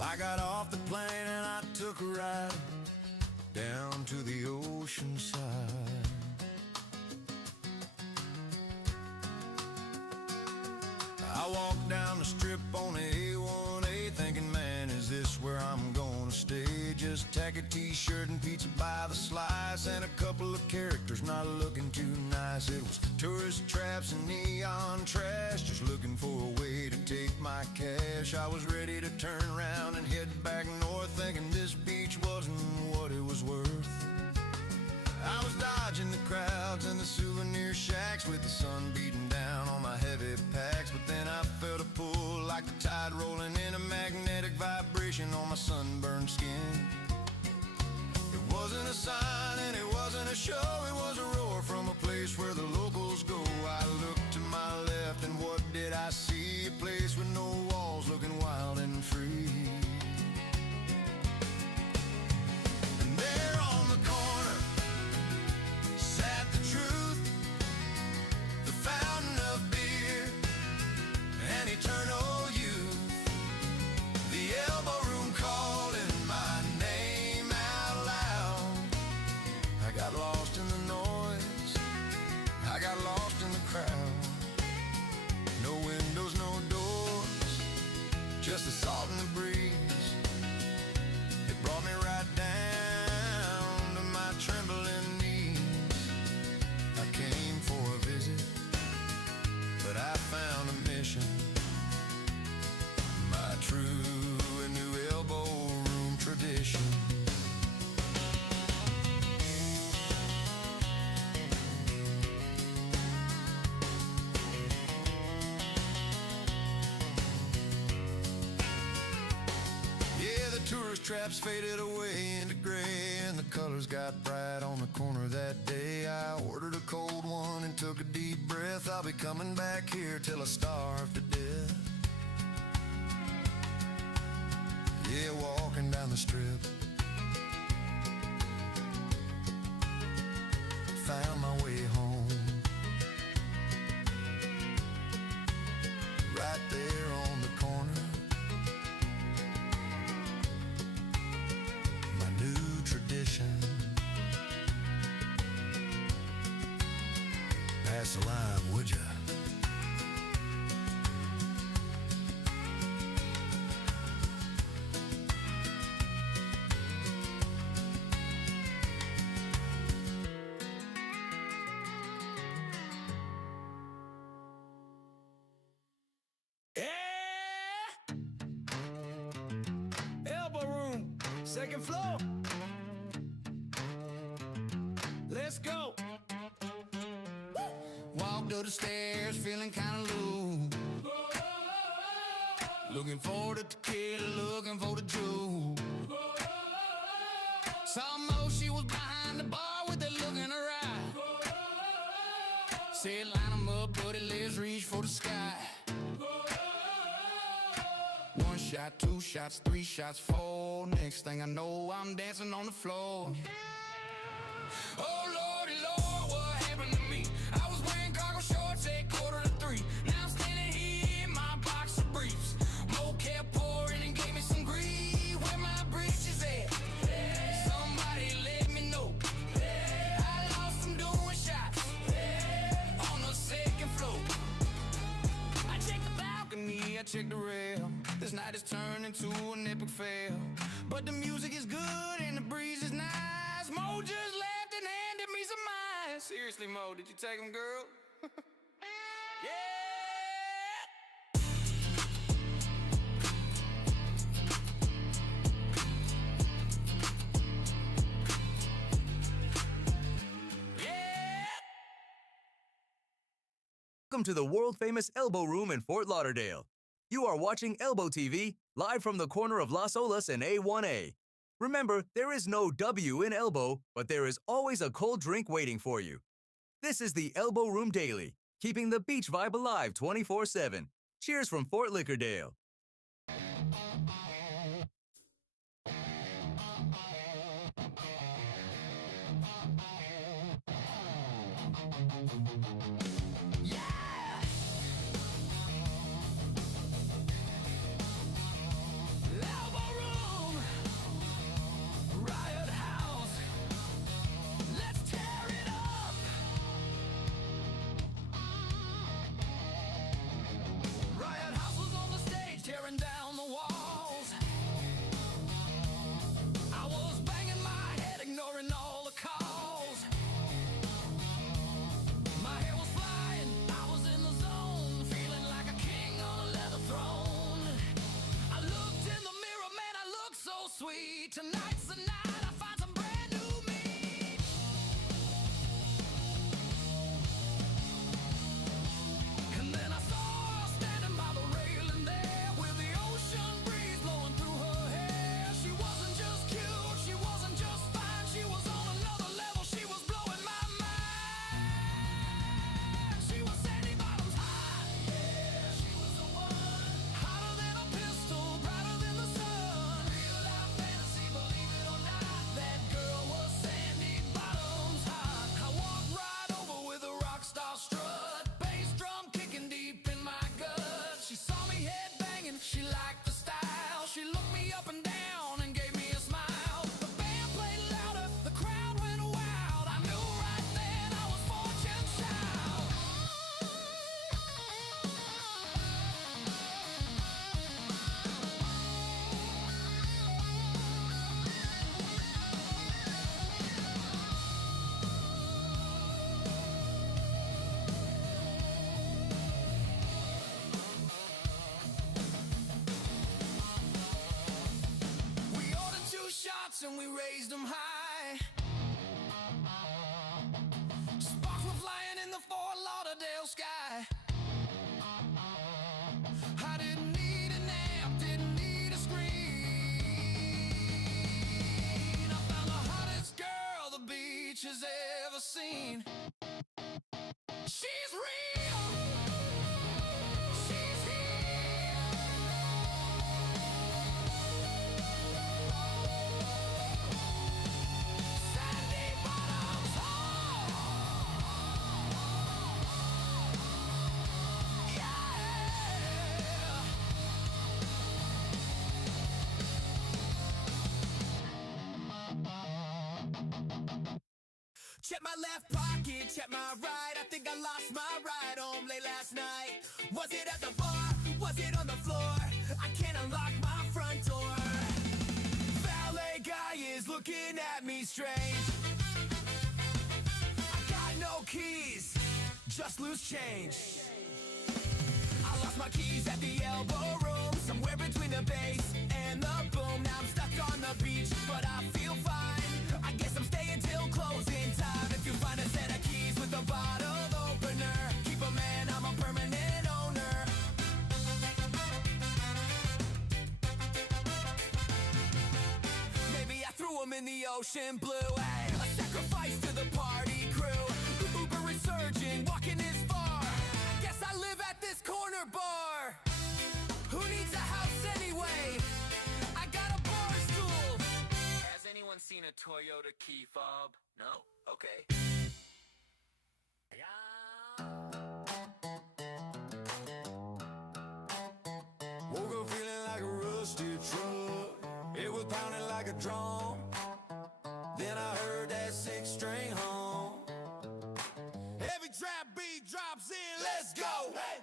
Well, I got off the plane and I took a ride down to the ocean side. I walked down the strip on the A1A thinking, man, is this where I'm gonna stay? Just tacky t-shirt and pizza by the slice and a couple of characters not looking too nice. It was tourist traps and neon trash, just looking for a way to take my cash. I was ready to turn around and head back north thinking this beach wasn't what it was worth. I was dodging the crowds and the souvenir shacks with the sun beating down on my heavy packs. But then I felt a pull like the tide rolling in, a magnetic vibration on my sunburned skin. It wasn't a sign and it wasn't a show, it was a roar from a place where the locals go. I looked to my left and what did I see? A place with no walls looking wild and free. And there on the corner sat the truth, the fountain of beer and eternal youth. The Elbo Room calling my name out loud. I got lost in the noise, I got lost in the crowd. No windows, no doors, just the salt and the breeze. It brought me right down to my trembling knees. I came for a visit, but I found a mission. My true and new Elbo Room tradition. Yeah, the tourist traps faded away into gray and the colors got bright on the corner that day. I ordered a cold one and took a deep breath. I'll be coming back here till I starve to death. Yeah, walking down the strip, found my way home. Right there on the corner, my new tradition. Pass the lime, would ya? Elbo Room, second floor. Let's go. Walked up the stairs, feeling kind of low. Looking for the tequila, looking for the jewel. Saw Mo, she was behind the bar with that look in her eye. Said, line 'em up, buddy, let's reach for the sky. One shot, two shots, three shots, four. Next thing I know, I'm dancing on the floor. Oh, Lordy, Lord, what happened to me? I was wearing cargo shorts at 2:45. Now I'm standing here in my boxer briefs. Mo kept pouring and gave me some grief. Where my britches at? Somebody let me know. I lost them doing shots on the second floor. I checked the balcony, I checked the rail. This night is turning to an epic fail. But the music is good and the breeze is nice. Mo just laughed and handed me some eyes. Seriously, Mo, did you take them, girl? Yeah! Welcome to the world-famous Elbo Room in Fort Lauderdale. You are watching ElboTV, live from the corner of Las Olas and A1A. Remember, there is no W in Elbo, but there is always a cold drink waiting for you. This is the Elbo Room Daily, keeping the beach vibe alive 24/7. Cheers from Fort Lauderdale. Elbo lights and we raised them high. Sparks were flying in the Fort Lauderdale sky. I didn't need a nap, didn't need a screen. I found the hottest girl the beach has ever seen. She's real. She's here. Sandy bottoms home. Yeah. Check my left pocket, check my right. I think I lost my ride home late last night. Was it at the bar? Was it on the floor? I can't unlock my front door. Valet guy is looking at me strange. I got no keys, just loose change. I lost my keys at the Elbo Room, somewhere between the bass and the boom. Now I'm stuck on the beach, but I feel fine. I guess I'm staying till closing time. If you find a set of keys with a bottle opener, keep 'em, man, I'm a permanent owner. Maybe I threw 'em in the ocean blue. Hey, a sacrifice to the party crew. Uber resurging, walking this far. Guess I live at this corner bar. Who needs a house anyway? I got a bar stool. Has anyone seen a Toyota key fob? No? Okay. Woke up feeling like a rusty truck. It was pounding like a drum. Then I heard that 6-string hum. Every trap beat drops in, let's go. Hey.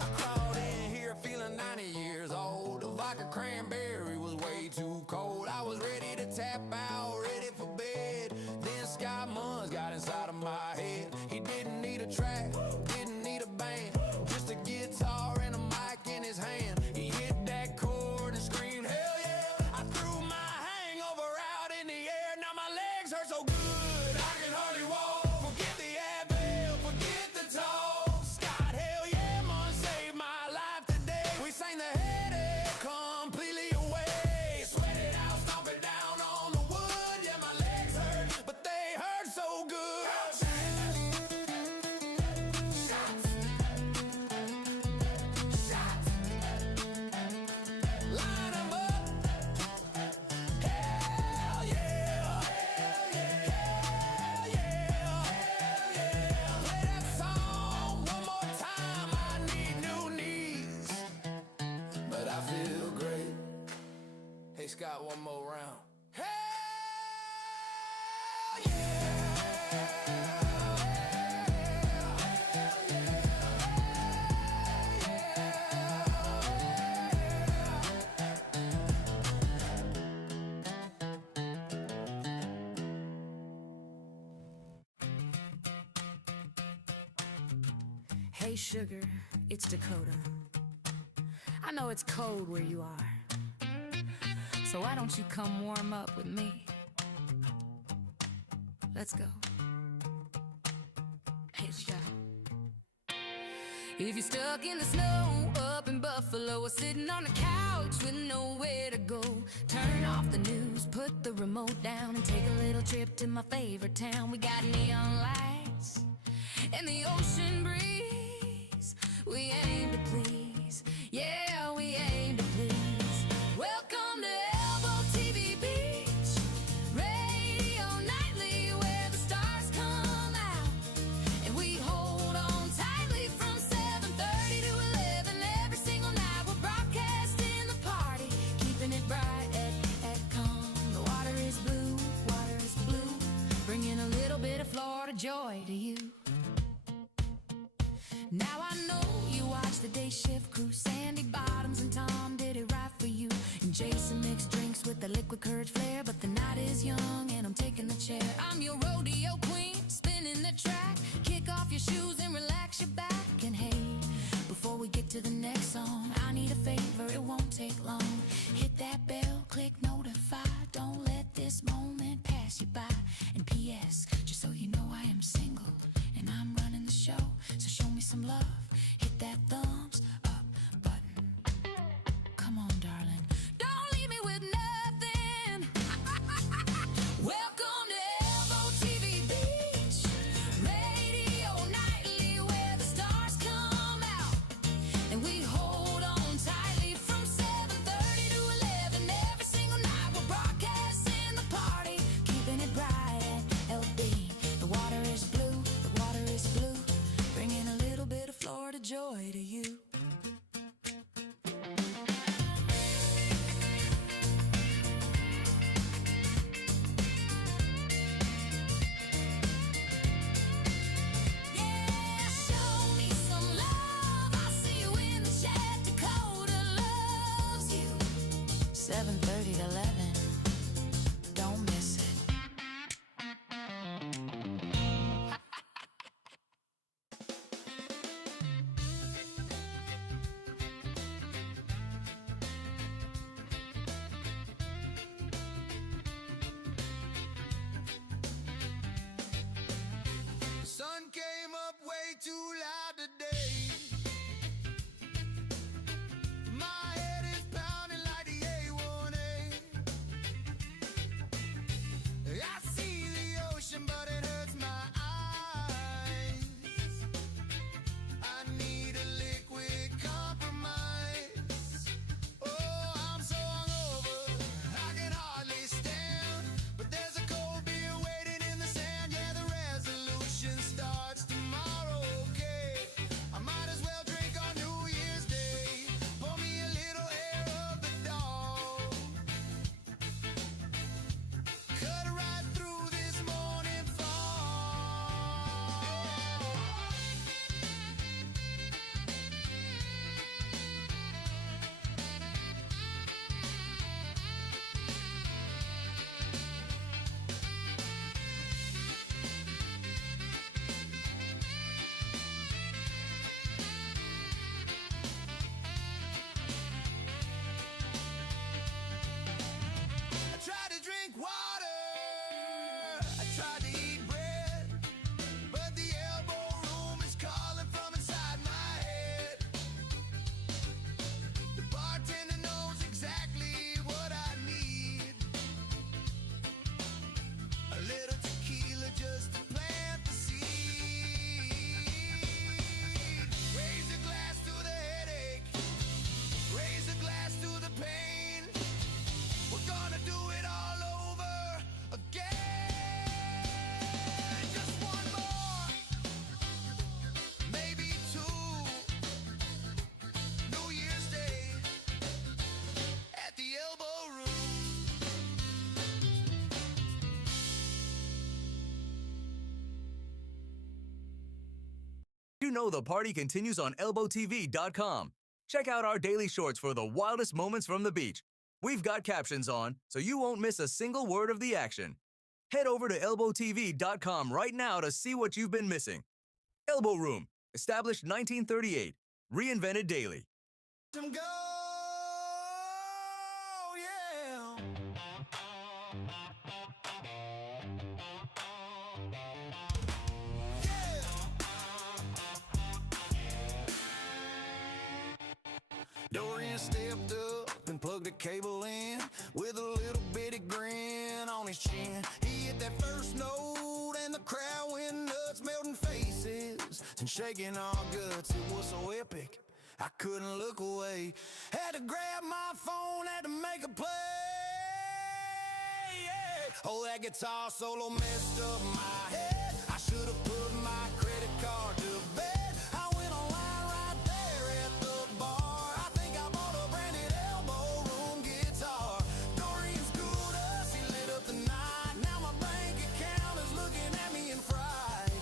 I crawled in here feeling 90 years old. The vodka cranberry was way too cold. I was ready to tap out, ready for bed. Then Scott Munns got inside of my head. He didn't need a track, didn't need a band, just a guitar and a mic in his hand. He hit that chord and screamed, hell yeah. I threw my hangover out in the air. Now my legs hurt so good, I can hardly walk. Forget the Advil, forget the talk. Scott, hell yeah, Munn saved my life today. We sang the headache completely away. Sweat it out, stomp it down on the wood. Yeah, my legs hurt, but they hurt so good. Shots. Shots. Line 'em up. Hell yeah. Hell yeah. Hell yeah. Hell yeah. Play that song one more time. I need new knees, but I feel great. Hey Scott, one more round. Hell Hey sugar, it's Dakota. I know it's cold where you are, so why don't you come warm up with me? Let's go. Hey, let's go. If you're stuck in the snow up in Buffalo or sitting on the couch with nowhere to go, turn off the news, put the remote down and take a little trip to my favorite town. We got neon lights and the ocean breeze. We aim to please, yeah, we aim to please. Welcome to ElboTV Beach, radio nightly where the stars come out, and we hold on tightly from 7:30 to 11 every single night. We're broadcasting the party, keeping it bright at calm. The water is blue, bringing a little bit of Florida joy to you. Now I know you watch the day shift crew, Sandy Bottoms and Tom did it right for you, and Jason mixed drinks with the liquid courage flair. But the night is young and I'm taking the chair. I'm your rodeo queen, spinning the track, kick off your shoes and relax your back. And hey, before we get to the next song, I need a favor, it won't take long. Hit that bell, click notify. Don't let this moment pass you by. And P.S., just so you know I am single and I'm running the show, so show me some love. Hit that thumbs up button. Come on, darling. Don't leave me with nothing. Welcome to ElboTV Beach. Radio nightly where the stars come out. And we hold on tightly from 7:30 to 11. Every single night we're broadcasting the party, keeping it bright at LB. The water is blue, the water is blue, bringing a little bit of Florida joy to you. Yeah, show me some love. I see you in the chat. Dakota loves you. 7:30 to 11. Don't miss it. The sun came up way too loud today. My head is pounding like the A1A. I see the ocean, but it hurts my eyes. I need a liquid compromise. Oh, I'm so hungover, I can hardly stand. But there's a cold beer waiting in the sand. Yeah, the resolution starts tomorrow, okay? I might as well drink on New Year's Day. Pour me a little hair of the dog. Cut right through this morning fog. I tried to drink water, I tried to eat bread, but the Elbo Room is calling from inside my head. The bartender knows exactly what I need. A little tequila just to plant the seed. Raise a glass to the headache, raise a glass to the pain. We're gonna do it all over again. Just one more, maybe two. New Year's Day at the Elbo Room. You know the party continues on ElboTV.com. Check out our daily shorts for the wildest moments from the beach. We've got captions on, so you won't miss a single word of the action. Head over to ElboTV.com right now to see what you've been missing. Elbo Room, established 1938, reinvented daily. Some go, yeah. Dorian stepped up and plugged a cable in with a little bitty grin on his chin. He hit that first note and the crowd went nuts, melting faces and shaking our guts. It was so epic, I couldn't look away. Had to grab my phone, had to make a play. Yeah. Oh, that guitar solo messed up my head. I should have put my credit card to bed. I went online right there at the bar. I think I bought a branded Elbo Room guitar. Dorian schooled us, he lit up the night. Now my bank account is looking at me in fright.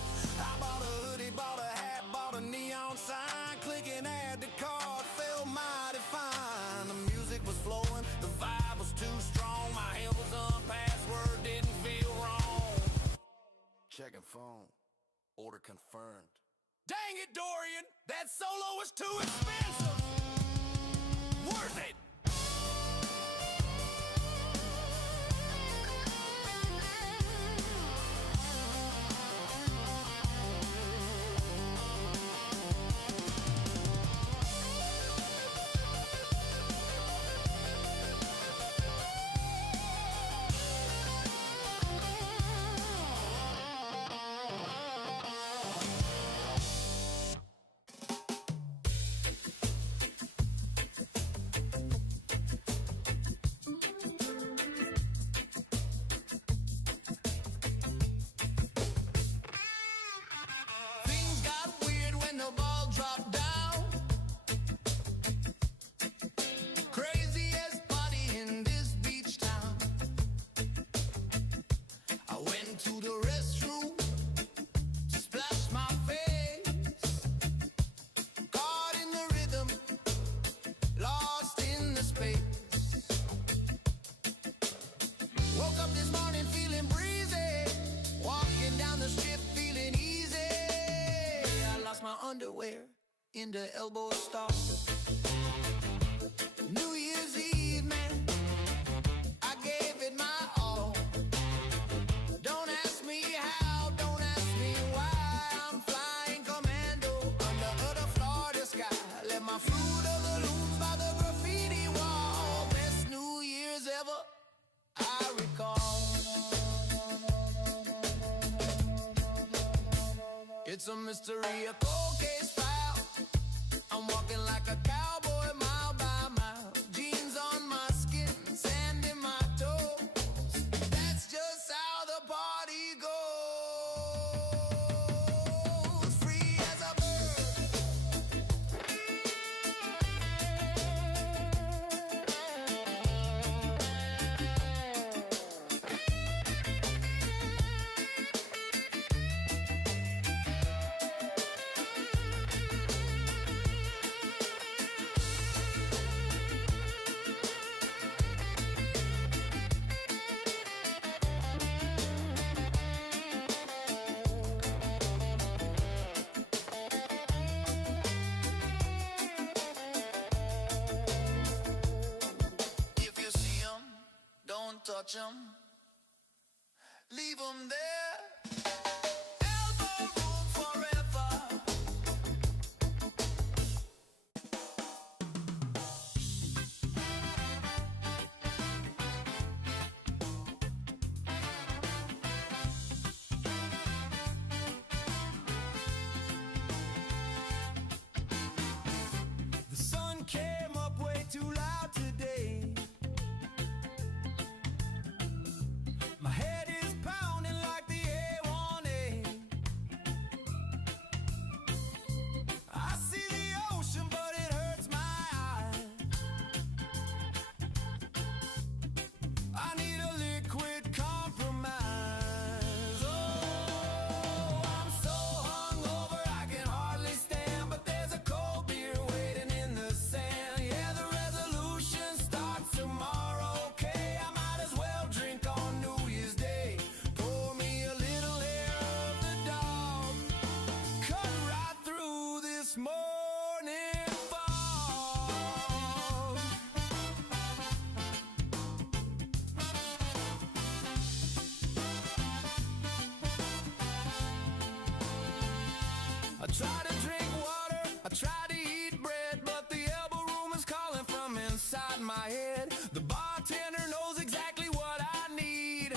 I bought a hoodie, bought a hat, bought a neon sign. Clicking add to cart felt mighty fine. The music was flowing, the vibe was too strong. My head was on password, didn't feel wrong. Checking phone, order confirmed. Dang it, Dorian! That solo was too expensive! Worth it! Things got weird when the ball dropped down. Craziest party in this beach town. I went to the restroom to splash my face. Caught in the rhythm, lost in the space. Woke up this morning feeling breezy. Walking down the strip feeling easy. I lost my underwear in the elbow stall. New Year's Eve, man, I gave it my all. Don't ask me how, don't ask me why. I'm flying commando under the Florida sky. Let my fruit of the looms by the graffiti wall. Best New Year's ever I recall. It's a mystery, a cold case file. I'm walking like a cowboy mile by mile. Jeans on my skin, sand in my toes. That's just how the party goes. Free as a bird. If you see 'em, don't touch 'em. Leave 'em there. Elbo Room forever. The sun came up way too loud today. My head is pounding like the A1A. I see the ocean, but it hurts my eyes. I need a liquid compromise. Oh, I'm so hungover I can hardly stand, but there's a cold beer waiting in the sand. Yeah, the resolution starts tomorrow. Okay, I might as well drink on New Year's Day. Pour me a little hair of the dog. Cut right through this morning fog. I try to drink water, I try to eat bread, but the Elbo Room is calling from inside my head. The bartender knows exactly what I need.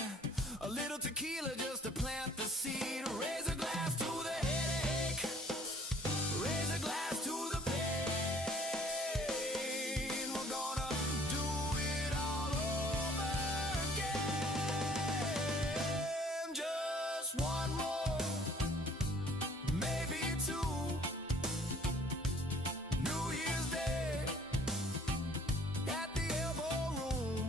A little tequila just to plant the seed. Raise a glass to the headache. Raise a glass to the pain. We're gonna do it all over again. Just one more, maybe two. New Year's Day at the Elbo Room.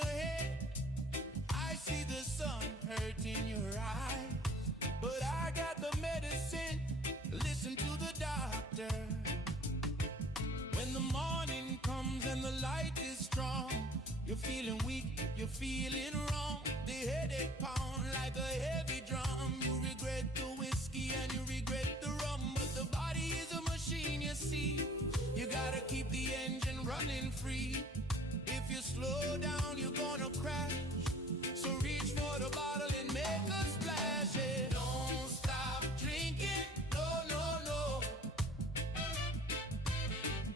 your head. I see the sun hurt in your eyes, but I got the medicine. Listen to the doctor. When the morning comes and the light is strong, you're feeling weak, you're feeling wrong. The headache pound like a heavy drum. You regret the whiskey and you regret the rum, but the body is a machine, you see. You gotta keep the engine running free. If you slow down, you're gonna crash. So reach for the bottle and make a splash. Yeah. Don't stop drinking, no, no, no.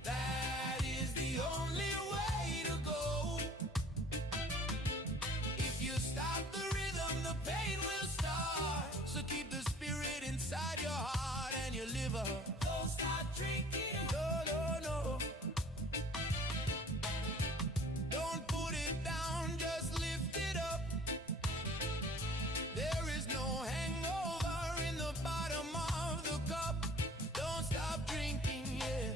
That is the only way to go. If you stop the rhythm, the pain will start. So keep the spirit inside your heart and your liver. Don't stop drinking, no, no, no. Don't put it down, just lift it up. There is no hangover in the bottom of the cup. Don't stop drinking, yeah.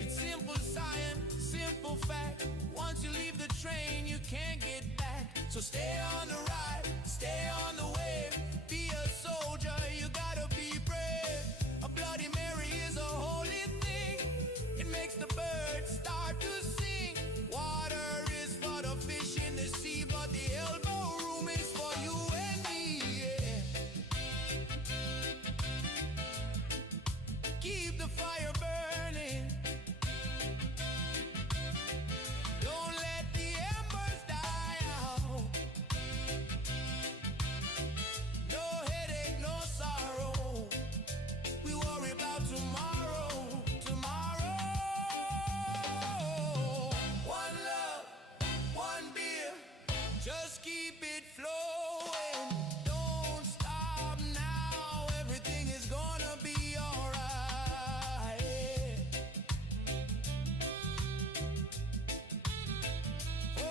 It's simple science, simple fact. Once you leave the train, you can't get back. So stay on the ride, stay on the wave. Be a soldier, you gotta be brave. A Bloody Mary is a holy thing. It makes the birds start to sing. Water is for the fish in the sea, but the elbow room is for you and me, yeah. Keep the fire burning. Don't let the embers die out. No headache, no sorrow. We worry about tomorrow, tomorrow. One love, one beer. Just keep it flowing. Don't stop now. Everything is gonna be alright. Oh.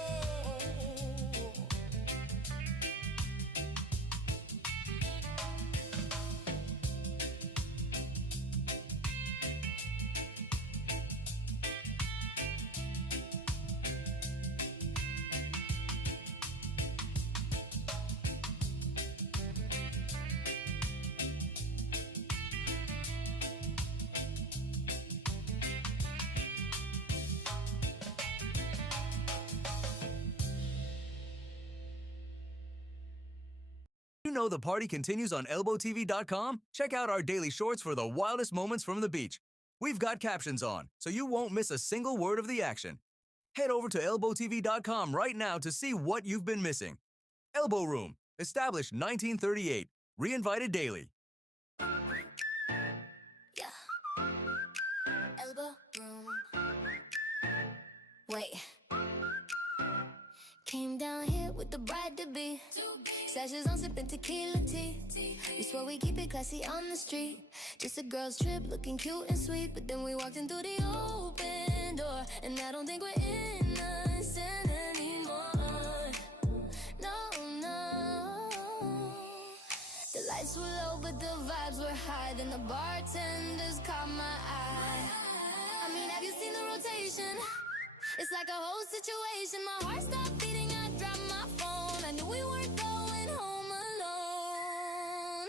You know the party continues on ElboTV.com? Check out our daily shorts for the wildest moments from the beach. We've got captions on, so you won't miss a single word of the action. Head over to ElboTV.com right now to see what you've been missing. Elbo Room, established 1938, reinvited daily. Yeah. Elbo Room. Wait. Came down here with the bride to be. Sashes on, sipping tequila tea. We swore we keep it classy on the street. Just a girl's trip, looking cute and sweet. But then we walked in through the open door, and I don't think we're innocent anymore. No, no. The lights were low, but the vibes were high. Then the bartenders caught my eye. I mean, have you seen the rotation? It's like a whole situation. My heart stopped beating, I dropped my phone. I knew we weren't going home alone.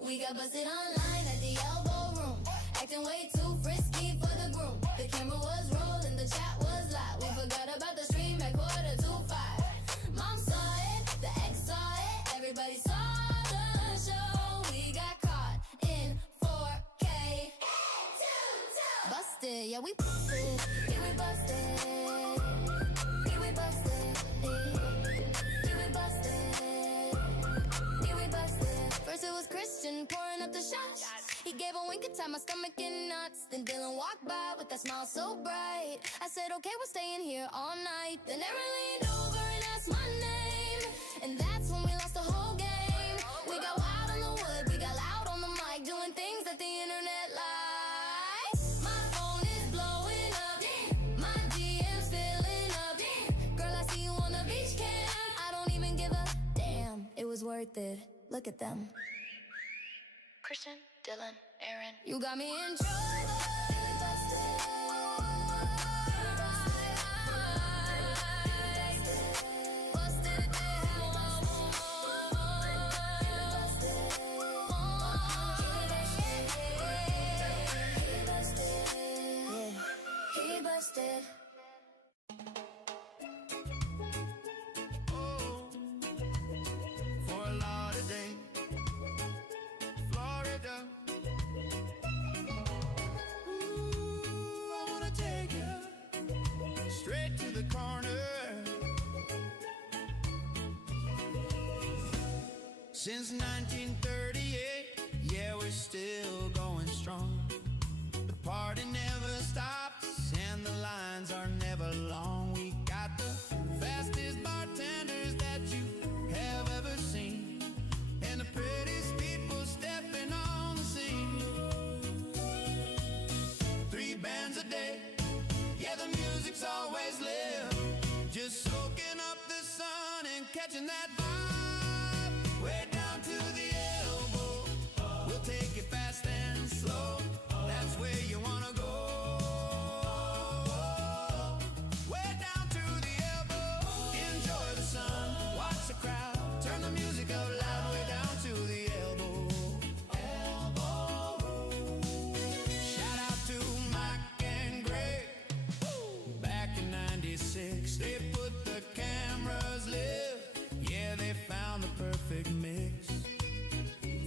We got busted online at the Elbo Room, acting way too frisky for the groom. The camera was rolling, the chat was live. We forgot about the stream at 4:45. Mom saw it, the ex saw it, everybody saw the show. We got caught in 4K. Busted, yeah, we busted. Yeah, we busted. Yeah, we busted. Yeah, we busted. Yeah, we busted. First it was Christian pouring up the shots. He gave a wink and tied my stomach in knots. Then Dylan walked by with that smile so bright. I said, okay, we're staying here all night. Then Aaron leaned over and asked my name, and that's when we lost the whole game. We got wild on the wood, we got loud on the mic, doing things that the internet likes. My phone is blowing up, my DMs filling up. Girl, I see you on the beach cam. I don't even give a damn. It was worth it. Look at them. Christian, Dylan, Aaron. You got me in trouble. Whoa. straight to the corner. Since 1938, yeah, we're still going strong. The party never stops and the lines are never long. We got the fastest bartenders that you have ever seen, and the prettiest people stepping on the scene. 3 bands a day, yeah, the music's always lit. Just soaking up the sun and catching that vibe. Way down to the elbow, we'll take it fast and slow. That's where you wanna go. Way down to the elbow, enjoy the sun, watch the crowd, turn the music up loud. Way down to the elbow. Shout out to Mike and Greg. Back in 96, they put the cameras lit. Yeah, they found the perfect mix.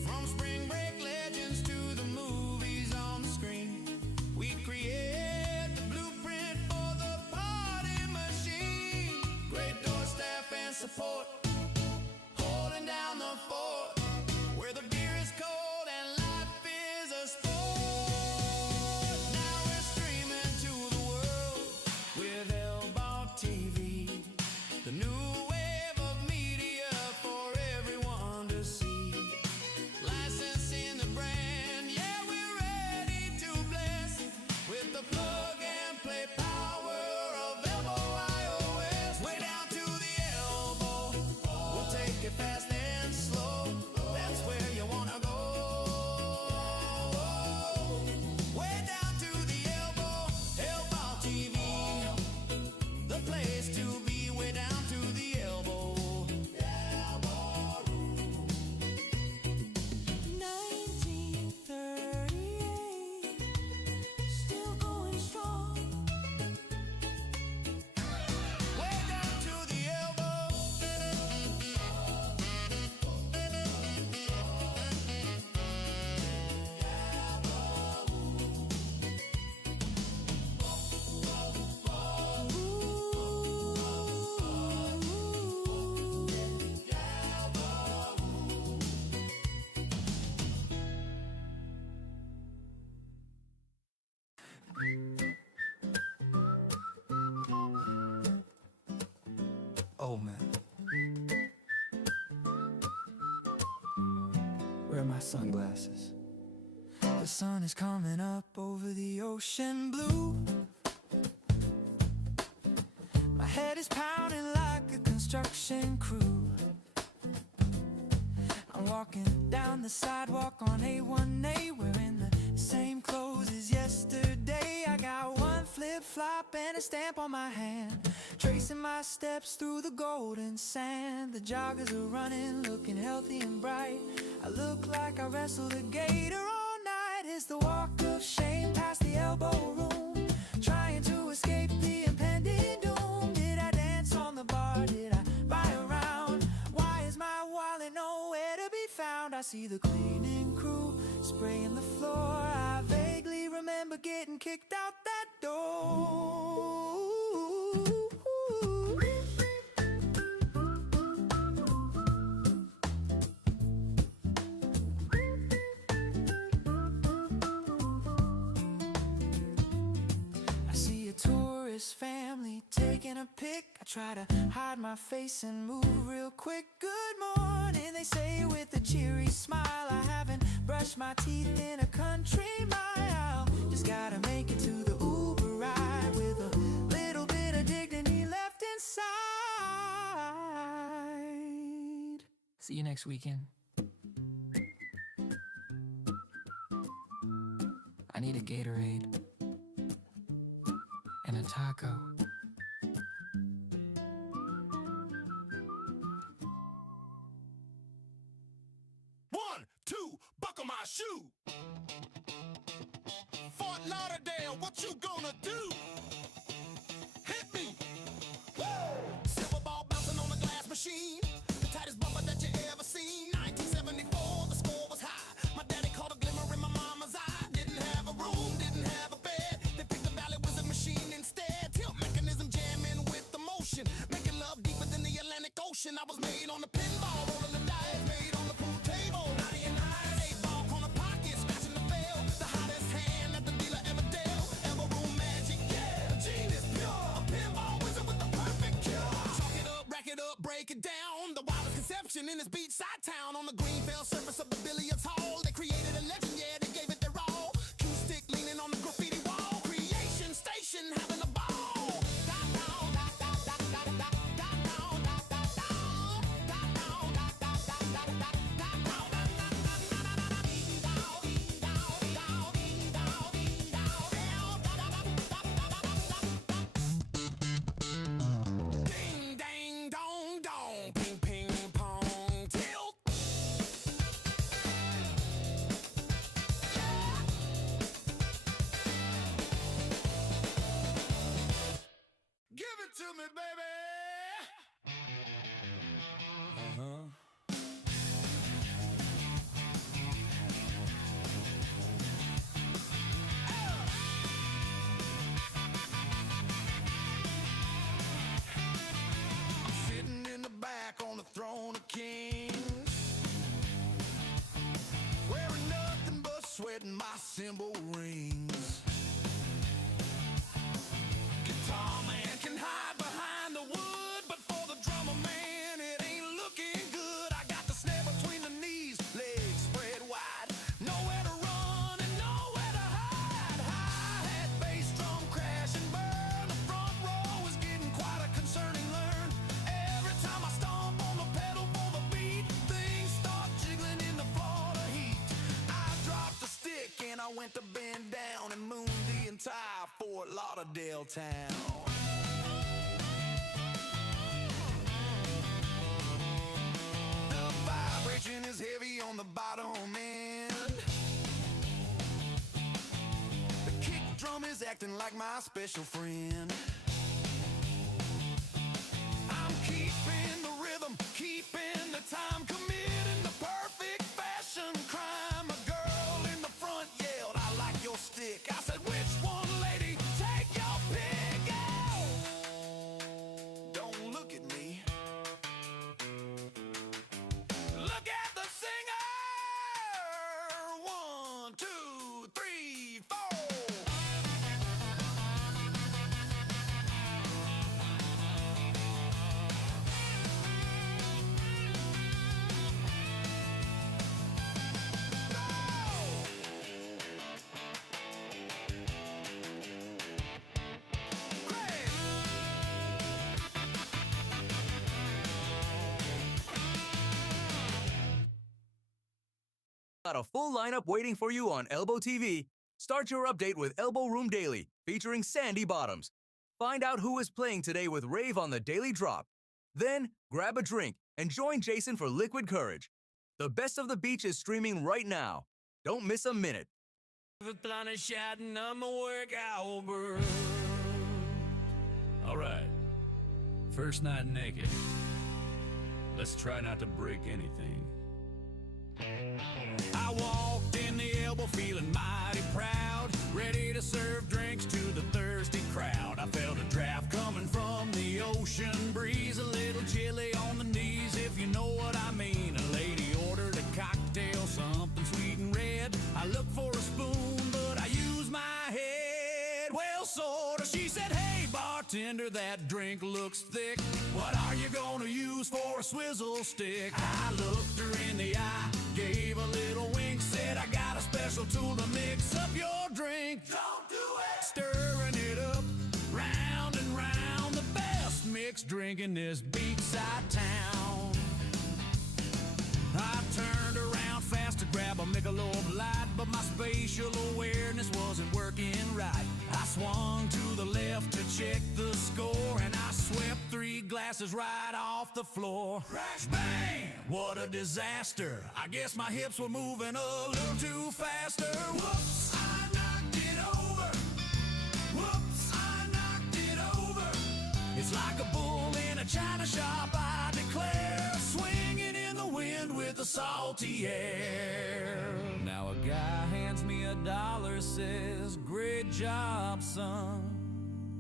From spring break legends to the movies on the screen, we create the blueprint for the party machine. Great door staff and support, holding down the fort, where the beer is cold and life is a sport. Now we're streaming to the world with ElboTV, the new wave of media for everyone to see. Licensing the brand, yeah, we're ready to bless with the plug and play power of Elbo iOS. Way down to the elbow, we'll take it fast and slow. That's where you wanna go. Way down to the elbow, ElboTV, the place to be. Way down to the elbow. Elbo Room. 1938, still going strong. Way down to the elbow. Oh man, where are my sunglasses? The sun is coming up over the ocean blue. My head is pounding like a construction crew. I'm walking down the sidewalk on A1A, wearing the same clothes as yesterday. I got one flip-flop and a stamp on my hand, tracing my steps through the golden sand. The joggers are running, looking healthy and bright. I look like I wrestled a gator all night. It's the walk of shame past the Elbo Room, trying to escape the impending doom. Did I dance on the bar? Did I buy a round? Why is my wallet nowhere to be found? I see the cleaning crew spraying the floor. I vaguely remember getting kicked out that door. I see a tourist family taking a pic. I try to hide my face and move real quick. Good morning, they say with a cheery smile. I haven't brushed my teeth in a country mile. Just gotta make it to the Uber ride with a little bit of dignity left inside. See you next weekend. I need a Gatorade and a taco. One, two, buckle my shoe. Fort Lauderdale, what you gonna do? Hit me. Woo! Silver ball bouncing on a glass machine. The tightest bumper that you ever seen. 1974, the score was high. My daddy caught a glimmer in my mama's eye. Didn't have a room, didn't have a bed. They picked the Valley Wizard machine instead. Tilt mechanism jamming station. I was made on the pinball, rolling the dice, made on the pool table. Naughty and nice, 8-ball corner pocket, scratching the bell. The hottest hand that the dealer ever dealt. Elbo Room magic, yeah, genius pure. A pinball wizard with the perfect cure. Chalk it up, rack it up, break it down. The wildest conception in this beachside town. On the green fell surface of the billiards hall, they created a legend, yeah, they gave it their all. Q-stick leaning on the graffiti wall. Creation station having a ball. Ding, dang, dong, dong. Ping, ping, pong, tilt. Give it to me, baby. I'm sitting in the back on the throne of kings, wearing nothing but sweat and my cymbal rings. Guitar man can hide behind the wood, but for the drummer man, it ain't looking good. I got the snare between the knees, legs spread wide, nowhere to run and nowhere to hide. Hi-hat, bass drum crash and burn. The front row is getting quite a concerning learn. Every time I stomp on the pedal for the beat, things start jiggling in the Florida heat. I dropped the stick and I went to bend down and moon the entire Fort Lauderdale town. The vibration is heavy on the bottom end. The kick drum is acting like my special friend. I'm keeping the rhythm, keeping the time, committing the perfect fashion crime. A girl in the front yelled, "I like your stick." I said, "Which one, lady? Take your pick." Oh, don't look at me. Look at the singer. 1, 2, 3, 4. Got a full lineup waiting for you on ElboTV. Start your update with Elbo Room Daily, featuring Sandy Bottoms. Find out who is playing today with Rave on the Daily Drop. Then, grab a drink and join Jason for Liquid Courage. The best of the beach is streaming right now. Don't miss a minute. All right. First night naked. Let's try not to break anything. I walked in the Elbow feeling mighty proud, ready to serve drinks to the thirsty crowd. I felt a draft coming from the ocean breeze, a little chilly on the knees, if you know what I mean. A lady ordered a cocktail, something sweet and red. I looked for a spoon, but I used my head. Well, sorta. She said, "Hey, bartender, that drink looks thick. What are you gonna use for a swizzle stick?" I looked her in the eye, gave a little wink, said, "I got a special tool to mix up your drink." Don't do it! Stirring it up, round and round, the best mixed drink in this beachside town. I turned around fast to grab a Michelob Light, but my spatial awareness wasn't working right. I swung to the left to check the score, and I swept 3 glasses right off the floor. Crash bang! What a disaster. I guess my hips were moving a little too faster. Whoops, I knocked it over. Whoops, I knocked it over. It's like a bull in a china shop, I declare, swinging in the wind with the salty air. Now a guy hands me $1, says, "Great job, son."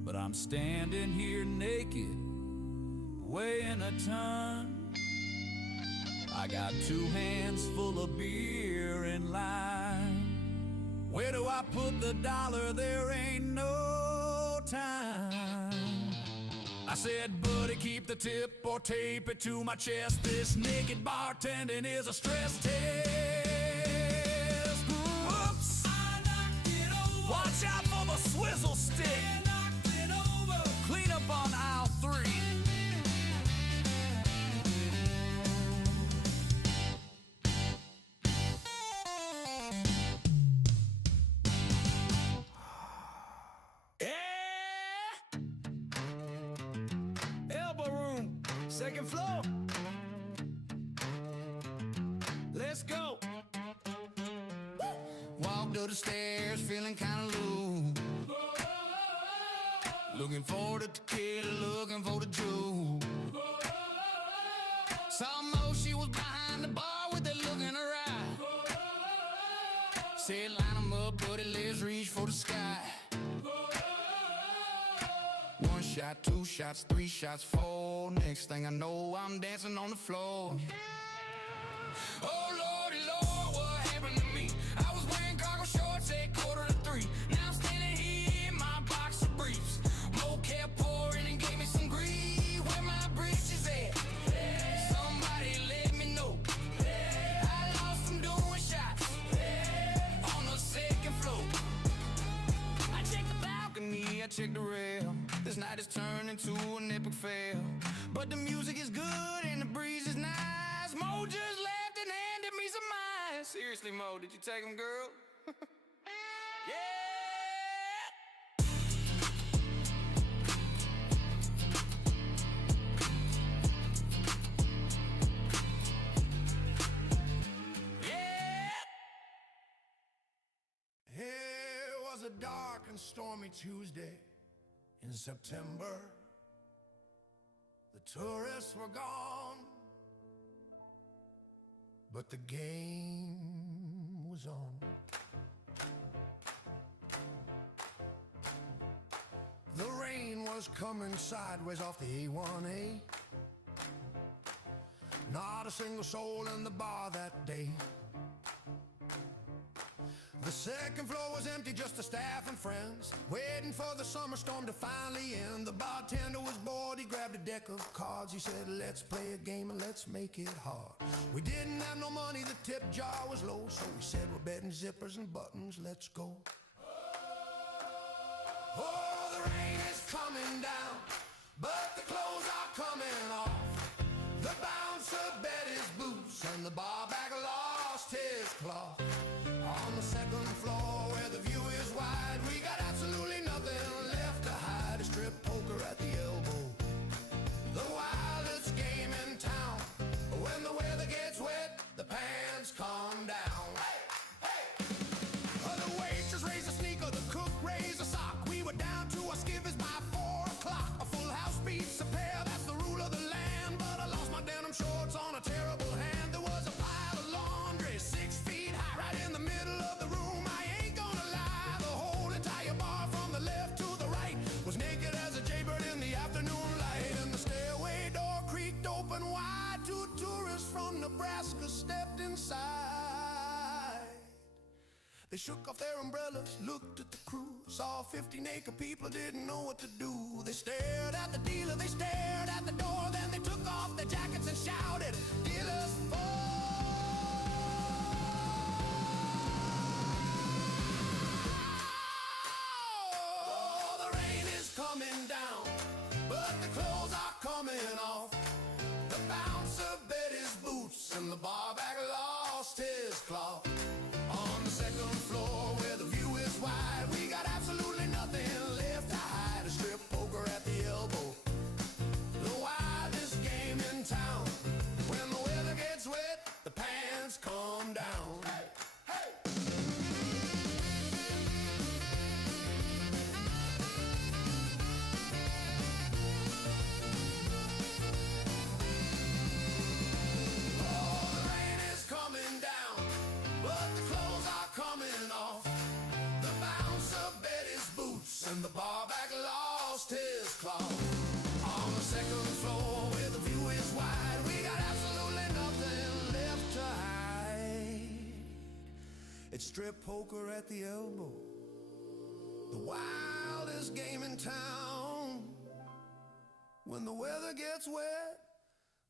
But I'm standing here naked, weighing a ton. I got 2 hands full of beer in line. Where do I put the dollar? There ain't no time. I said, buddy, keep the tip or tape it to my chest. This naked bartending is a stress test. Whoops! I knocked it over. Watch out for the swizzle stick. I knocked it over. Clean up on aisle 3. Elbo Room, 2nd floor. Let's go. Walked up the stairs, feeling kinda low. Looking for the tequila, looking for the juice. Saw Mo, she was behind the bar with that look in her eye. Said, line 'em up, buddy, let's reach for the sky. 1 shot, 2 shots, 3 shots, 4. Next thing I know, I'm dancing on the floor. Oh, Lordy, Lord, what happened to me? I was wearing cargo shorts at 2:45. Now I'm standing here in my boxer briefs. Mo kept pouring and gave me some grief. Where my britches at? Somebody let me know. I lost them doing shots on the 2nd floor. I checked the balcony, I checked the rail. This night has turned into an epic fail. But the music is good and the breeze is nice. Mo just laughed and handed me some ice. Seriously, Mo, did you take them, girl? Yeah! It was a dark and stormy Tuesday in September. The tourists were gone, but the game was on. The rain was coming sideways off the A1A. Not a single soul in the bar that day. The 2nd floor was empty, just the staff and friends, waiting for the summer storm to finally end. The bartender was bored, he grabbed a deck of cards. He said, let's play a game and let's make it hard. We didn't have no money, the tip jar was low, so we said, we're betting zippers and buttons, let's go. Oh, the rain is coming down, but the clothes are coming off. The bouncer bet his boots and the barback lost his cloth. On the 2nd floor where the view is wide, we got absolutely nothing left to hide. A strip poker at the elbow, the wildest game in town. When the weather gets wet, the pants come down. Hey, hey! The waitress raised a sneaker, the cook raised a sock. We were down to our skivvies by 4 o'clock. A full house beats a pair, that's the rule of the land. But I lost my denim shorts on a terrible hand. There was a pile of laundry 6 feet high right in the middle of the room. I ain't gonna lie, the whole entire bar from the left to the right was naked as a jaybird in the afternoon light. And the stairway door creaked open wide. 2 tourists from Nebraska stepped inside. They shook off their umbrellas, looked at the crew, saw 50 naked people, didn't know what to do. They stared at the dealer, they stared at the door, then they took off their jackets and shouted, dealers for. Coming down, but the clothes are coming off. The bouncer bet his boots and the barback lost his cloth. On the 2nd floor where the view is wide, we got absolutely nothing left to hide. A strip poker at the elbow, the wildest game in town. When the weather gets wet, the pants come down. Hey, hey! And the barback lost his cloth. On the 2nd floor where the view is wide, we got absolutely nothing It's strip poker at the Elbo, the wildest game in town. When the weather gets wet,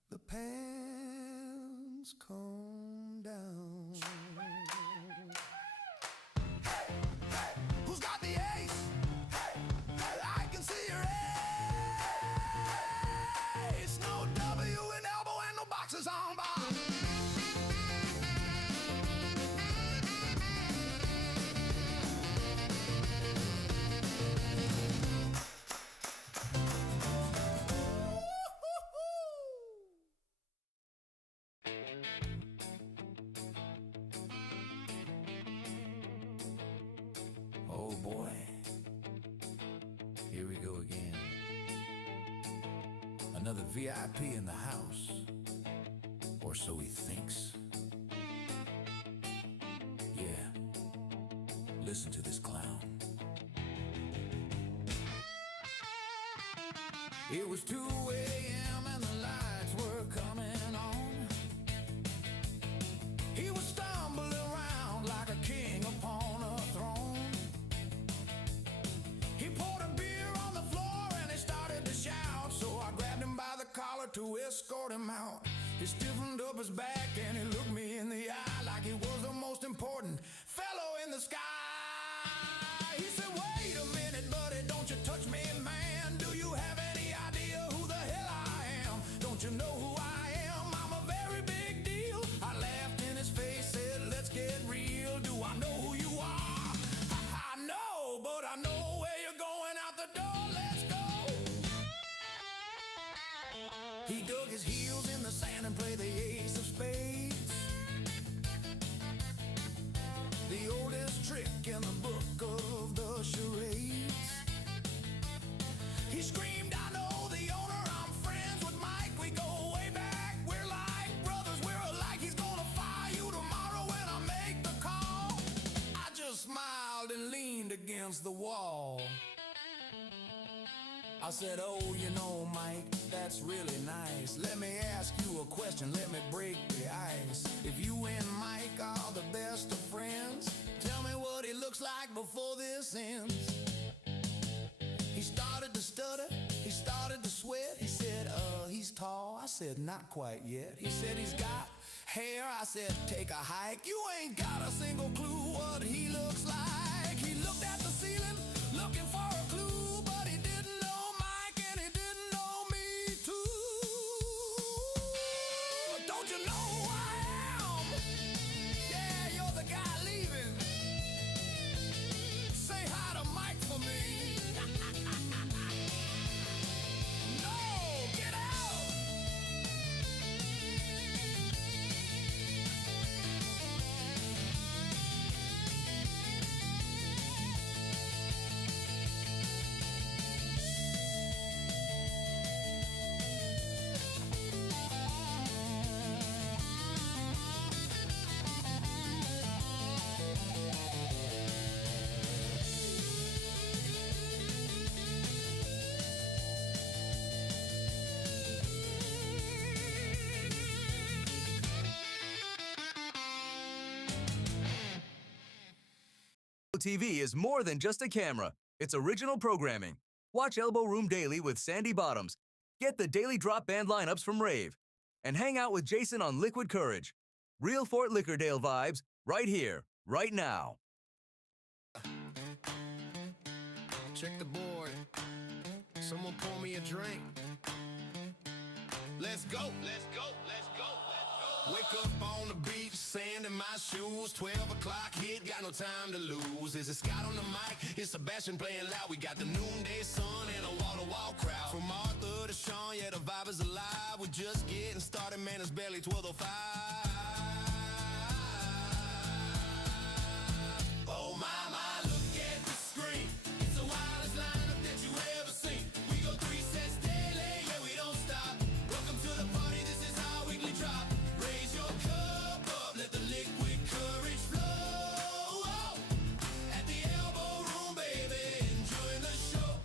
the pants come down. Hey, hey, who's got the ace? Hey, hey, I can see your ace. No W in elbow and no boxes on bar. Oh boy, here we go again. Another VIP in the house, or so he thinks. Yeah, listen to this clown. It was 2 a.m. and the lights were coming on. He was stumbling around like a king upon a throne. He poured a beer on the floor and he started to shout. So I grabbed him by the collar to escort him out. He stiffened up his back and he looked me in the eye like he was the most important fellow in the sky. He said, wait a minute, buddy, don't you touch me, man. Do you have any idea who the hell I am? Don't you know who I am? I'm a very big deal. I laughed in his face, said, let's get real. Do I know who you are? I know, but I know where you're going out the door. Let's go. He dug his heels in the sand and played the ace of spades. The oldest trick in the book of the charades. He screamed, I know the owner, I'm friends with Mike. We go way back, we're like brothers, we're alike. He's gonna fire you tomorrow when I make the call. I just smiled and leaned against the wall. I said, oh, you know, Mike, that's really nice. Let me ask you a question, let me break the ice. If you and Mike are the best of friends, tell me what he looks like before this ends. He started to stutter, he started to sweat. He said, he's tall. I said, not quite yet. He said, he's got hair. I said, take a hike. You ain't got a single clue what he looks like. He looked at the ceiling, looking for a clue, but he didn't know Mike and he didn't know me too. Don't you know who I am? Yeah, you're the guy leaving. Say hi to Mike for me. No, get out. TV is more than just a camera. It's original programming. Watch Elbo Room daily with Sandy Bottoms. Get the daily drop band lineups from Rave. And hang out with Jason on Liquid Courage. Real Fort Lauderdale vibes right here, right now. Check the board. Someone pour me a drink. Let's go, let's go, let's go, let's go. Wake up on the beach, sand in my shoes. 12 o'clock hit, got no time to lose. Is it Scott on the mic? It's Sebastian playing loud. We got the noonday sun and a wall-to-wall crowd. From Arthur to Sean, yeah, the vibe is alive. We're just getting started, man, it's barely 12:05. Oh my, look at the screen. It's the wildest lineup that you ever seen. We go 3 sets daily, yeah, we don't stop. Welcome to the party, this is our weekly drop. Raise your cup up, let the liquid courage flow. At the Elbo Room, baby, enjoying the show.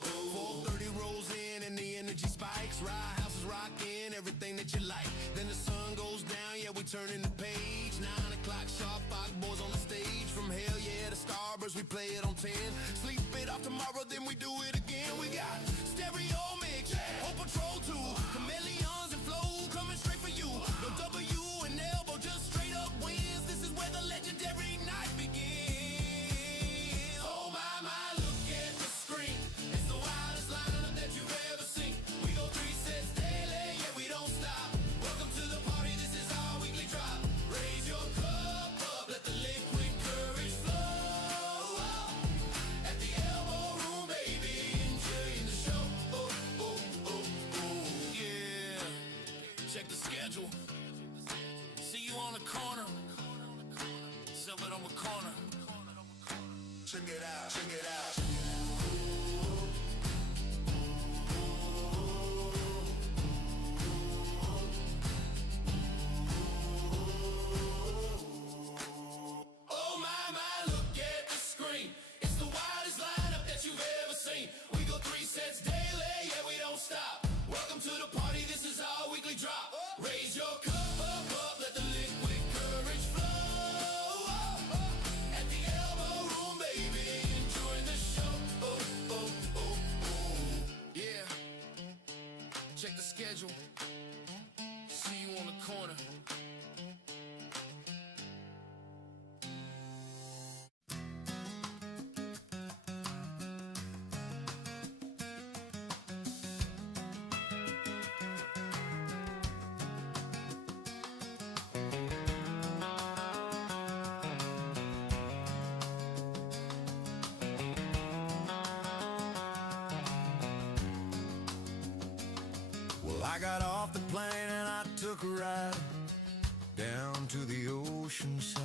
4:30 rolls in and the energy spikes. Ride house is rocking, everything that you like. Then the sun goes down, yeah, we turning the page. 9 o'clock sharp, 5 boys on the stage. From hell yeah to Starburst, we play it on 10. Sleep it off tomorrow, then we do it again. We got stereo mix, whole patrol too, chameleons and flow coming straight for you. No W and elbow, just straight up wins. This is where the legendary night begins. Oh my, look at the screen. It's the wildest lineup that you've ever seen. We go 3 sets daily, yeah, we don't stop. Welcome to the party, this is our weekly drop. Raise your cup up, let the liquid courage flow. At the Elbo Room, baby, enjoying the show. Yeah. Check the schedule. See you on the corner. Sell it on the corner. Check it out, check it out. Oh my, look at the screen. It's the wildest lineup that you've ever seen. We go 3 sets daily, yeah, we don't stop. Welcome to the party, this is our weekly drop. Raise your cup up, let the liquid courage flow. At the Elbo Room, baby, enjoying the show. Yeah. Check the schedule. See you on the corner. Well, I got off the plane and I took a ride down to the ocean side.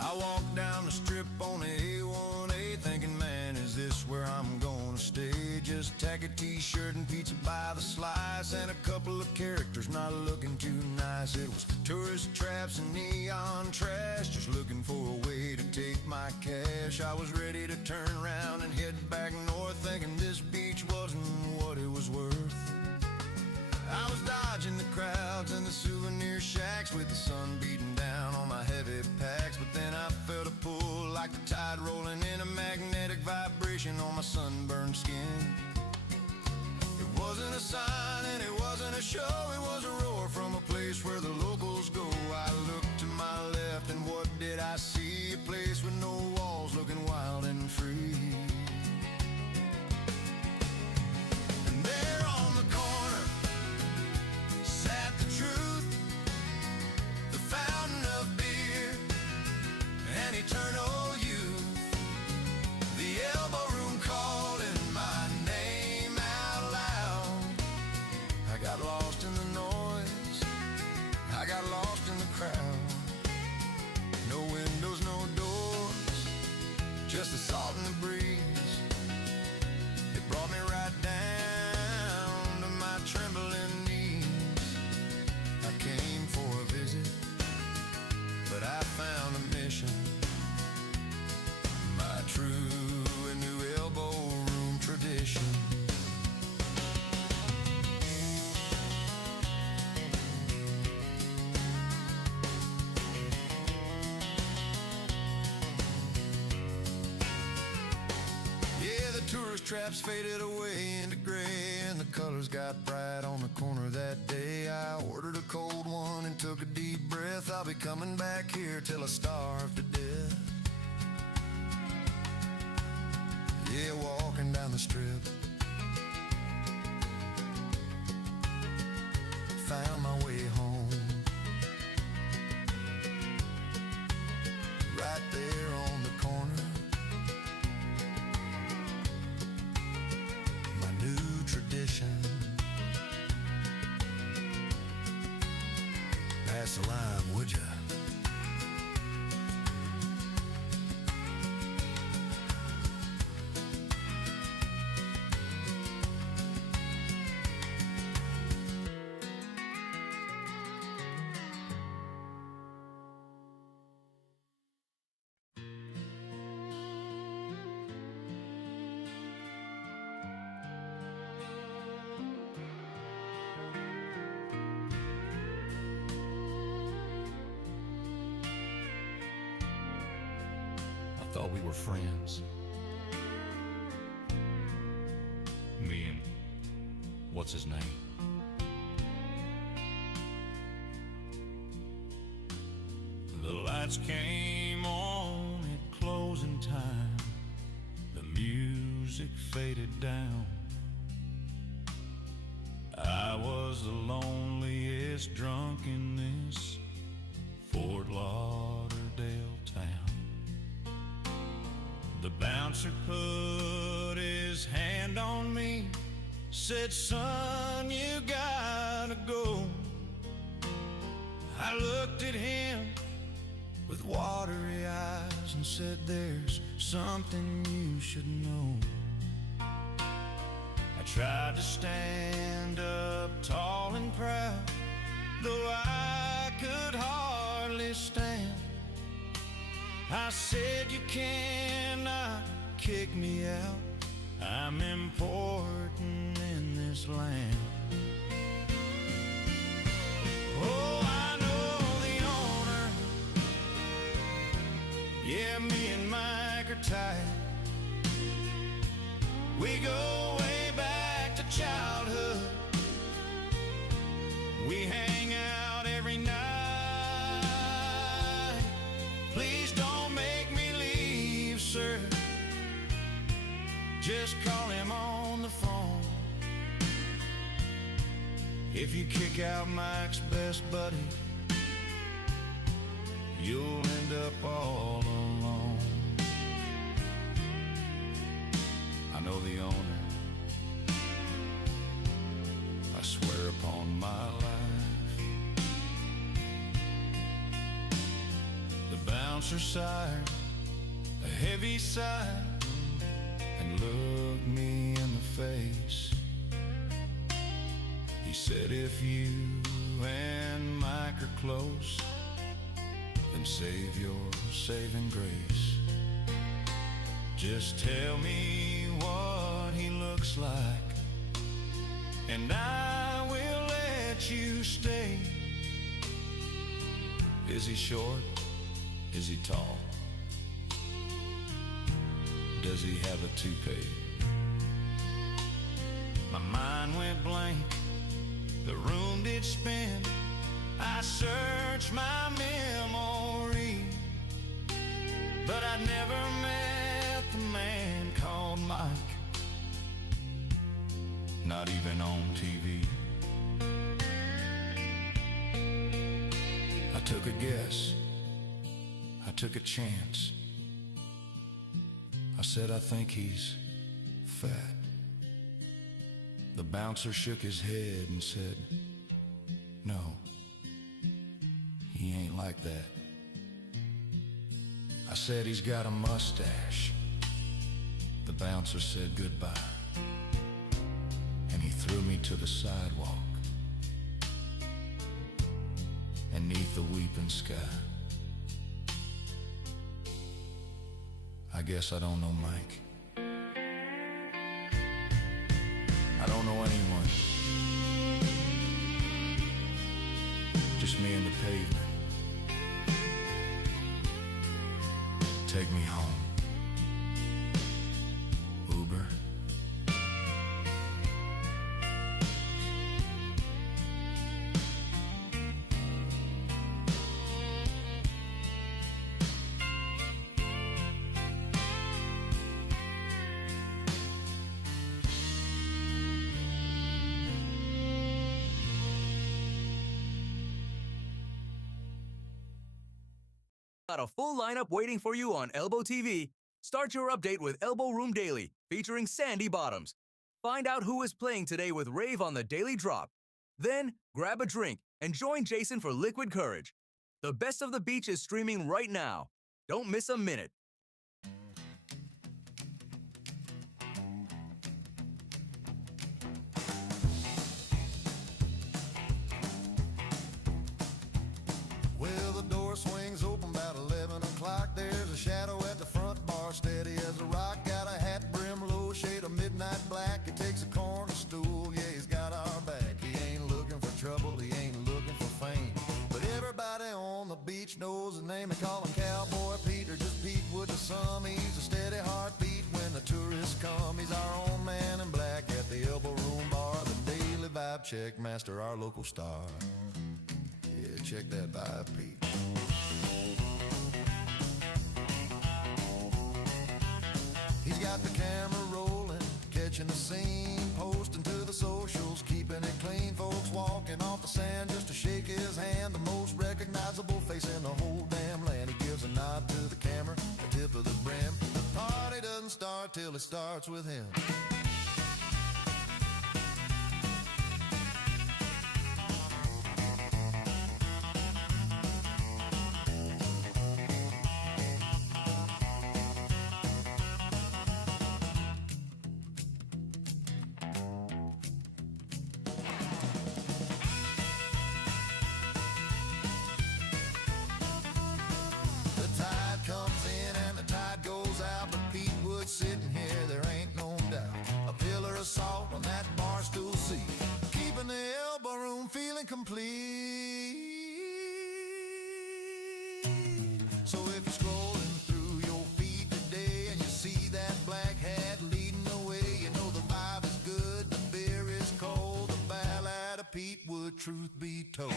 I walked down the strip on the A1A thinking, man, is this where I'm gonna stay? Just tack a t-shirt and pizza by the slice and a couple of characters not looking too nice. It was tourist traps and neon trash, just looking for a way to take my cash. I was ready to turn around and head back north, thinking this beach wasn't what it was worth. I was dodging the crowds and the souvenir shacks with the sun beating down on my heavy packs. But then I felt a pull like the tide rolling in, a magnetic vibration on my sunburned skin. It wasn't a sign and it wasn't a show, it was a roar from a place where the locals go. I looked to my left and what did I see? A place with no walls, looking wild and free. And there on the corner sat the truth, the fountain of beer and eternal youth. The Elbo Room calling my name out loud. I got lost in the noise, I got lost in the crowd. No windows, no doors, just the salt and the breeze. It brought me right down to my trembling knees. I came for a visit, but I found a mission. My true and new Elbo Room tradition. Yeah, the tourist traps faded away into gray and the colors got bright on the corner that day. I ordered a cold one and took a deep breath. I'll be coming back here till I starve to death. Yeah, walking down the strip, found my way home. Right there on the corner, my new tradition. Pass the lime, would ya? thought we were friends. Me and what's his name? The lights came on at closing time. The music faded down. I was the loneliest drunk in this Fort Lauderdale town. The bouncer put his hand on me, said, "Son, you gotta go." I looked at him with watery eyes and said, "There's something you should know." I tried to stand up tall and proud, though I could hardly stand. I said, "You cannot kick me out. I'm important in this land." Oh, I know the owner. Yeah, me and Mike are tight. We go way back to childhood. We hang out every night. Please don't make me leave, sir. Just call him on the phone. If you kick out Mike's best buddy, you'll end up all alone. I know the owner. I swear upon my life. The bouncer sighed a heavy sigh and looked me in the face. He said, "If you and Mike are close, then save your saving grace. Just tell me what he looks like, and I will let you stay. Is he short? Is he tall? Does he have a toupee?" My mind went blank, the room did spin. I searched my memory, but I never met the man called Mike, not even on TV. I took a guess, I took a chance. I said, "I think he's fat." The bouncer shook his head and said, "No, he ain't like that." I said, "He's got a mustache." The bouncer said goodbye, and he threw me to the sidewalk beneath the weeping sky. I guess I don't know Mike. I don't know anyone. Just me and the pavement. Take me home, Uber. Got a full lineup waiting for you on ElboTV. Start your update with Elbo Room Daily, featuring Sandy Bottoms. Find out who is playing today with Rave on the Daily Drop. Then, grab a drink and join Jason for Liquid Courage. The Best of the Beach is streaming right now. Don't miss a minute. Well, the door swings open about 11 o'clock. There's a shadow at the front bar, steady as a rock. Got a hat brim low, shade of midnight black. He takes a corner stool, yeah, he's got our back. He ain't looking for trouble, he ain't looking for fame, but everybody on the beach knows his name. They call him Cowboy Pete or just Pete with the sun. chum. He's a steady heartbeat when the tourists come. He's our own man in black at the Elbo Room bar. The daily vibe check master, our local star. Yeah, check that vibe, Pete. He's got the camera rolling, catching the scene, posting to the socials, keeping it clean. Folks walking off the sand just to shake his hand. The most recognizable face in the whole damn land. He gives a nod to the camera, the tip of the brim. The party doesn't start till it starts with him. Sitting here, there ain't no doubt. A pillar of salt on that bar stool seat, keeping the Elbo Room feeling complete. So if you're scrolling through your feed today and you see that black hat leading the way, you know the vibe is good, the beer is cold, the ballad of Pete Wood, truth be told.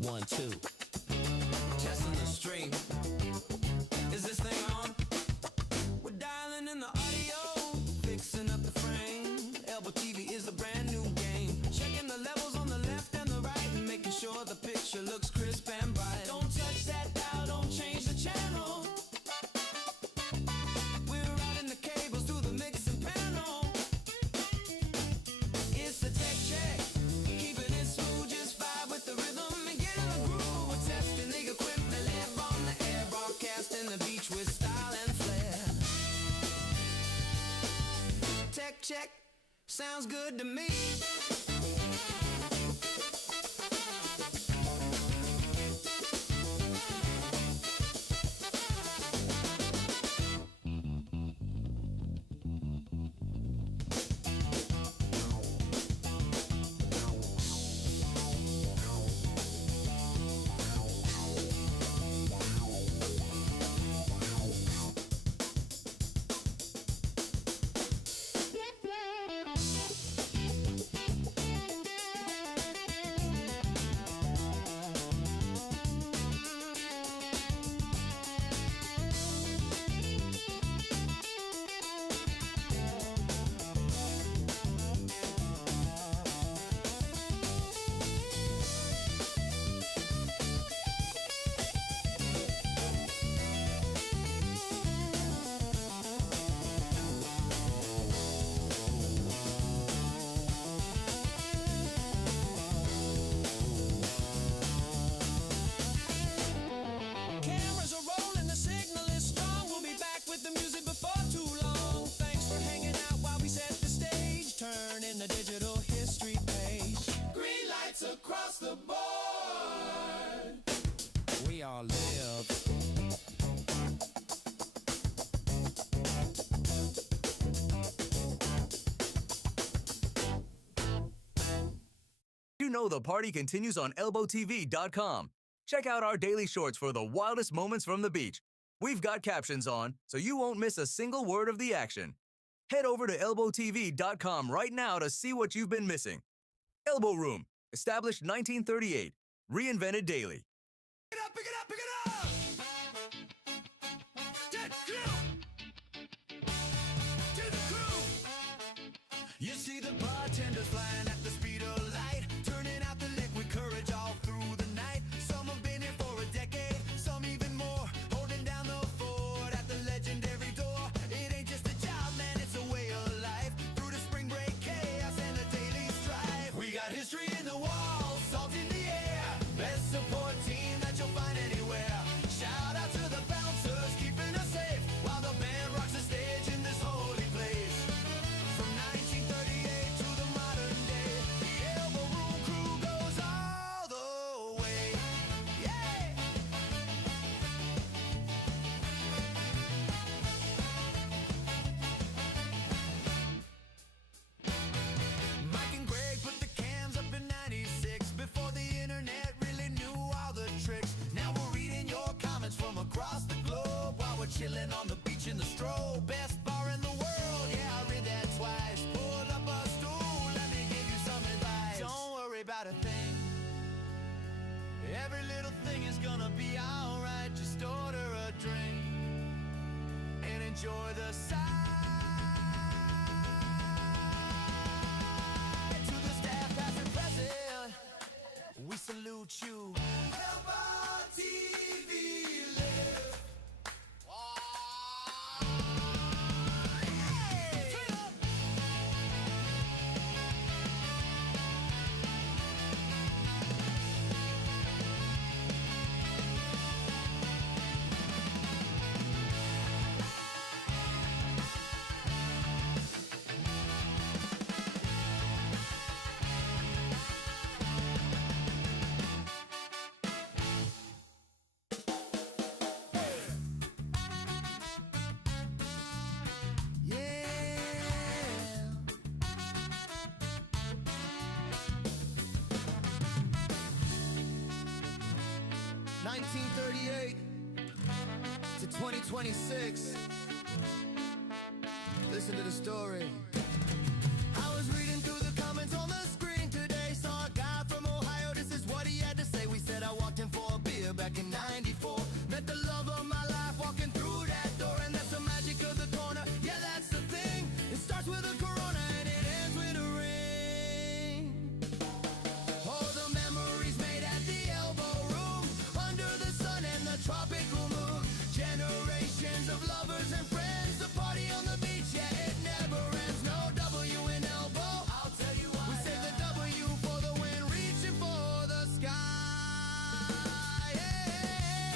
One, two. Testing the stream. Is this thing on? We're dialing in the audio, fixing up the frame. ElboTV is a brand new game. Checking the levels on the left and the right, and making sure the picture looks crisp and bright. Don't touch that dial, don't change the channel. We're routing the cables through the mixing panel. It's the tech check, keeping it smooth, just vibe with the rhythm and get in the groove. We're testing the equipment, live on the air, broadcasting the beach with style and flair. Tech check, sounds good to me. across the board. We all live. You know the party continues on ElboTV.com. Check out our daily shorts for the wildest moments from the beach. We've got captions on, so you won't miss a single word of the action. Head over to ElboTV.com right now to see what you've been missing. Elbo Room, established 1938, reinvented daily. Pick it up, pick it up, pick it up! Get to the crew! You see the bartenders flying at the speed of light, turning out the liquid courage all through the night. Some have been here for a decade, some even more, holding down the fort at the legendary door. It ain't just a job, man, it's a way of life. Through the spring break chaos and the daily strife, we got history in the walls, salt in the air, best support team that you'll find anywhere. Shout out to the bouncers keeping us safe while the band rocks the stage in this holy place. From 1938 to the modern day, the Elbo Room crew goes all the way. Yeah! Mike and Greg put the cams up in 96 before the internet really knew all the tricks. Now we're reading your comments from across the globe while we're chilling on the beach in the stroll. Best bar in the world, yeah, I read that twice. Pull up a stool, let me give you some advice. Don't worry about a thing, every little thing is gonna be alright. Just order a drink and enjoy the sight. To the staff, past and present, we salute you. ElboTV live. Hey! Yeah. 1938 to 2026. Listen to the story. I was reading through the comments on the screen today. Saw a guy from Ohio, this is what he had to say. We said I walked in for a beer back in 94. Met the love of my life walking through that door. And that's the magic of the corner, yeah, that's the thing. It starts with a Corona and it ends with a ring. Oh, the memories made at the Elbo Room, under the sun and the tropical moon. Generations of lovers and friends, the party on the beach, yeah, it never ends. No W in Elbo, I'll tell you why. We save the W for the win, reaching for the sky. Yeah.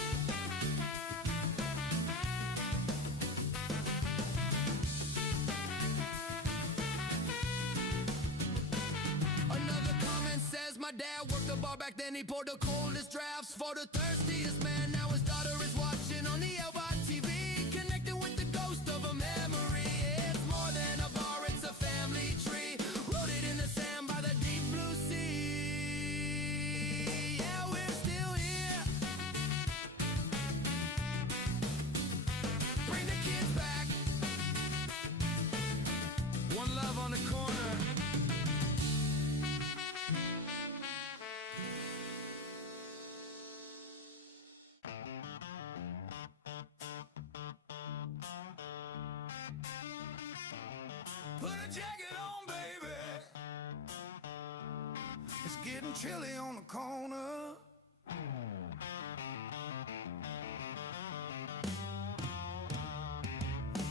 Another comment says my dad worked the bar back then. He poured the coldest drafts for the thirstiest man. Now his daughter is watching on the ElboTV, connecting with the ghost of a memory. It's more than a bar, it's a family tree, rooted in the sand by the deep blue sea. Yeah, we're still here. Bring the kids back. One love on the corner. Put a jacket on, baby. It's getting chilly on the corner.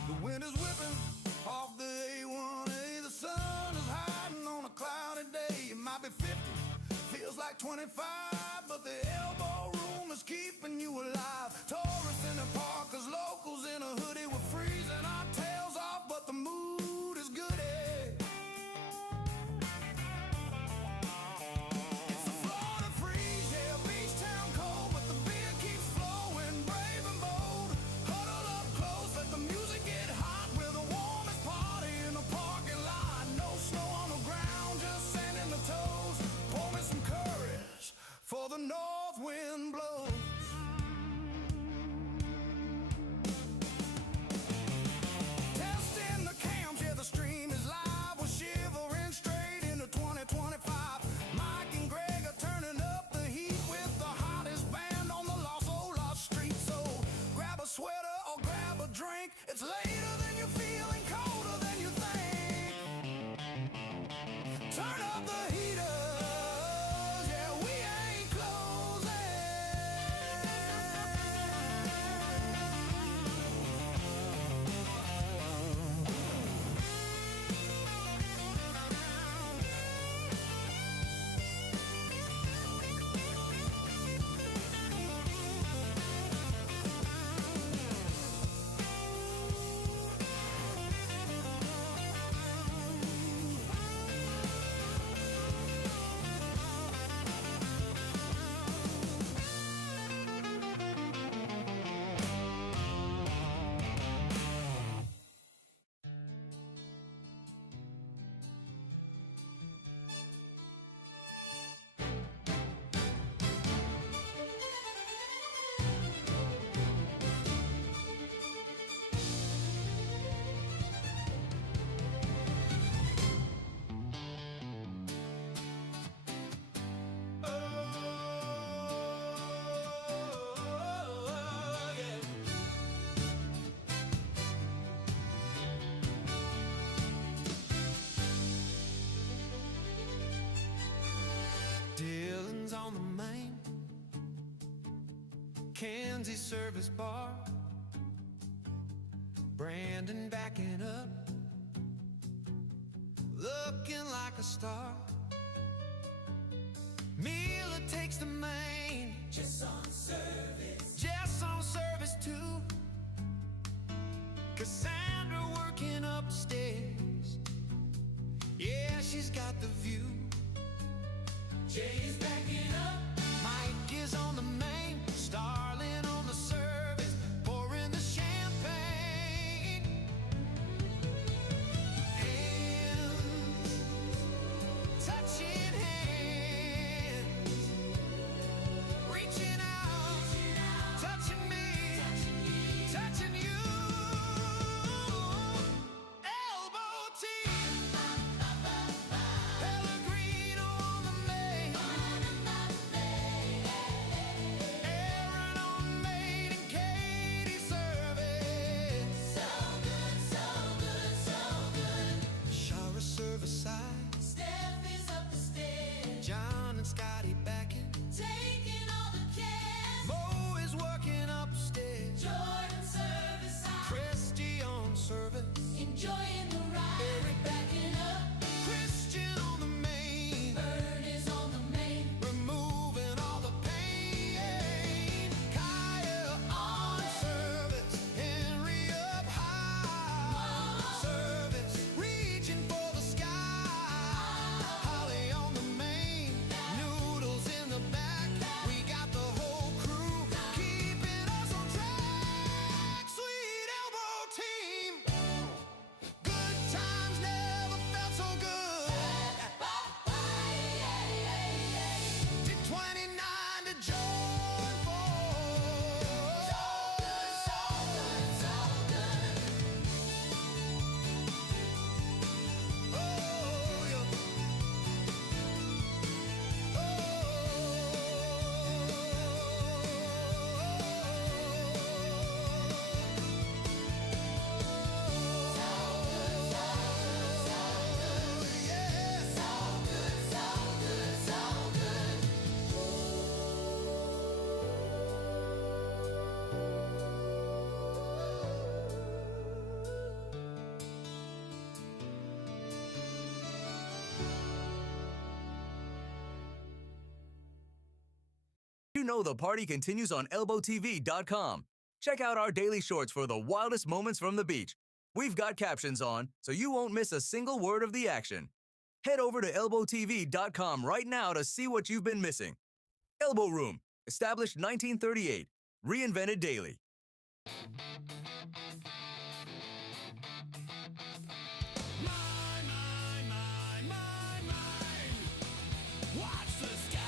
The wind is whipping off the A1A. The sun is hiding on a cloudy day. It might be 50, feels like 25, but the Elbo Room is keeping you alive. Tourists in the park, 'cause locals in a hoodie. We're freezing our tails off, but the mood is good. It's a the north wind blows. Testing the cams, yeah, the stream is live. We're shivering straight into 2025. Mike and Greg are turning up the heat with the hottest band on the Los Olas street. So grab a sweater or grab a drink. It's later than you're feeling, colder than you think. Turn up the heaters, yeah, we ain't closing. Dylan's on the main, Kenzie service bar, Brandon backing up, looking like a star. Mila takes the main, Jess on service too. Cassandra working upstairs, yeah, she's got the view. Jay's backing up, Mike is on the main, Starlin on the service, pouring the champagne. Hands, touching hands, reaching out, touching me, touching you. Elbow team, Pellegrino on the main, Aaron on main and Katie service. So good, so good, so good. Shara service side, Steph is up the stairs, John and Scotty backing, taking all the cares. Mo is working upstairs, Jordan service side, Christy on service, enjoying the ride. Eric backing up, Christian on the main, Bird is on the main, removing all the pain. Kaya on service, Henry up high, service, reaching for the sky. Holly on the main, Noodles in the back. We got the whole crew keeping us on track. Sweet Elbow team, good times never felt so good. Did 29 to join force. So good, so good, so good. Oh, yeah. You know the party continues on ElboTV.com. Check out our daily shorts for the wildest moments from the beach. We've got captions on, so you won't miss a single word of the action. Head over to ElboTV.com right now to see what you've been missing. Elbo Room, established 1938, reinvented daily. Mine, watch the sky.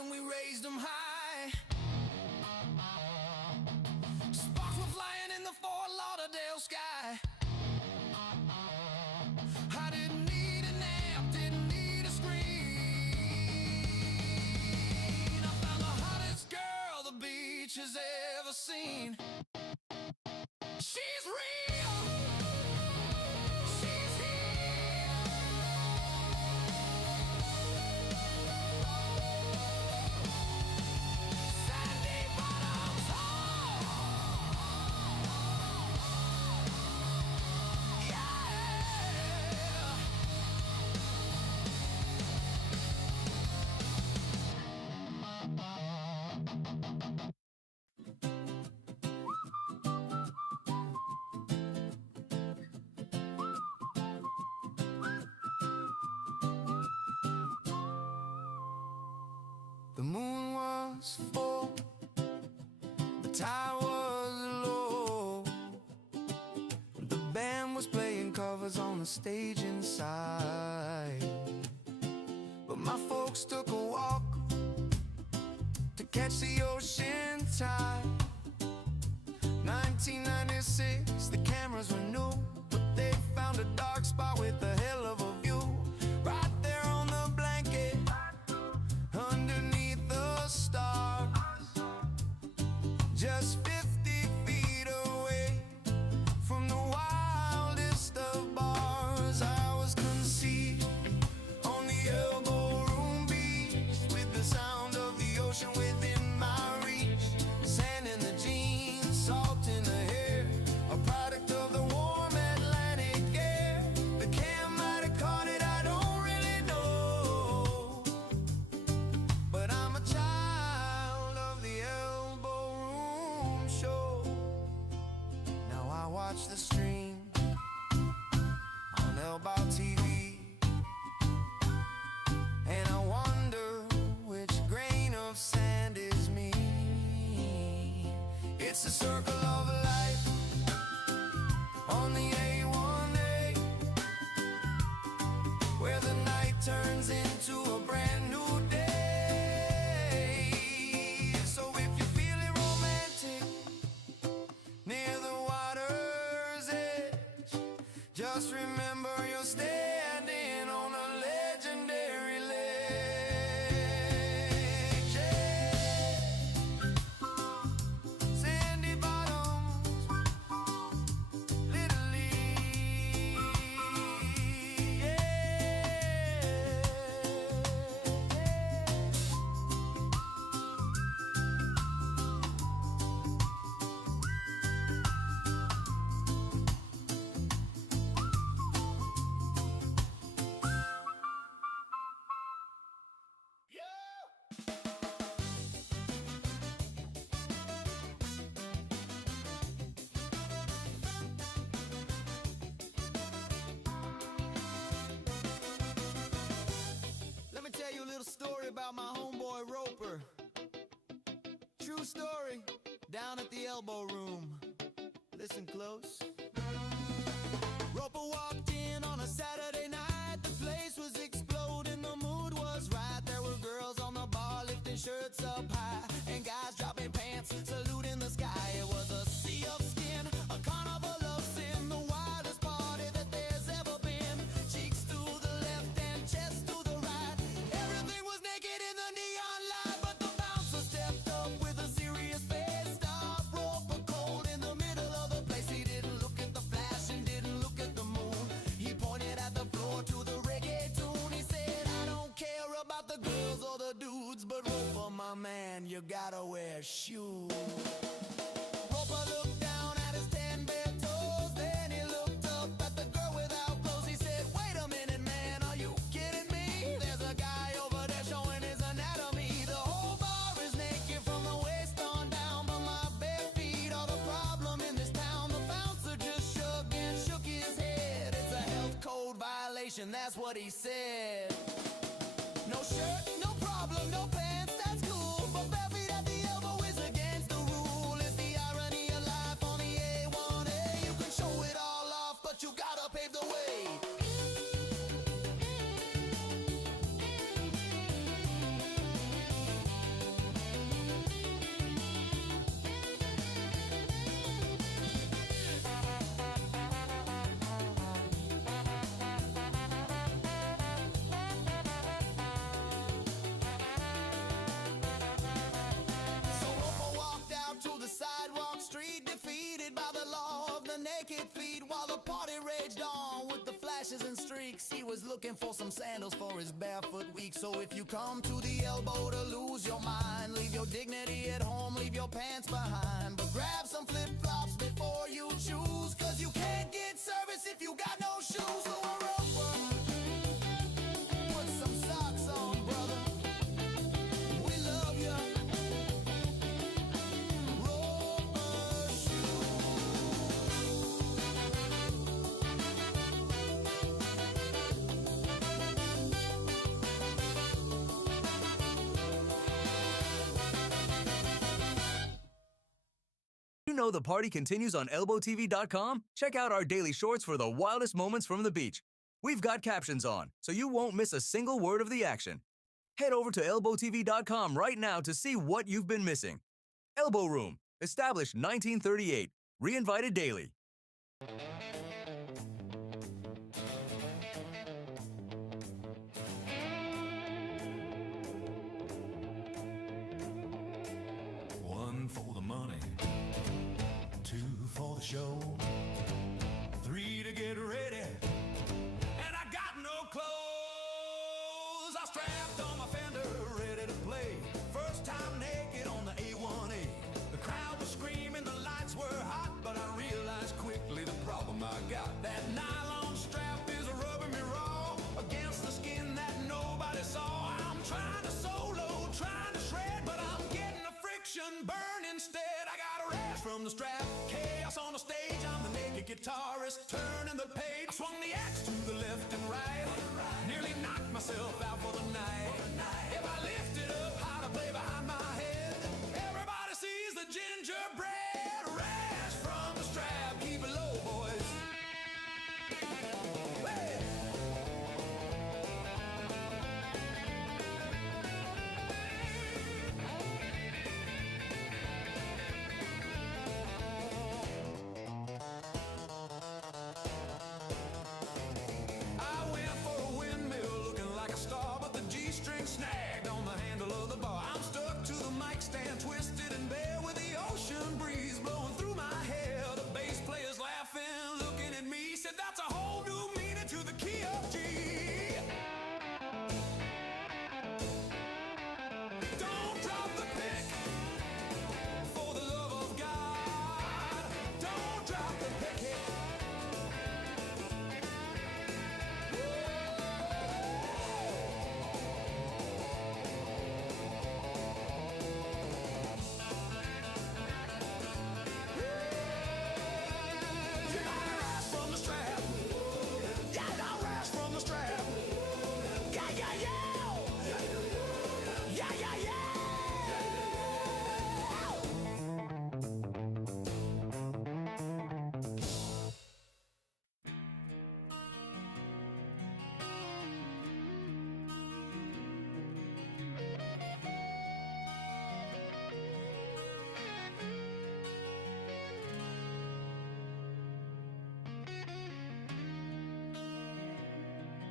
and we raised them high. Sparks were flying in the Fort Lauderdale sky. I didn't need a nap, didn't need a screen. I found the hottest girl the beach has ever seen. She's real. She's here. Sandy bottoms home. Yeah. The moon was full, the tide was low. The band was playing covers on the stage inside. But my folks took a walk to catch the ocean tide. 1996, the cameras were new, but they found a dark spot with a hell of a view. Right there on the blanket, underneath the stars, just 50 feet away from the wildest of bars. I was conceived on the Elbo Room beach, with the sound of the ocean within my reach. Sand in the jeans, salt in the hair, a product of the warm Atlantic air. The cam might have caught it, I don't really know, but I'm a child of the Elbo Room show. Now I watch the stream on ElboTV, and I wonder which grain of sand is me. It's the circle of life on the A1A, where the night turns into a brand new day. So if you're feeling romantic near the water's edge, just remember you're standing on a legendary ledge. Yeah. Sandy bottoms, Little League. Let me tell you a little story about my homeboy Roper. True story, down at the Elbo Room. Listen close. Roper walked in on a Saturday night. The place was exploding, the mood was right. There were girls on the bar lifting shirts up high, and guys dropping pants, saluting the sky. It was a sea of skin, a carnival of sin, the wildest party that there's ever been. Cheeks to the left and chest to the right. Everything was naked in the neon light, but the bouncer stepped up with a serious face. Stop Roper cold in the middle of the place. He didn't look at the flash and didn't look at the moon. He pointed at the floor to the reggae tune. He said, I don't care about the girls or the dudes, but Roper, my man, you gotta wear shoes. Roper looked down at his 10 bare toes, then he looked up at the girl without clothes. He said, wait a minute, man, are you kidding me? There's a guy over there showing his anatomy. The whole bar is naked from the waist on down, but my bare feet are the problem in this town. The bouncer just shrugged and shook his head. It's a health code violation, that's what he said. No shirt, no problem, no pants, that's cool, but bare feet at the elbow is against the rule. It's the irony of life on the A1A. You can show it all off, but you gotta pave the way. party raged on with the flashes and streaks. He was looking for some sandals for his barefoot week. So if you come to the elbow to lose your mind, leave your dignity at home, leave your pants behind. But grab some flip-flops before you choose, 'cause you can't get service if you got no shoes. So put some socks on, brother. We love you. Rubber shoes. You know the party continues on ElboTV.com? Check out our daily shorts for the wildest moments from the beach. We've got captions on, so you won't miss a single word of the action. Head over to ElboTV.com right now to see what you've been missing. Elbo Room, established 1938, re-invited daily. One for the money, two for the show, three to get ready, and I got no clothes. I strapped on my fender, ready to play. First time naked on the A1A. The crowd was screaming, the lights were hot, but I realized quickly the problem I got. That nylon strap is rubbing me raw against the skin that nobody saw. I'm trying to solo, trying to shred, but I'm getting a friction burn instead. I got a rash from the strap, chaos on the stage. I'm the naked guitarist, turning the page. I swung the axe to the left and right, nearly knocked myself out for the night. If I lift it up high to play behind my head, everybody sees the gingerbread rash from the strap. Keep it low, boys. Hey! I went for a windmill looking like a star, but the G-string snagged on the handle of the bar. I'm stuck to the mic stand, twisted and bare, with the ocean breeze blowing through my hair. The bass player's laughing, looking at me, said that's a whole new meaning to the key of G. Don't drop the pick, for the love of God. Don't drop the pick. You gotta rise from the strap. Yeah, don't rise from the strap. Yeah, yeah, yeah. Yeah, yeah, yeah.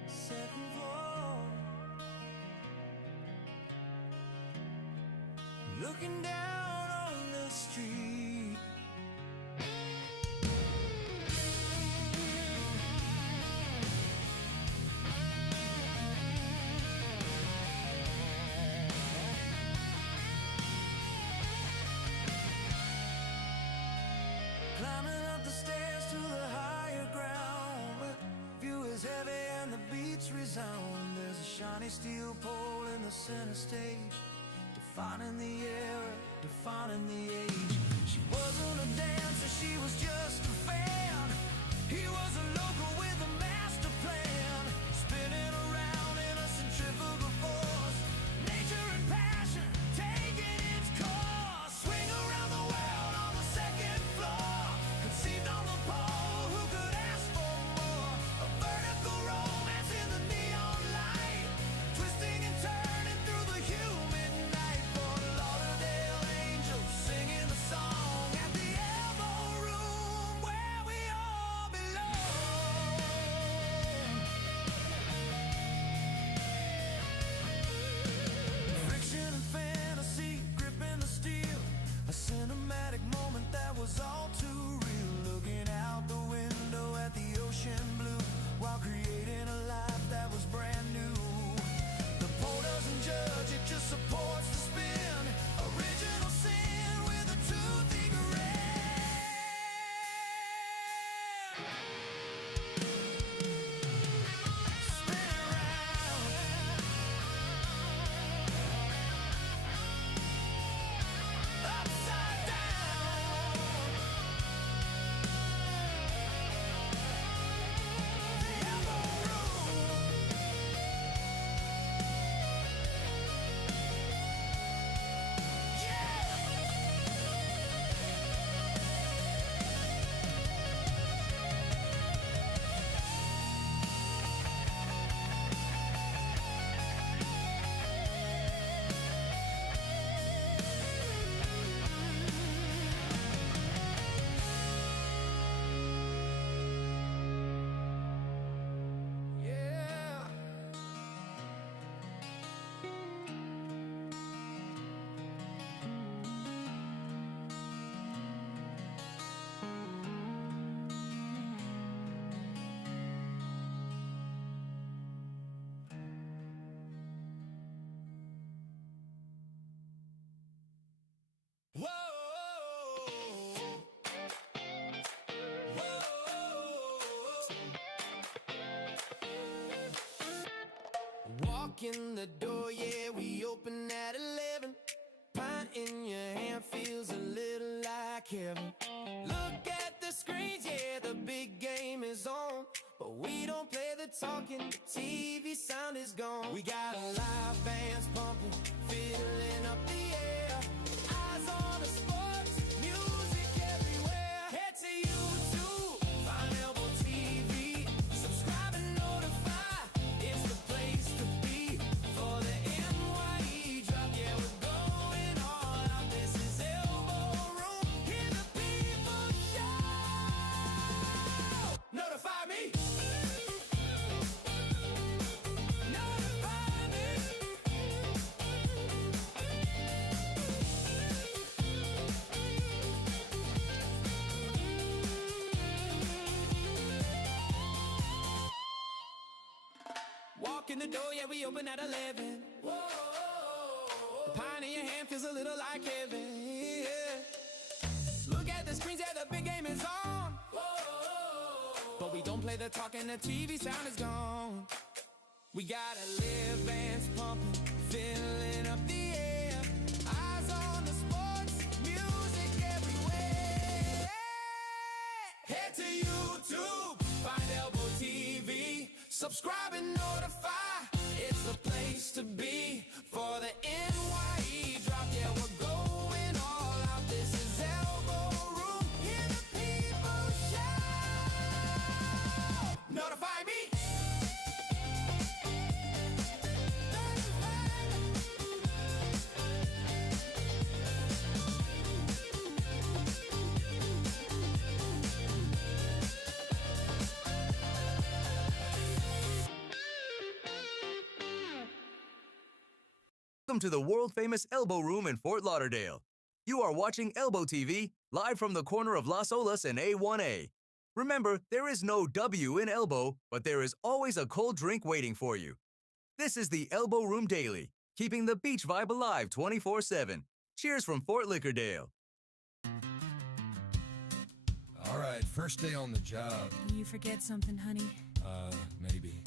Second floor, looking down on the street. Climbing up the stairs to the higher ground, where view is heavy and the beats resound. There's a shiny steel pole in the center stage, defining the era, defining the age. She wasn't a dancer, she was just a fan. He was a local with a master plan, spinning around in a centrifugal force. Nature and passion taking its course. Swing around the world on the second floor, conceived on the pole. Who could ask for more? A vertical romance in the neon light, twisting and turning through the humid night. Fort Lauderdale walk in the door, yeah, we open at 11. Pint in your hand feels a little like heaven. Look at the screens, yeah, the big game is on. But we don't play the talking, the TV sound is gone. We got a live bands pumping, filling up the air. Eyes on the sports, music everywhere. Head to YouTube, find ElboTV. Subscribe and notify, it's the place to be. For the NYE drop, yeah, we're going all out. This is Elbo Room, hear the people shout. Notify me. Notify me. Walk in the door, yeah, we open at 11. Whoa. The pine in your hand feels a little like heaven. Yeah. Look at the screens, yeah, the big game is on. Whoa. But we don't play the talk and the TV sound is gone. We gotta live bands pumping, filling up the air. Eyes on the sports, music everywhere. Head to YouTube, find ElboTV. Subscribe and notify, it's the place to be. For the NYE drop, yeah, we're going all out. This is Elbo Room, hear the people shout. Notify me. Welcome to the world-famous Elbo Room in Fort Lauderdale. You are watching ElboTV, live from the corner of Las Olas and A1A. Remember, there is no W in Elbo, but there is always a cold drink waiting for you. This is the Elbo Room Daily, keeping the beach vibe alive 24/7. Cheers from Fort Lauderdale. All right, first day on the job. You forget something, honey. Maybe.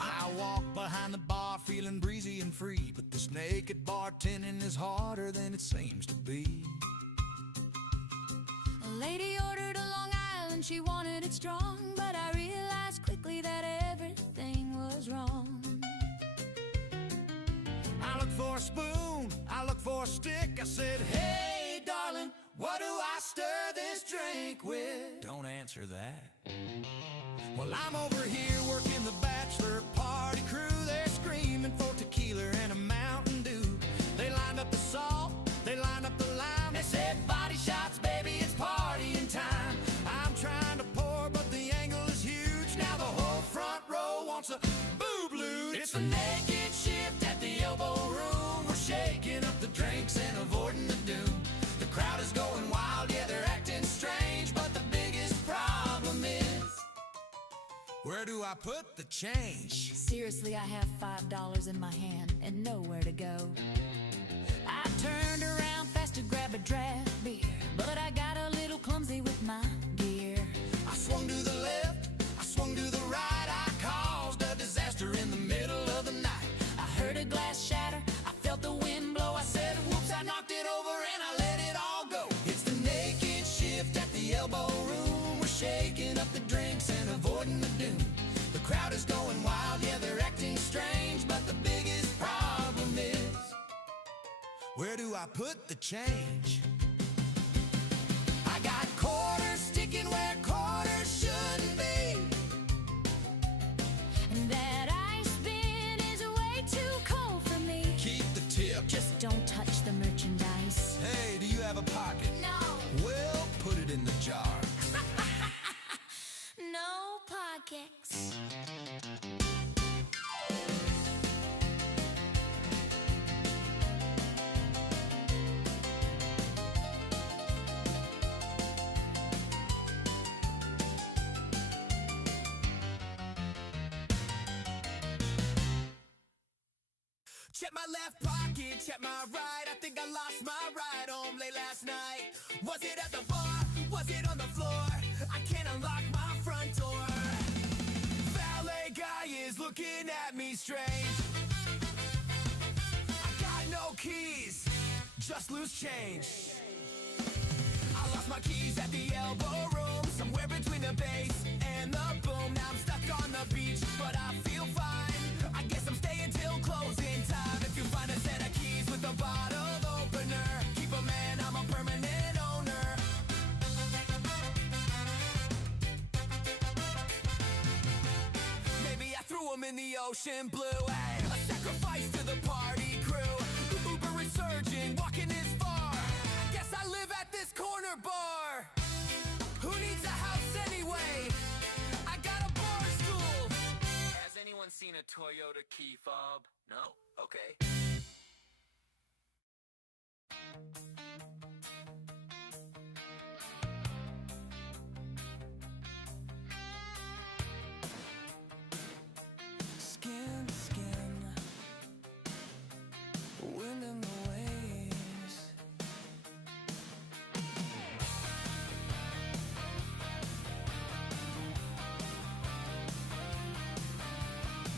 I walk behind the bar feeling breezy and free, but this naked bartending is harder than it seems to be. A lady ordered a Long Island, she wanted it strong, but I realized quickly that everything was wrong. I look for a spoon, I look for a stick. I said, hey, darling, what do I stir this drink with? Don't answer that. Well, I'm over here working the bachelor party crew. They're screaming for tequila and a Mountain Dew. They lined up the salt, they lined up the lime. They said, body shots, baby, it's partying time. I'm trying to pour, but the angle is huge. Now the whole front row wants a boob loot. It's the naked shift at the Elbo Room. We're shaking up the drinks and avoiding the doom. The crowd is going wild, yeah, they're acting strange, but the biggest problem is, where do I put the change? Seriously, I have $5 in my hand and nowhere to go. I turned around fast to grab a draft beer, but I got a little clumsy with my gear. I swung to the left, I swung to the right. I caused a disaster in the middle of the night. I heard a glass shatter, I felt the wind blow. I said, whoops, I knocked it over and I let it all go. It's the naked shift at the Elbo Room. We're shaking up the drinks and avoiding the doom. The crowd is going wild, yeah, they're acting strange, but the biggest problem is, where do I put the change? I got quarters sticking where quarters shouldn't be. And that ice bin is way too cold for me. Keep the tip. Just don't touch the merchandise. Hey, do you have a pocket? No. Well, put it in the jar. No pockets. Check my left pocket, check my right. I think I lost my ride home late last night. Was it at the bar? Was it on the floor? I can't unlock my front door. Valet guy is looking looking at me strange. I got no keys, just loose change. I lost my keys at the Elbo Room, somewhere between the bass and the boom. Now I'm stuck on the beach, but I feel fine. I guess I'm staying till closing time. If you find a set of keys with a bottle opener, keep 'em, man, I'm a permanent owner. Maybe I threw 'em in the ocean blue. Hey, a sacrifice to the party crew. Uber resurging, walking this far. Guess I live at this corner bar. Who needs a house anyway? I got a bar stool. Has anyone seen a Toyota key fob? No? Okay. Skin to skin, wind in the waves.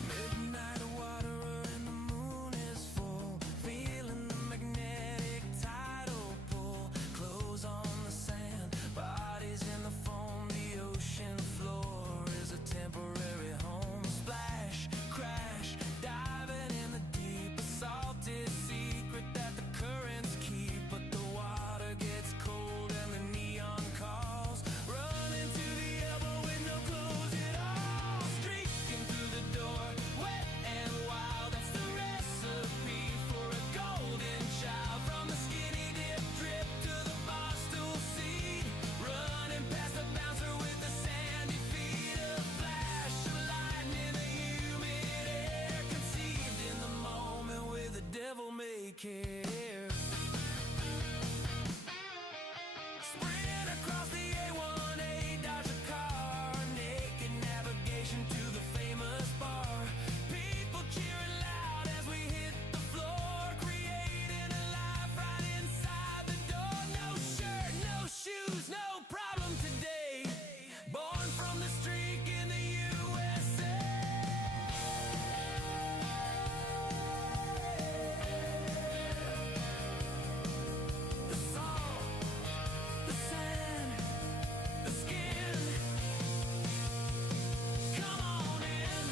Midnight waterer and the moon is full, feeling the magnetic tidal pull. Clothes on the sand, bodies in the foam. The ocean floor is a temporary home. Splash, crash, diving in the deep. A salted secret that the currents keep, but the water gets cold and the neon calls. Run into the elbow with no clothes at all. Streaking through the door, wet and wild. That's the recipe for a golden child. From the skinny dip drip to the bar stool seat. Running past the bouncer with the sandy feet. A flash of lightning, the humid air. Conceived in the moment with the devil may care. Sprint across the A1A, dodge a car. Naked navigation to the famous bar. People cheering loud as we hit the floor. Creating a life right inside the door. No shirt, no shoes, no problem today. Born from the streak in the USA. The salt, the sand, the skin. Come on in.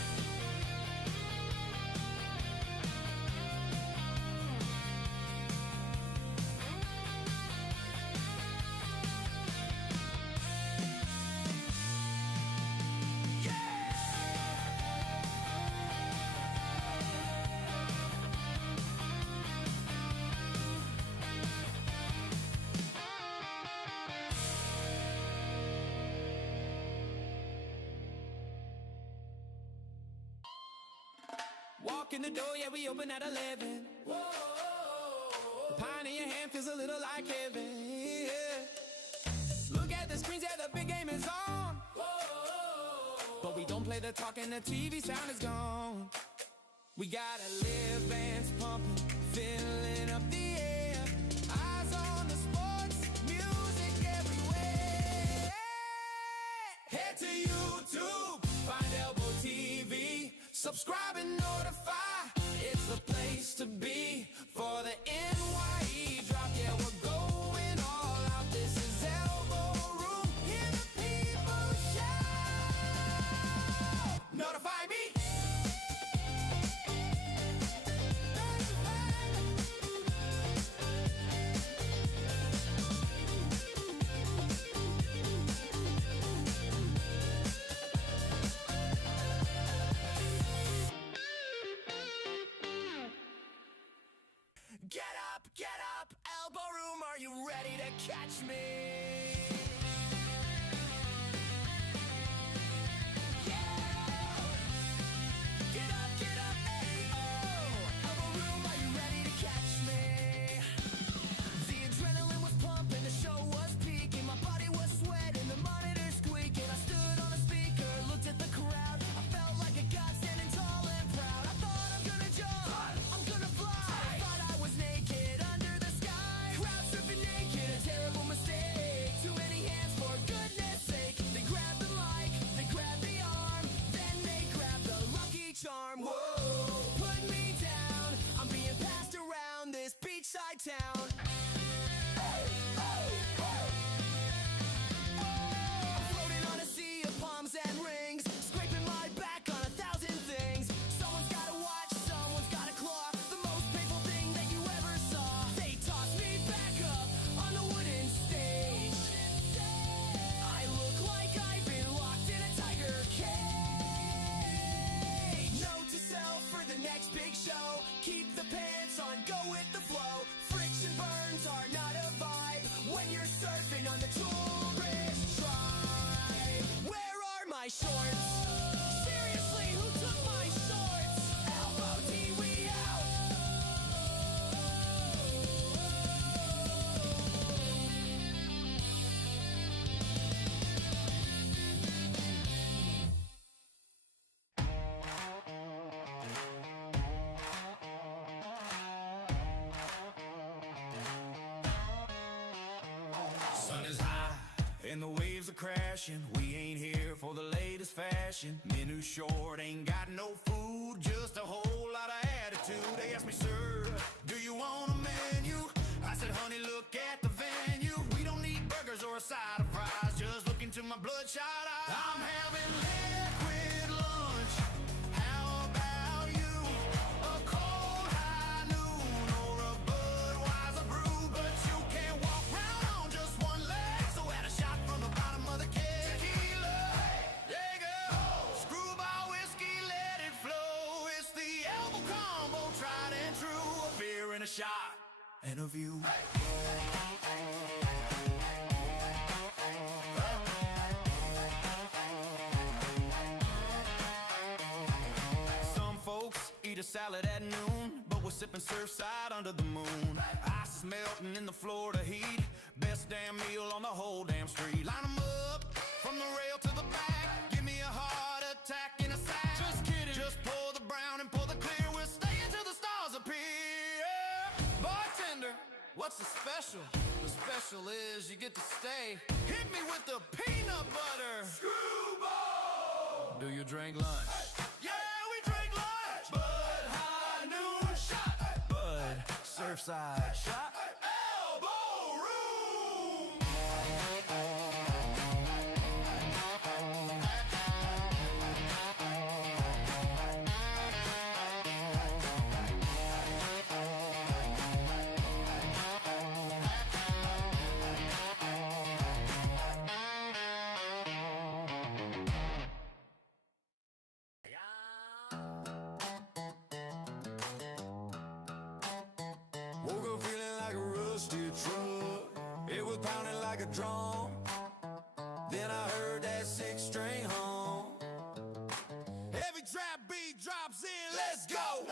Walk in the door, yeah, we open at 11. Whoa, the pine in your hand feels a little like heaven. Yeah. Look at the screens, yeah, the big game is on. Whoa, but we don't play the talk and the TV sound is gone. We gotta live, bands pumping, filling up the air. Eyes on the sports, music everywhere. Head to YouTube, find ElboTV. Subscribe and notify. It's the place to be for the NYE drop. Yeah, we're going all out. This is Elbo Room. Hear the people shout. Notify me. Get up, Elbo Room, are you ready to catch me? Yeah! Get up, hey-oh! Elbo Room, are you ready to catch me? The adrenaline was pumping, the show was peaking. My body was sweating, the monitor squeaking. I stood on a speaker, looked at the crowd. I felt like a god standing tall and proud. I thought I'm gonna jump, I'm gonna fly. I thought I was naked under the sky. Crowd stripping naked, a terrible mistake. Too many beachside town. I'm floating on a sea of palms and rings, scraping my back on 1,000 things. Someone's gotta watch, someone's gotta claw. The most painful thing that you ever saw. They tossed me back up on the wooden stage. I look like I've been locked in a tiger cage. Note to self for the next big show: keep the pants on, go with the flow. Friction burns are not a vibe when you're surfing on the tourist tribe. Where are my shorts? Seriously, who took my shorts? ElboTV out. Sun is high and the waves are crashing. We ain't here for the latest fashion. Men who short ain't got no food, just a whole lot of attitude. They asked me, sir, do you want a menu? I said, honey, look at the venue. We don't need burgers or a side of fries. Just look into my bloodshot eyes. I'm having liquid lunch. How about you? A cold high noon or a Budweiser brew. But you can't walk round on just one leg, so add a shot from the bottom of the keg. Tequila, Jaeger, screwball whiskey, let it flow. It's the Elbo combo, tried and true. A beer and a shot and a view. Some folks eat a salad at noon, but we're sipping surfside under the moon. Ice is melting in the Florida heat. Best damn meal on the whole damn street. Line 'em up from the rail to the back. Give me a heart attack in a sack. Just kidding. Just pour the brown and pour the clear. We'll stay until the stars appear. Bartender, what's the special? The special is you get to stay. Hit me with the peanut butter. Screwball! Do you drink lunch? Yeah, we drink lunch. Bud high noon shot. Bud surfside shot. Elbo Room. Woke up feeling like a rusty truck. It was pounding like a drum. Then I heard that six-string hum. Every trap beat drops in, let's go.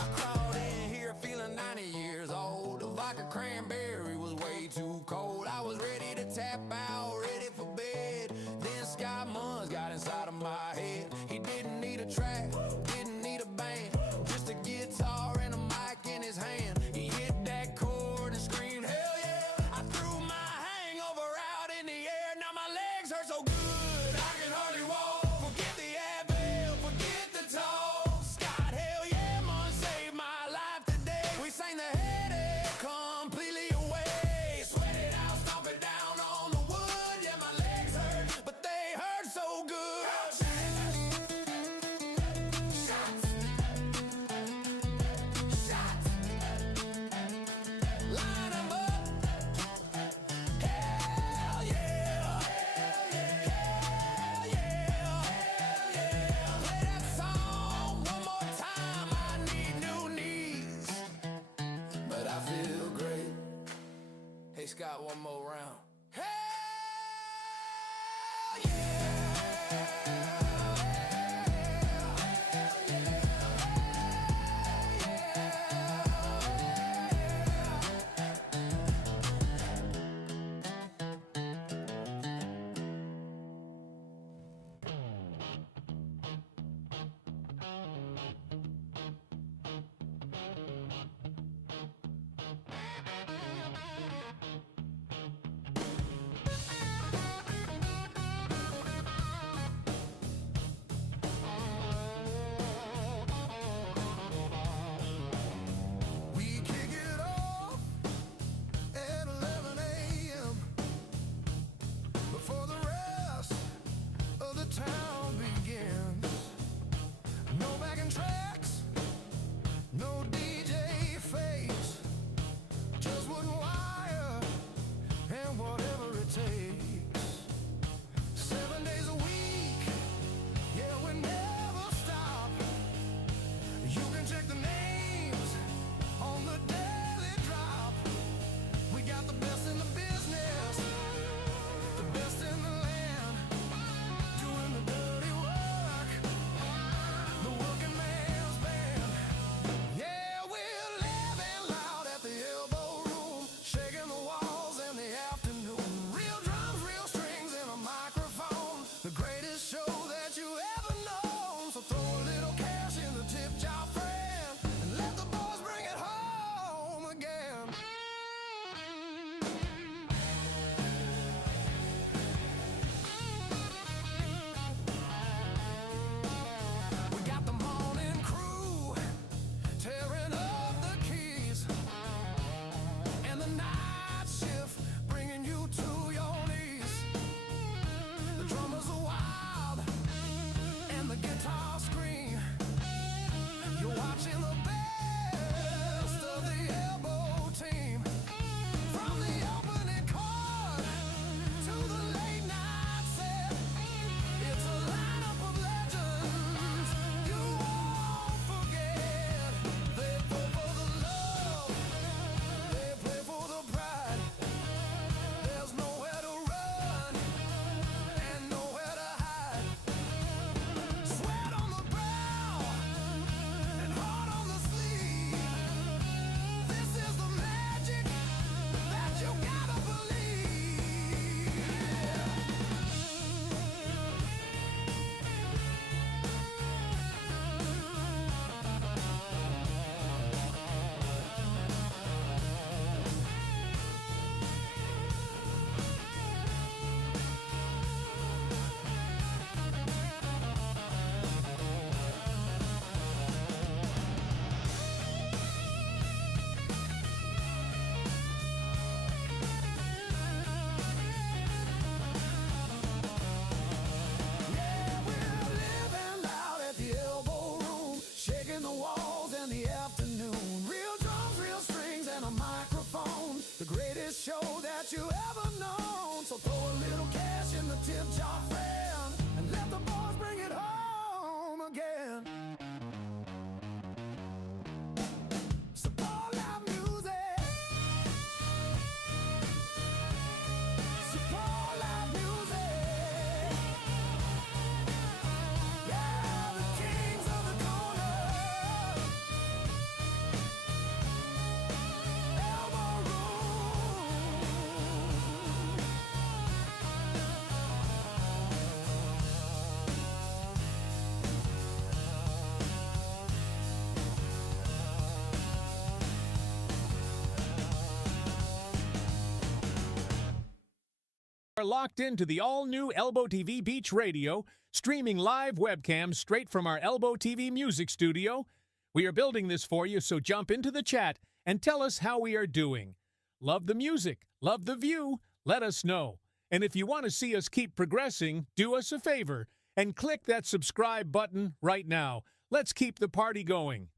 I crawled in here feeling 90 years old. The vodka cranberry was way too cold. I was ready to tap out, ready for bed. Then Scott Munns got inside of my head. He didn't need a track, didn't need a band, just a guitar and a mic in his hand. He hit that chord and screamed, hell yeah. I threw my hangover out in the air. Now my legs hurt so good I can hardly walk. Forget the Advil, forget the talk. Scott, hell yeah, Munn saved my life today. We sang the headache completely away. Sweat it out, stomp it down on the wood. Yeah, my legs hurt, but they hurt so good. Shots. Shots. Line 'em up. Hell yeah. Hell yeah. Hell yeah. Hell yeah. Play that song one more time. I need new knees, but I feel great. Hey Scott, one more round. Hell Are locked into the all-new ElboTV Beach Radio, streaming live webcams straight from our ElboTV music studio. We are building this for you, so jump into the chat and tell us how we are doing. Love the music, love the view, let us know. And if you want to see us keep progressing, do us a favor and click that subscribe button right now. Let's keep the party going.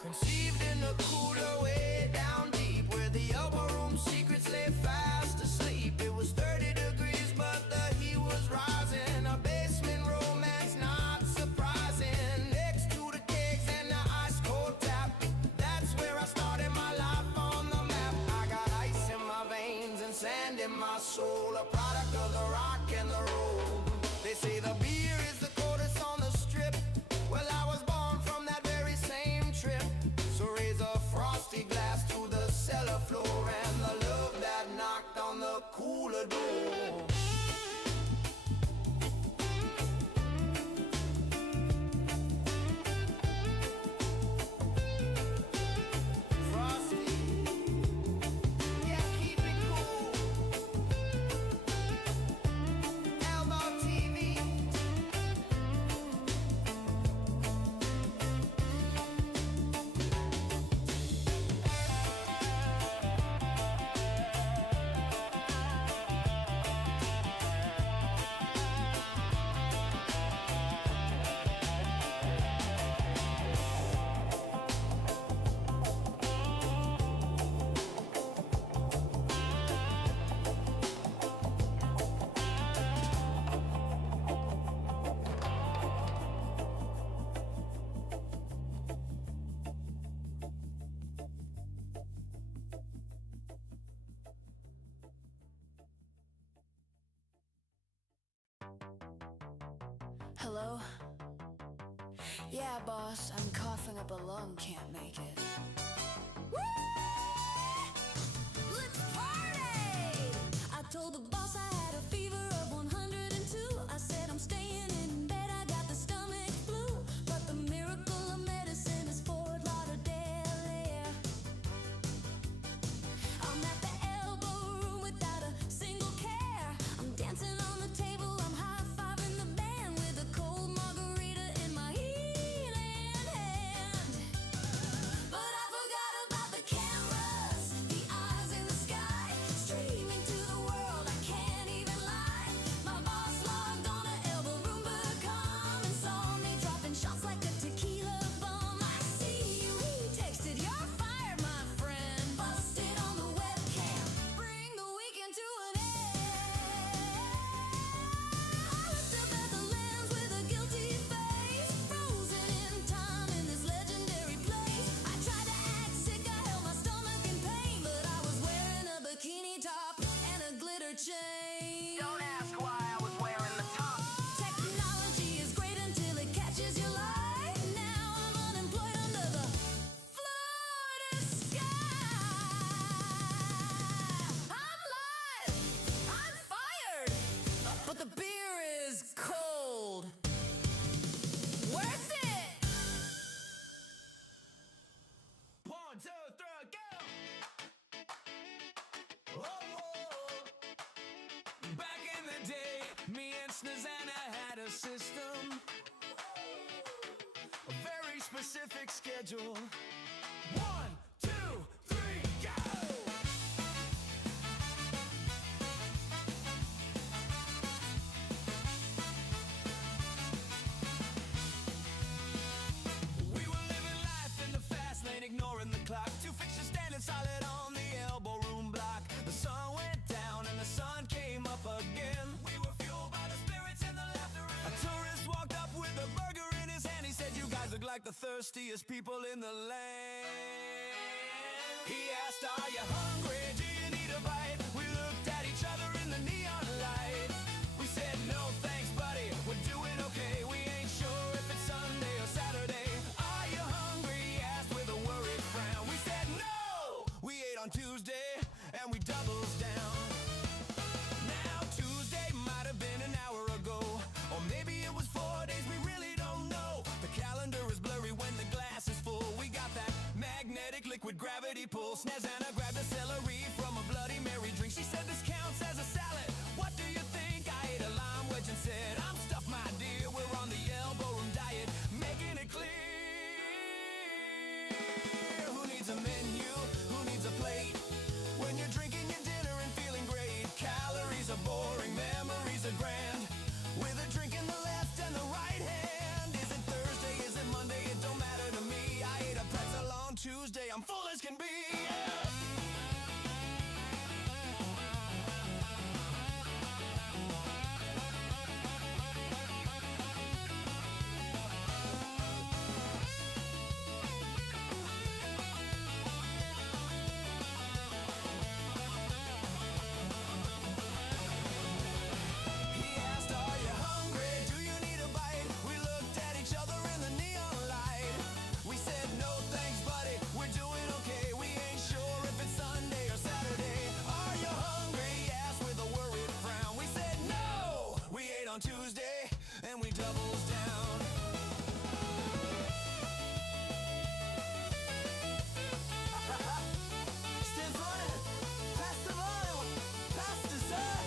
Conceived in a cooler way down deep, where the Elbo Room secrets lay fast asleep. It was 30 degrees, but the heat was rising. A basement romance, not surprising. Next to the kegs and the ice cold tap, that's where I started my life on the map. I got ice in my veins and sand in my soul, a product of the rock and the roll. They say the beer is the coldest on the strip. Well, I was born from that very same trip. So raise a frosty glass to the cellar floor and the love that knocked on the cooler door. Frosty, yeah, keep it cool. ElboTV. Hello? Yeah, boss, I'm coughing up a lung, can't make it. Woo! Let's party! I told the boss I had a fever of 102. I said I'm staying in bed, I got the stomach flu. But the miracle of medicine is Fort Lauderdale air. I'm at the Elbo Room without a single care. I'm dancing on the table, I'm high-fiving the band with a cold margarita in my healing hand. But I forgot about the cameras, the eyes in the sky, streaming to the world, I can't even lie. My boss logged on to elboroom.com and saw me dropping shots like a tequila bomb. I see you, he texted, you're fired, my friend. Busted on the webcam, bring the weekend to an end. I looked up at the lens with a guilty face, frozen in time in this legendary place. I tried to act sick, I held my stomach in pain, but I was wearing a bikini top and a glitter chain. Don't ask why I was wearing the top. Technology is great until it catches your lie. Now I'm unemployed under the Florida sky. I'm live, I'm fired, but the beer is cold. Worth it. 1, 2, 3, go! Oh, back in the day, me and Snazana had a system, a very specific schedule. 1, 2, 3, go! We were living life in the fast lane, ignoring the clock. like the thirstiest people in the land. He asked, are you hungry? Do you need a bite? We looked at each other in the neon light. We said, no thanks, buddy, we're doing okay. We ain't sure if it's Sunday or Saturday. Are you hungry? He asked with a worried frown. We said, no! We ate on Tuesday, and we doubles down. Now, Tuesday might have been an hour ago, or maybe it was 4 days, we really don't know. The calendar is blurry when the glass is full. We got that magnetic liquid gravity pull. Snezana grabbed a celery from a Bloody Mary drink. She said this counts as a salad. What do you think? I ate a lime wedge and said, I'm stuffed, my dear. We're on the Elbo Room diet, making it clear. Who needs a menu? Who needs a plate? When you're drinking your dinner and feeling great. Calories are boring, memories are grand. With a drink in the left and the right hand. Is it Thursday? Is it Monday? It don't matter to me. I ate a pretzel on Tuesday. I'm full as can be. He asked, are you hungry? Do you need a bite? We looked at each other in the neon light. We said, no thanks, buddy, we're doing okay. We ain't sure if it's Sunday or Saturday. Are you hungry? He asked with a worried frown. We said, no! We ate on Tuesday, and we doubles down. Stand for it. Pass the volume. Pass dessert.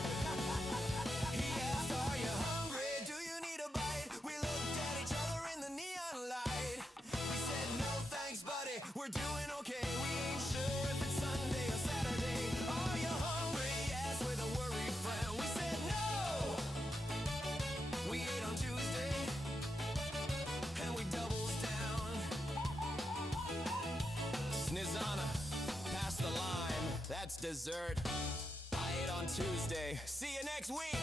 He asked, are you hungry? Do you need a bite? We looked at each other in the neon light. We said, no thanks, buddy, we're doing okay. We ain't sure if it's Sunday or Saturday. Are you hungry? He asked with a worried frown. We said, no! We ate on Tuesday, and we doubles down. Snizana, pass the lime, that's dessert. I ate on Tuesday. See you next week.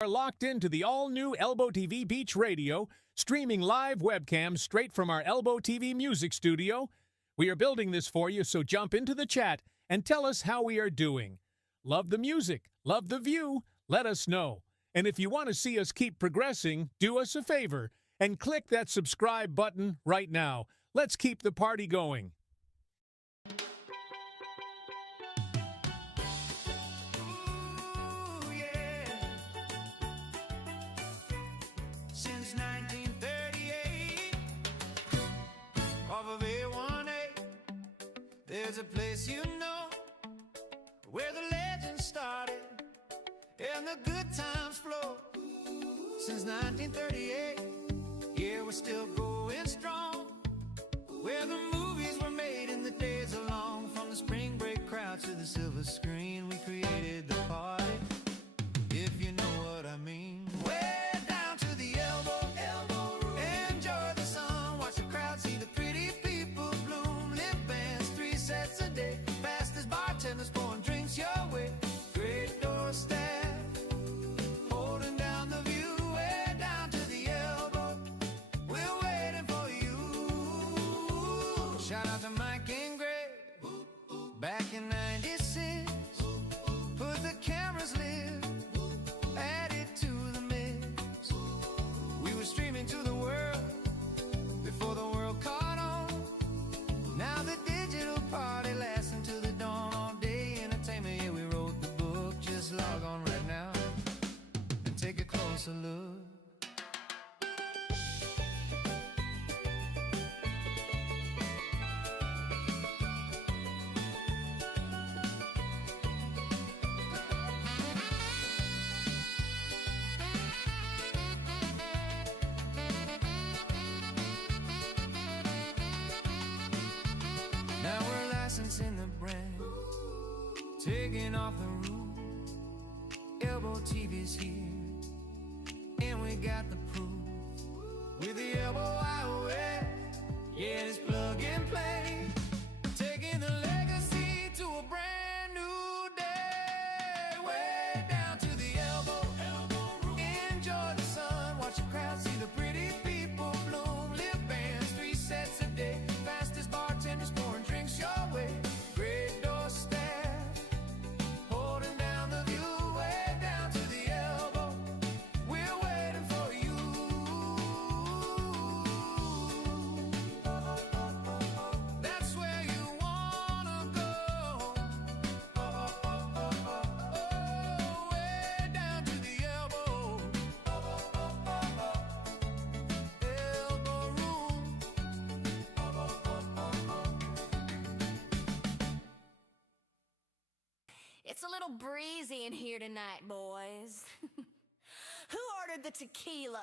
Are locked into the all-new ElboTV Beach Radio, streaming live webcams straight from our ElboTV music studio. We are building this for you, so jump into the chat and tell us how we are doing. Love the music, love the view, let us know. And if you want to see us keep progressing, do us a favor and click that subscribe button right now. Let's keep the party going. Ooh, yeah. Since 1938, off of A1A, there's a place you know where the legend started and the good times flow. Since 1938, yeah, we're still going strong. Where the movies were made in the days along, from the spring break crowd to the silver screen, we created the party, if you know what I mean. Way down to the Elbo Room. Enjoy the sun, watch the crowd, see the pretty people bloom. Lip bands, 3 sets a day, fast as bartenders pouring drinks your way. Great door staff, holding down the view. Way down to the Elbow, we're waiting for you. Shout out to Mike and Greg, back in 96. Put the cameras lit, added to the mix. We were streaming to the world before the world caught on. Now the digital party lasts until the dawn. All day entertainment, yeah, we wrote the book. Just log on right now and take a closer look. Now we're licensing the brand, taking off the roof. ElboTV's here, and we got the proof. With the Elbo iOS, yeah, it's plug and play. Taking the legacy to a brand new day. Way down to the Elbo Room. Enjoy the sun, watch the crowd. It's a little breezy in here tonight, boys. Who ordered the tequila?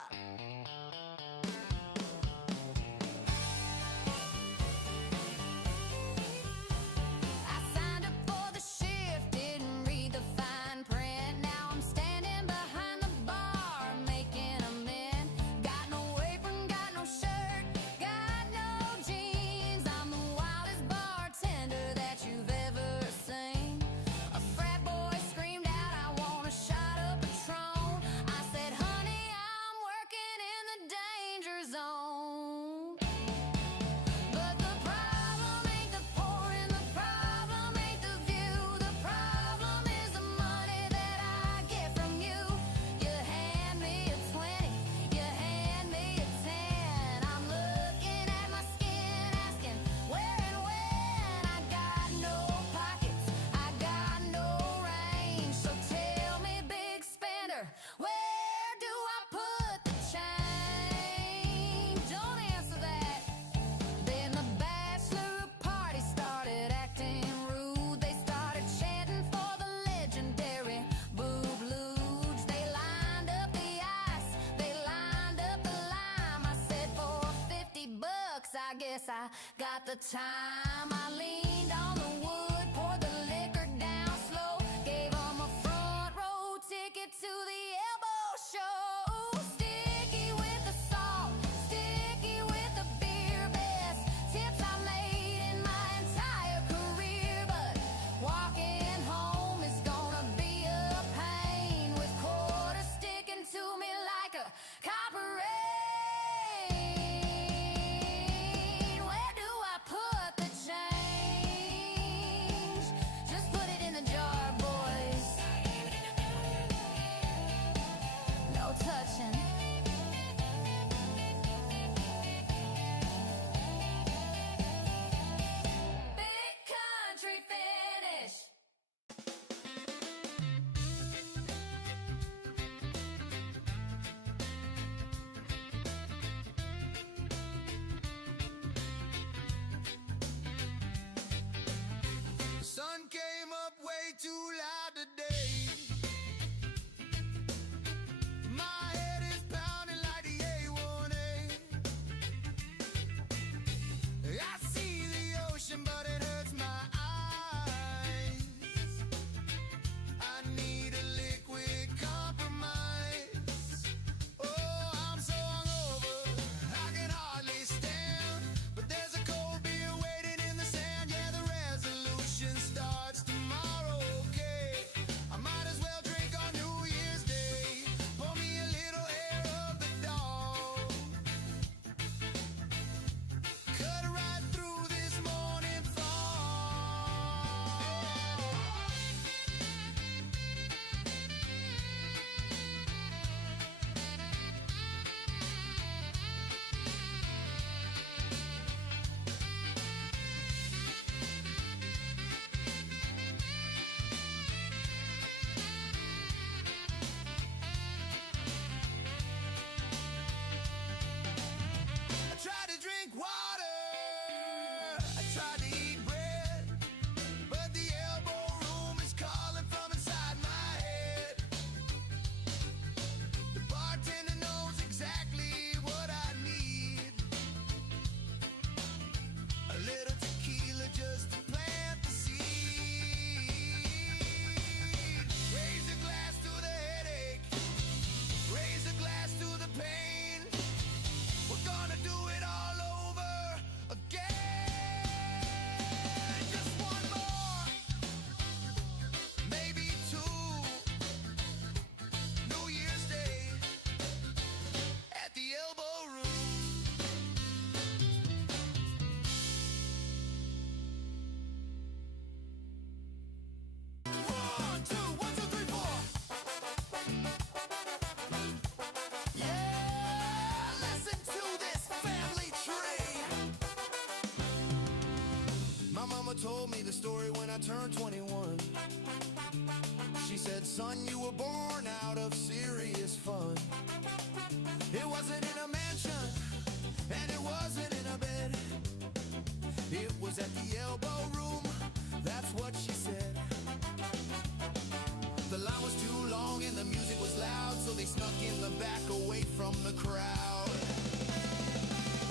I signed up for the shift, didn't read the fine print. Now I'm standing behind the bar, making amends. Got no apron, got no shirt, got no jeans. I'm the wildest bartender that you've ever seen. A frat boy screamed out, I want a shot of Patron. I said, honey, I'm working in the danger zone. But the problem ain't the pouring, the problem ain't the view. The problem is the money that I get from you. You hand me a 20, you hand me a 10. I'm looking at my skin, asking where and when. I got no pockets, I got no range. So tell me, big spender, where do I put the change? Don't answer that. Then the bachelor party started acting rude. They started chanting for the legendary Boob Luge. They lined up the ice, they lined up the lime. I said, for $50, I guess I got the time. I leaned on the wood, poured the liquor down slow, gave 'em a front row ticket to the Elbo show. Sticky with the salt, sticky with the beer. Best tips I made in my entire career. But walking home is gonna be a pain, with quarters sticking to me like a copper rain. Where do I put the change? Just put it in the jar, boys. No touching. Big country finish. The sun came up way too loud today. My head is pounding like the A1A. I see the ocean, but it hurts my eyes. I need a liquid compromise. Oh, I'm so hungover, I can hardly stand. But there's a cold beer waiting in the sand. Yeah, the resolution starts tomorrow, okay? I might as well drink on New Year's Day. Pour me a little hair of the dog. Cut right through this morning fog. I tried to drink water, I tried to eat bread, but the Elbo Room is calling from inside my head. The bartender knows exactly what I need. A little tequila just to plant the seed. Raise a glass to the headache, raise a glass to the pain. We're gonna do it all over again. Just one more, maybe two. New Year's Day at the Elbo Room. One, two, 1, 2, 3, 4. Yeah, listen to this family tree. My mama told me the story when I turned 21. She said, son, you were born out of serious fun. It wasn't in a mansion, and it wasn't in a bed. It was at the Elbo Room, that's what she said. from the crowd.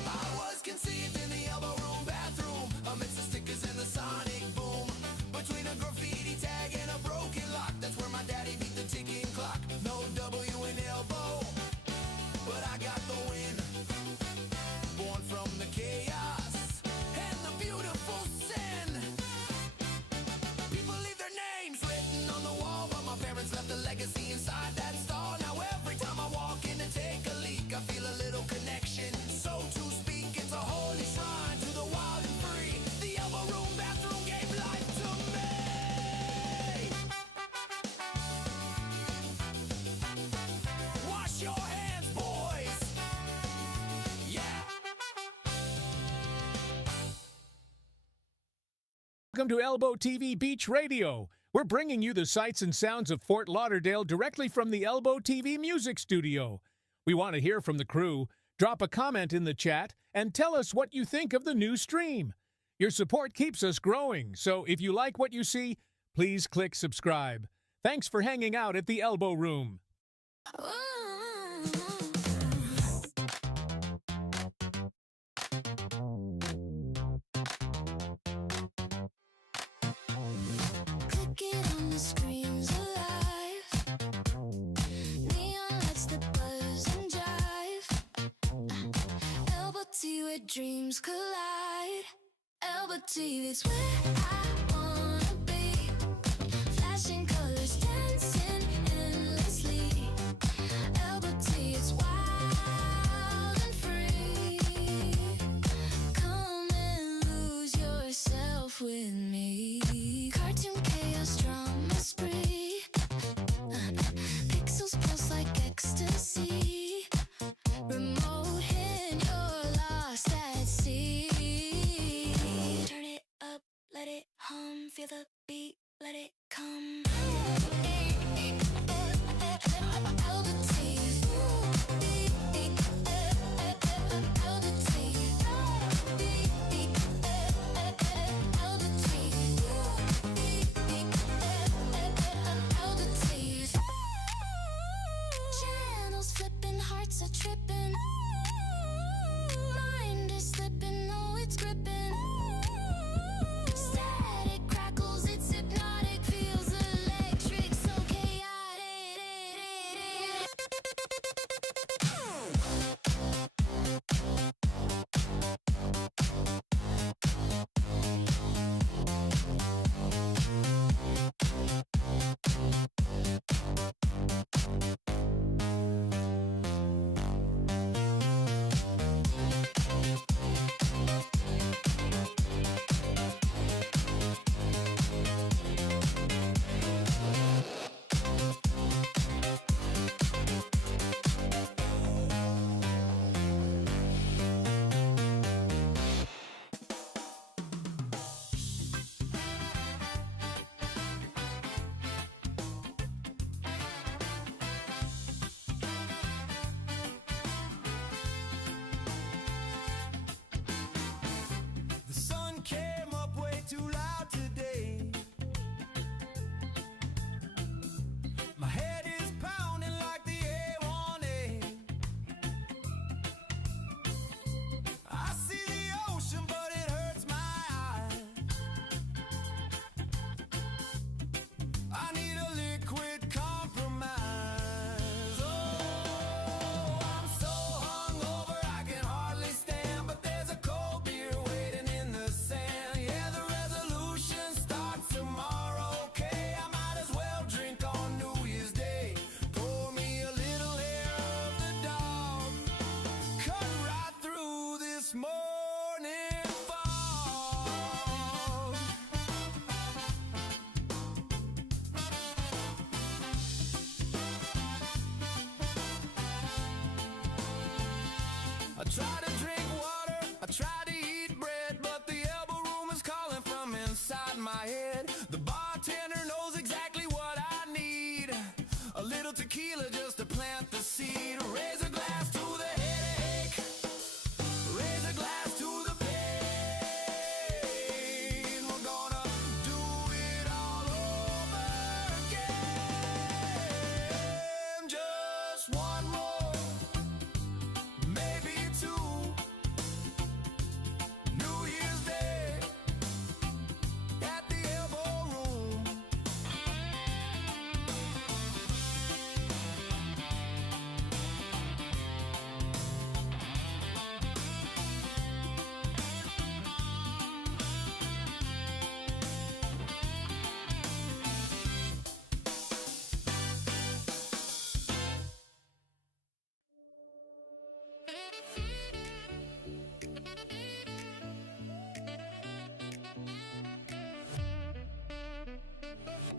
I was conceived in the Elbo Room bathroom, amidst the stickers and the sonic boom. Between a graffiti tag and a broken lock, that's where my daddy beat the ticking clock. No W in elbow, but I got the win. Born from the chaos and the beautiful sin. People leave their names written on the wall, but my parents left a legacy inside that stall. Now every time I walk in and take a leak, I feel a little connection. So to speak, it's a holy shrine to the wild and free. The Elbo Room bathroom gave life to me. Wash your hands, boys. Yeah. Welcome to Elbo TV Beach Radio. We're bringing you the sights and sounds of Fort Lauderdale directly from the Elbo TV music studio. We want to hear from the crew. Drop a comment in the chat and tell us what you think of the new stream. Your support keeps us growing, so if you like what you see, please click subscribe. Thanks for hanging out at the Elbo Room. Click it on the screens alive. Neon lights that buzz and jive. Elbow T where dreams collide. Elbow T is where I wanna be. Flashing colors dancing endlessly. Elbow T is wild and free. Come and lose yourself with me. Cartoon chaos drama spree. Pixels pulse like ecstasy. Remote and you're lost at sea. Turn it up, let it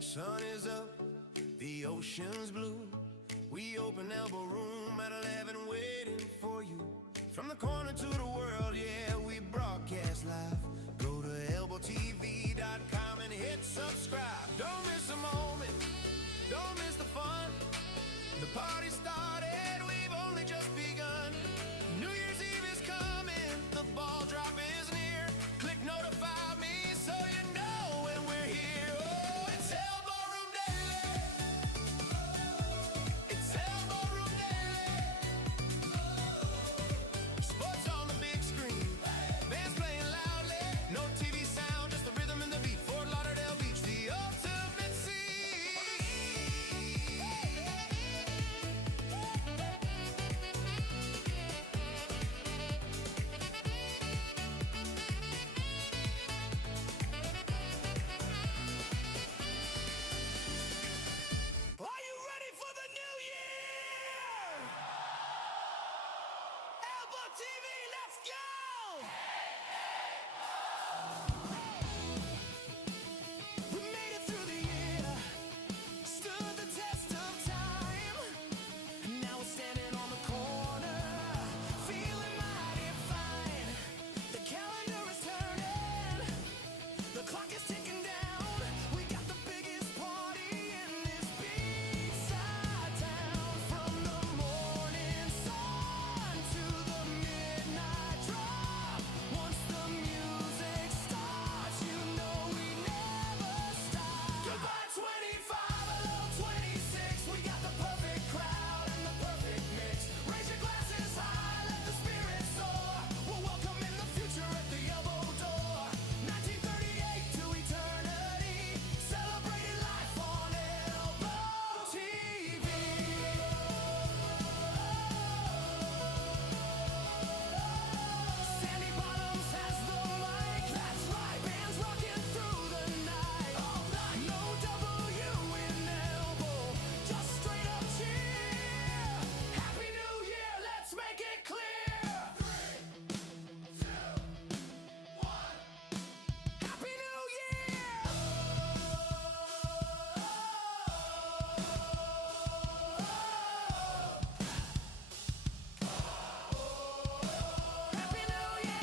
Sun is up, the ocean's blue. We open Elbo Room at 11 waiting for you. From the corner to the world, yeah, we broadcast live. Go to ElboTV.com and hit subscribe. Don't miss a moment, don't miss the fun. The party started, we've only just begun. New Year's Eve is coming, the ball drop is near. Click notify me so you know when we're here. Oh, it's Elbo Room Daily. It's Elbo Room Daily. Sports on the big screen, bands playing loudly. No TV sound, just the rhythm and the beat. Fort Lauderdale Beach, the ultimate scene. Are you ready for the new year? Elbo TV, let's go! We made it through the year, stood the test of time. Now we're standing on the corner, feeling mighty fine. The calendar is turning, the clock is ticking down. We got the biggest party in this beachside town. From the morning sun to the midnight drop. Once the music starts, you know we never stop. Goodbye 25, hello 26. We got the perfect crowd and the perfect mix. Raise your glasses high, let the spirit soar. We're welcoming the future at the elbow door. 1938 to eternity, celebrating life on Elbo TV. Sandy Bottoms has the mic, that's right. Bands rocking through the night, all night. No W in Elbo, just straight up cheer. Happy New Year, let's make it clear. 3, 2, 1. Happy New Year! Happy New Year!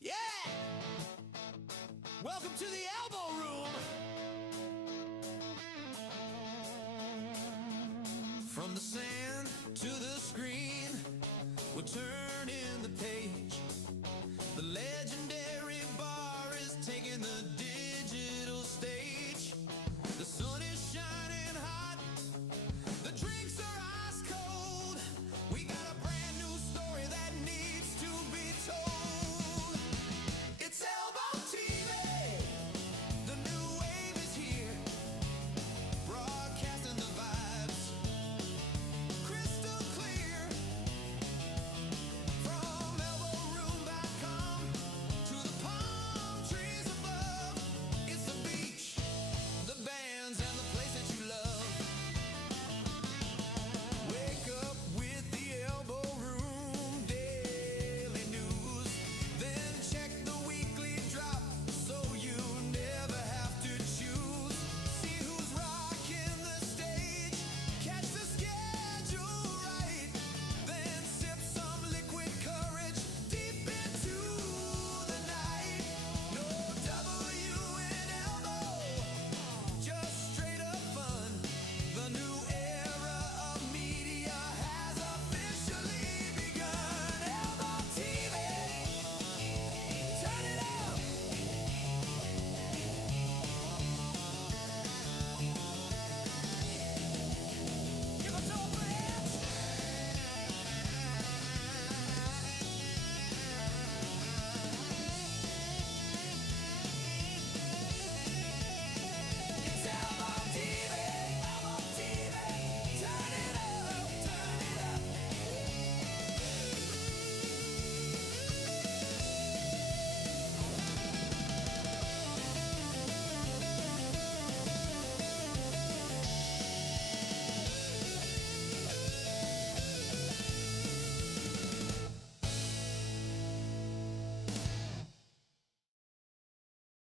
Yeah! Welcome to the Elbo Room! From the sand to the screen, we're turning the page. The legendary bar is taking the digital stage. The sun is shining hot, the drinks are ice cold. We got a brand new story that needs to be told. It's Elbo TV. The new wave is here, broadcasting the vibes crystal clear.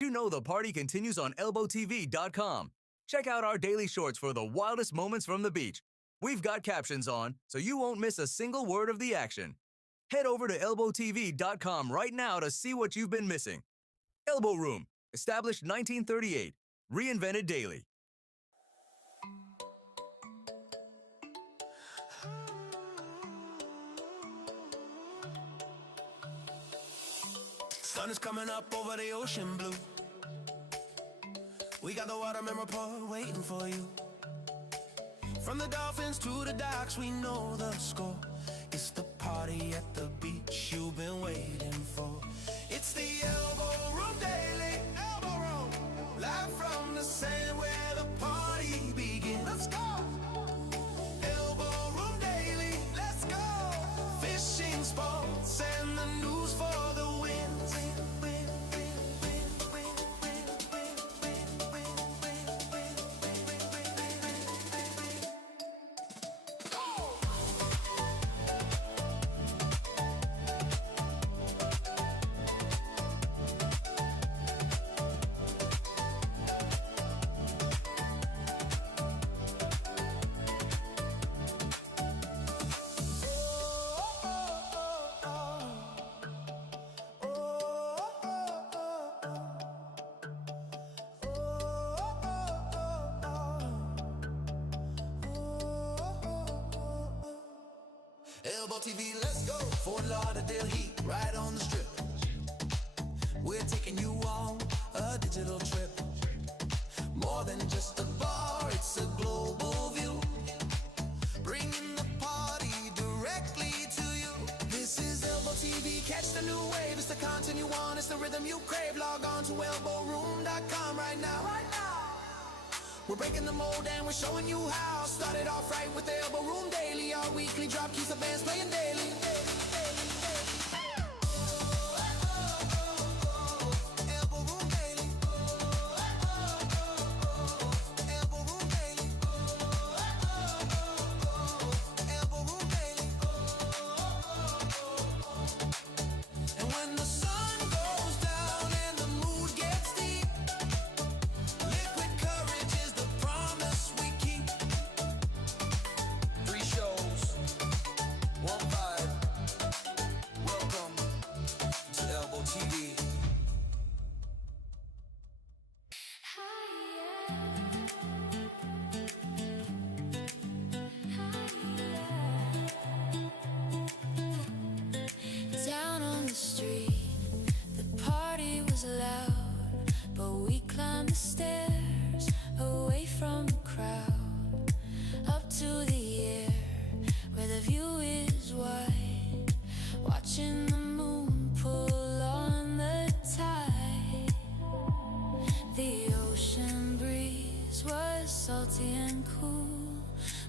you know the party continues on ElboTV.com. Check out our daily shorts for the wildest moments from the beach. We've got captions on, so you won't miss a single word of the action. Head over to ElboTV.com right now to see what you've been missing. Elbo Room, established 1938, reinvented daily. Sun is coming up over the ocean blue. We got the waterman report waiting for you. From the dolphins to the docks, we know the score. It's the party at the beach you've been waiting for. It's the Elbo Room Daily. Elbo Room. Live from the sand where the party begins. Let's go. Elbo Room Daily. Let's go. Fishing, sports, and the news for the win. Elbo TV, let's go. Fort Lauderdale heat, right on the strip. We're taking you on a digital trip. More than just a bar, it's a global view. Bringing the party directly to you. This is Elbo TV, catch the new wave. It's the content you want, it's the rhythm you crave. Log on to ElboRoom.com right now. We're breaking the mold and we're showing you how. Started off right with the Elbo Room Daily. Our weekly drop keeps the bands playing daily. Elbo Room Daily. Elbo Room Daily. Elbo Room Daily. And when the sun goes down and the mood gets deep, liquid courage is the promise we keep. 3 shows, 1 vibe. Welcome to Elbo TV. Down on the street, the party was loud, but we climbed the stairs away from the crowd, up to the air where the view is wide, watching the moon pull on the tide. The ocean breeze was salty and cool.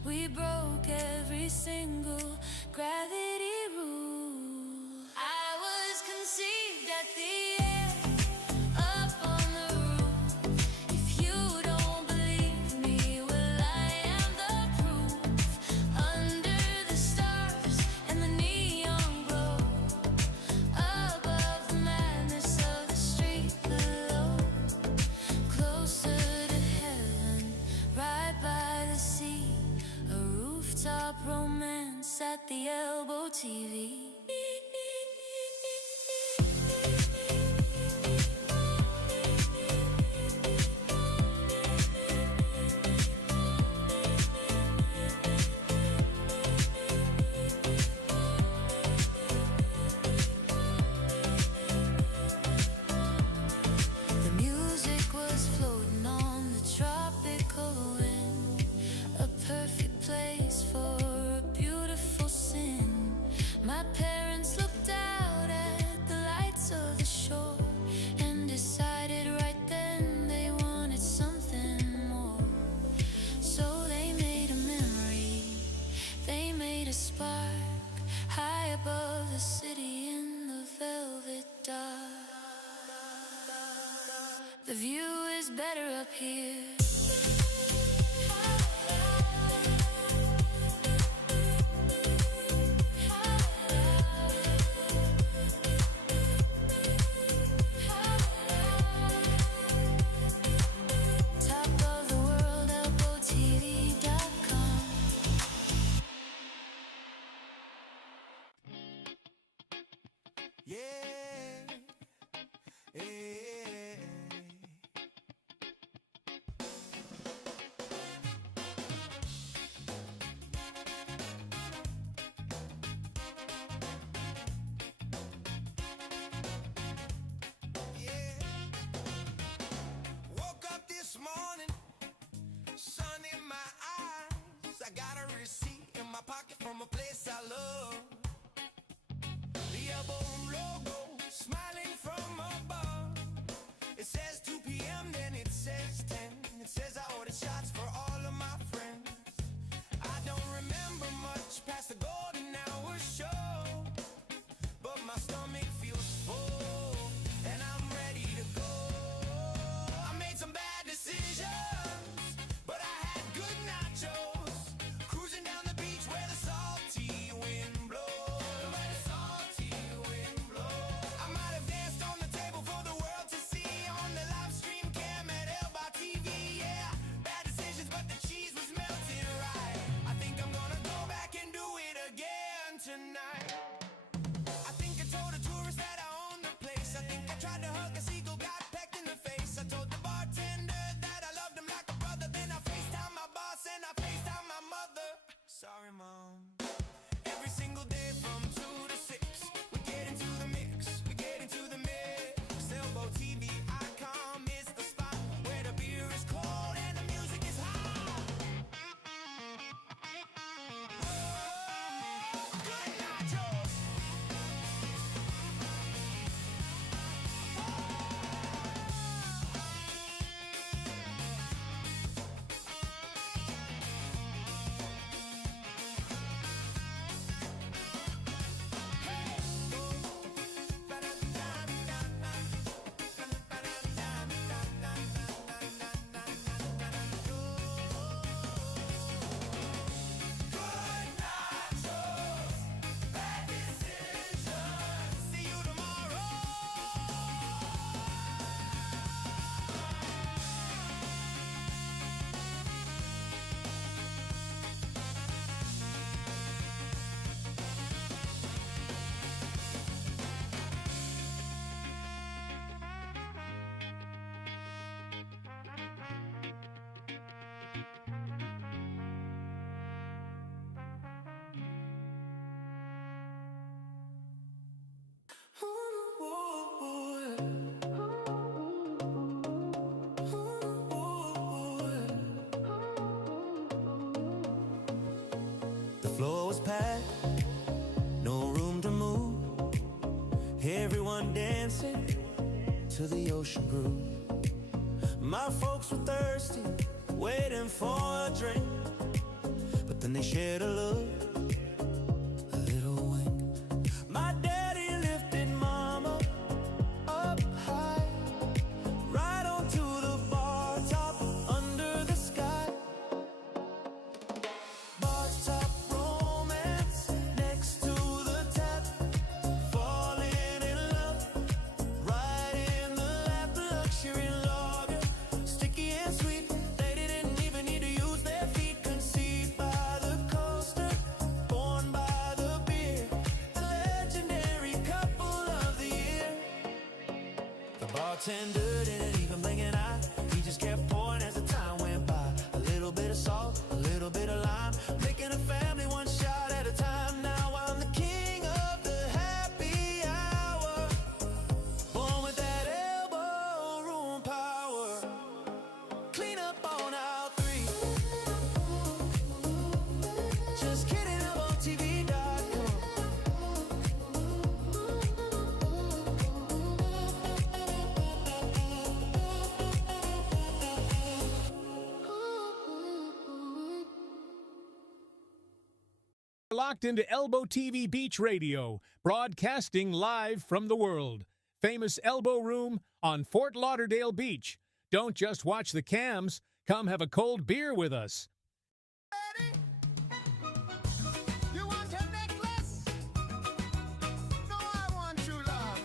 We broke every single gravity rule. I was conceived at the end, up on the roof. If you don't believe me, well, I am the proof. Under the stars and the neon glow, above the madness of the street below, closer to heaven, right by the sea, a rooftop romance at the Elbo TV. The music was floating on the tropical wind, a perfect place for a beautiful sin. My parents looked out at the lights of the shore and decided right then they wanted something more. So they made a memory, they made a spark, high above the city in the velvet dark. The view is better up here. Yeah. Hey. Yeah. Woke up this morning, sun in my eyes. I got a receipt in my pocket from a place I love. The Elbo Room logo, smiling from above. It says 2 p.m., then it says 10. It says I ordered shots for all of my friends. I don't remember much past the golden hour show, but my stomach feels full, and I'm ready to go. I made some bad decisions, but I had good nachos. Cruising down the beach where the salty wind blows. Where the salty wind blows. I might have danced on the table for the world to see on the live stream cam at ElboTV. Yeah, bad decisions, but the cheese was melting right. I think I'm gonna go back and do it again tonight. I think I told a tourist that I own the place. I think I tried to hug a seagull, got pecked in the face. I told the bartender that I loved him like a brother. Then I FaceTime my boss and I FaceTime my mother. Sorry, Mom. Every single day from 2 to 6, we get into the mix. We get into the mix. ElboTV.com is the spot where the beer is cold and the music is hot. Good nachos. Good nachos, bad decisions. See you tomorrow. The floor was packed, no room to move. Everyone dancing to the ocean brew. My folks were thirsty, waiting for a drink, but then they shared a look, a little wink. My daddy lifted mama up high, right onto the bar top, under the sky. Bar top romance, next to the tap, falling in love, right in the lap. Luxury lager, sticky and sweet. They didn't even need to use their feet. Conceived by the coaster, born by the beer. The legendary couple of the year. The bartender didn't even blink an eye. He just kept pouring as the time went by. A little bit of salt, a little bit of lime, making a family one shot at a time. Now I'm the king of the happy hour, born with that elbow room power. Clean up on aisle 3. Just kidding, ElboTV.com. Locked into Elbo TV Beach Radio, broadcasting live from the world. Famous Elbo Room on Fort Lauderdale Beach. Don't just watch the cams, come have a cold beer with us. You want a necklace? No, I want true love.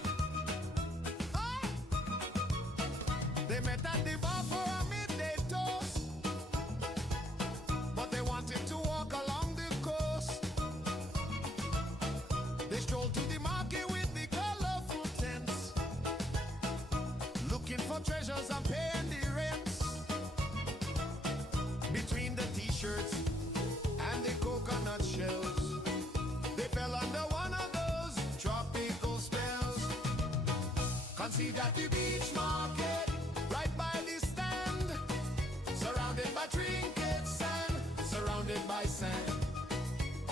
Oh! They met at the bar for a midday toast, but they wanted to walk along the coast. They strolled to the market with the colorful for treasures and paying the rents. Between the t-shirts and the coconut shells, they fell under one of those tropical spells. Conceived at the beach market, right by the stand, surrounded by trinkets and surrounded by sand.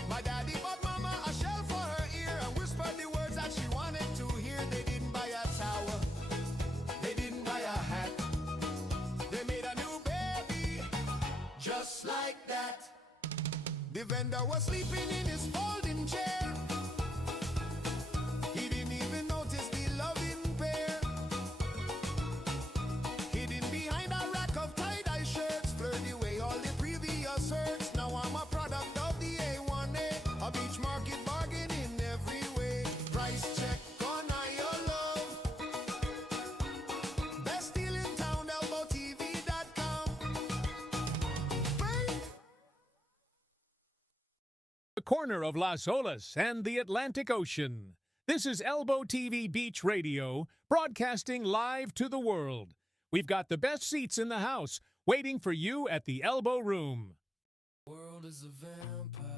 My daddy bought mama a shell for her ear and whispered the words that she wanted to hear. They didn't buy a tower, they didn't buy a hat, they made a new baby, just like that. The vendor was sleeping in his folding chair. He didn't even notice the loving pair. Hidden behind a rack of tie-dye shirts, blurred away all the previous hurts. Now I'm a product of the A1A, a beach market bargain in every way. Price check on your love. Best deal in town, ElboTV.com. Bye. The corner of Las Olas and the Atlantic Ocean. This is Elbo TV Beach Radio, broadcasting live to the world. We've got the best seats in the house, waiting for you at the Elbo Room. World is a vampire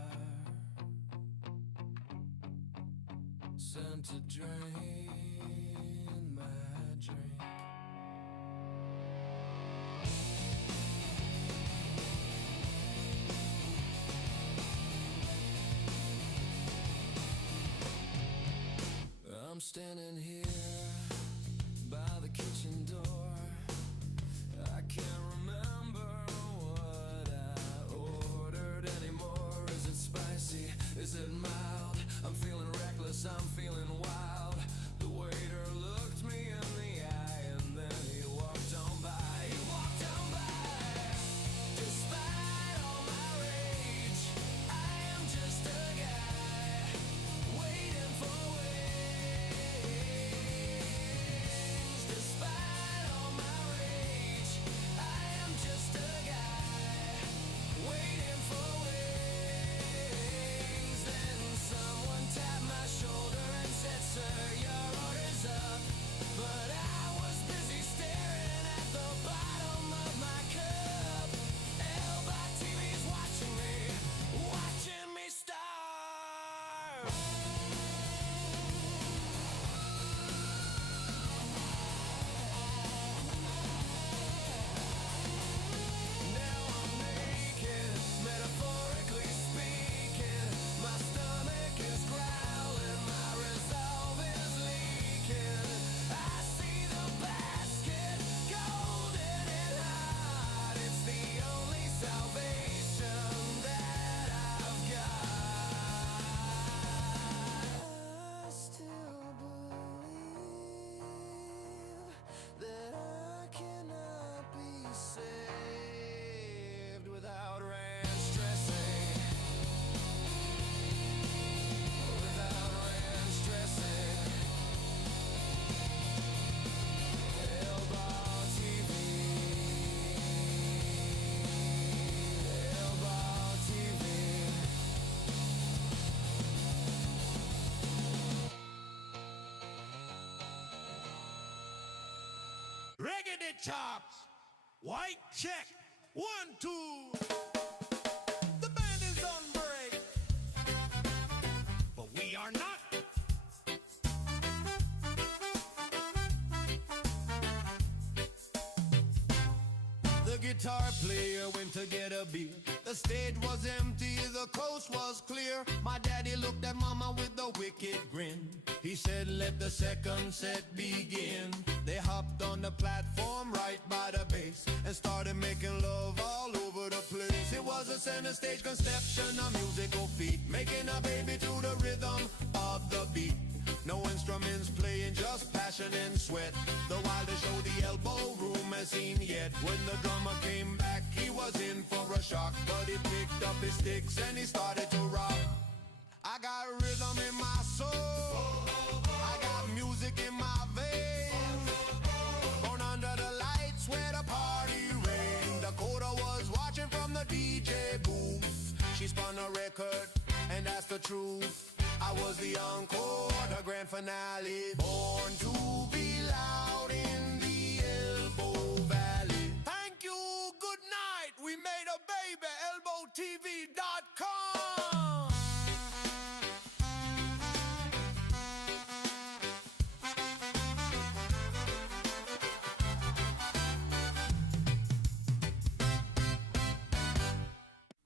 sent to drain my drink. I'm standing here by the kitchen door. I can't remember what I ordered anymore. Is it spicy? Is it mild? I'm feeling reckless, I'm feeling wild. The waiter looked me in the eye and then he walked on by. He walked on by. Despite all my rage, I am just a guy waiting for wings. Despite all my rage, I am just a guy waiting for wings. Then someone tapped my shoulder and said, "Sir, your order's up." But I was busy staring at the bottom of my cup. Elbo TV's watching me starve. Now I'm naked, metaphorically speaking. My stomach is growling, my resolve is leaking. I see the basket, golden and hot. It's the only salvation that I've got. I still believe that I cannot be saved without ranch dressing. Without ranch dressing. Elbo TV. Elbo TV. Reggae chops. White check. 1, 2. The band is on break, but we are not. The guitar player went to get a beer. The stage was empty, the coast was clear. My daddy looked at mama with a wicked grin. He said, "Let the second set begin." They hopped on the platform right by the bass and started making love all over the place. It was a center stage conception, a musical feat, making a baby to the rhythm of the beat. No instruments playing, just passion and sweat. The wildest show the Elbo Room has seen yet. When the drummer came back, he was in for a shock, but he picked up his sticks and he started to rock. I got rhythm in my soul, I got music in my veins. Born under the lights where the party reigned. Dakota was watching from the DJ booth. She spun a record, and that's the truth. I was the encore, the grand finale. Born to be loud in the baby, ElboTV.com.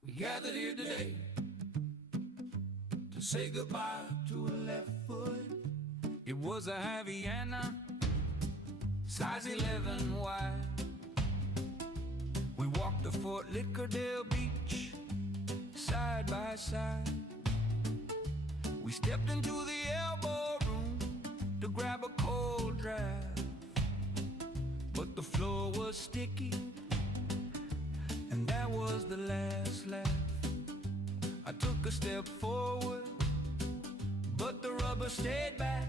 We gathered here today to say goodbye to a left foot. It was a Havana, size 11 wide. We walked to Fort Lauderdale Beach, side by side. We stepped into the Elbo Room to grab a cold draft, but the floor was sticky, and that was the last laugh. I took a step forward, but the rubber stayed back.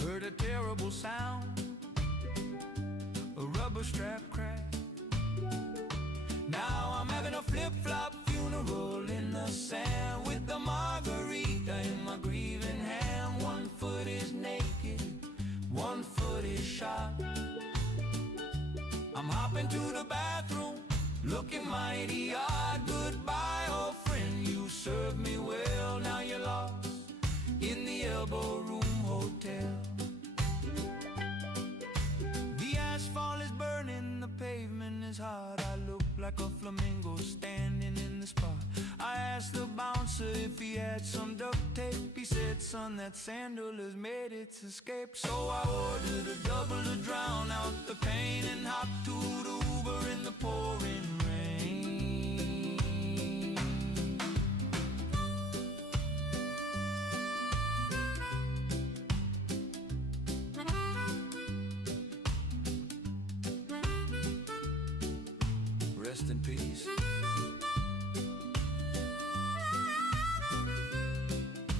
Heard a terrible sound, a rubber strap crack. Now I'm having a flip-flop funeral in the sand, with the margarita in my grieving hand. 1 foot is naked, 1 foot is shot. I'm hopping to the bathroom, looking mighty odd. Goodbye, old friend, you served me well. Now you're lost in the Elbo Room Hotel. The asphalt is burning, the pavement is hard. I look like a flamingo standing in the spot. I asked the bouncer if he had some duct tape. He said, son, that sandal has made its escape. So I ordered a double to drown out the pain, and hopped to the Uber in the pouring rain. Rest in peace.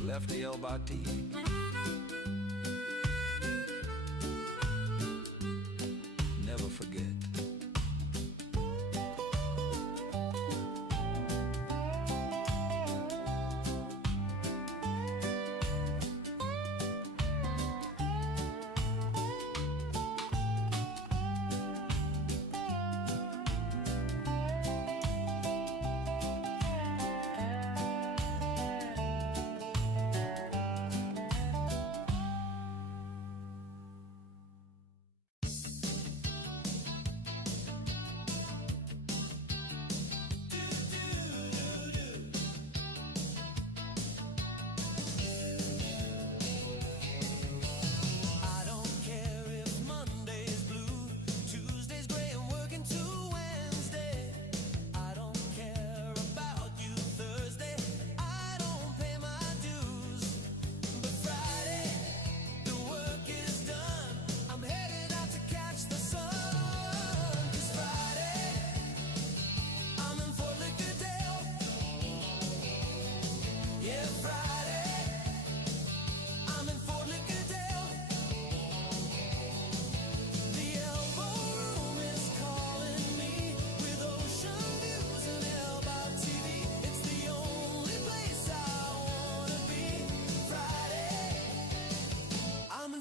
Lefty ElboTV. Never forget.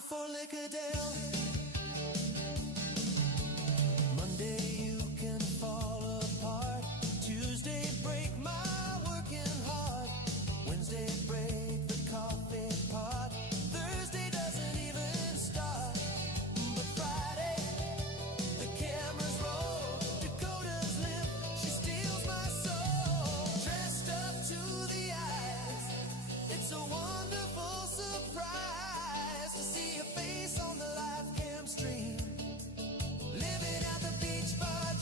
Fort Lauderdale. Monday you can fall apart. Tuesday break my working heart. Wednesday break the coffee pot. Thursday doesn't even start. But Friday the cameras roll. Dakota's lip, she steals my soul. Dressed up to the eyes, it's a wonderful surprise to see a face on the live cam stream. Living at the beach bar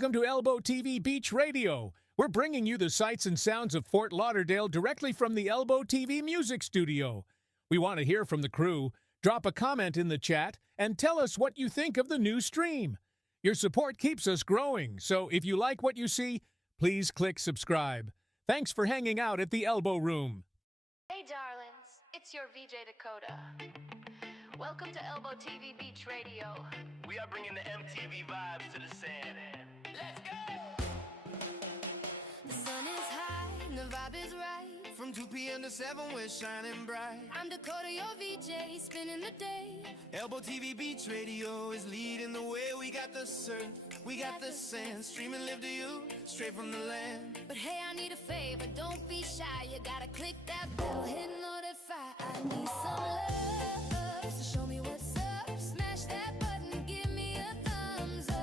Welcome to Elbo TV Beach Radio. We're bringing you the sights and sounds of Fort Lauderdale directly from the Elbo TV music studio. We want to hear from the crew. Drop a comment in the chat and tell us what you think of the new stream. Your support keeps us growing, so if you like what you see, please click subscribe. Thanks for hanging out at the Elbo Room. Hey darlings, it's your VJ Dakota. Welcome to Elbo TV Beach Radio. We are bringing the MTV vibes to the sand. Let's go! The sun is high and the vibe is right. From 2 p.m. to 7, we're shining bright. I'm Dakota, your VJ, spinning the day. Elbo TV Beach Radio is leading the way. We got the surf, we got the sand. Streaming live to you, straight from the land. But hey, I need a favor, don't be shy. You gotta click that bell, hit notify. I need some love, so show me what's up. Smash that button, give me a thumbs up.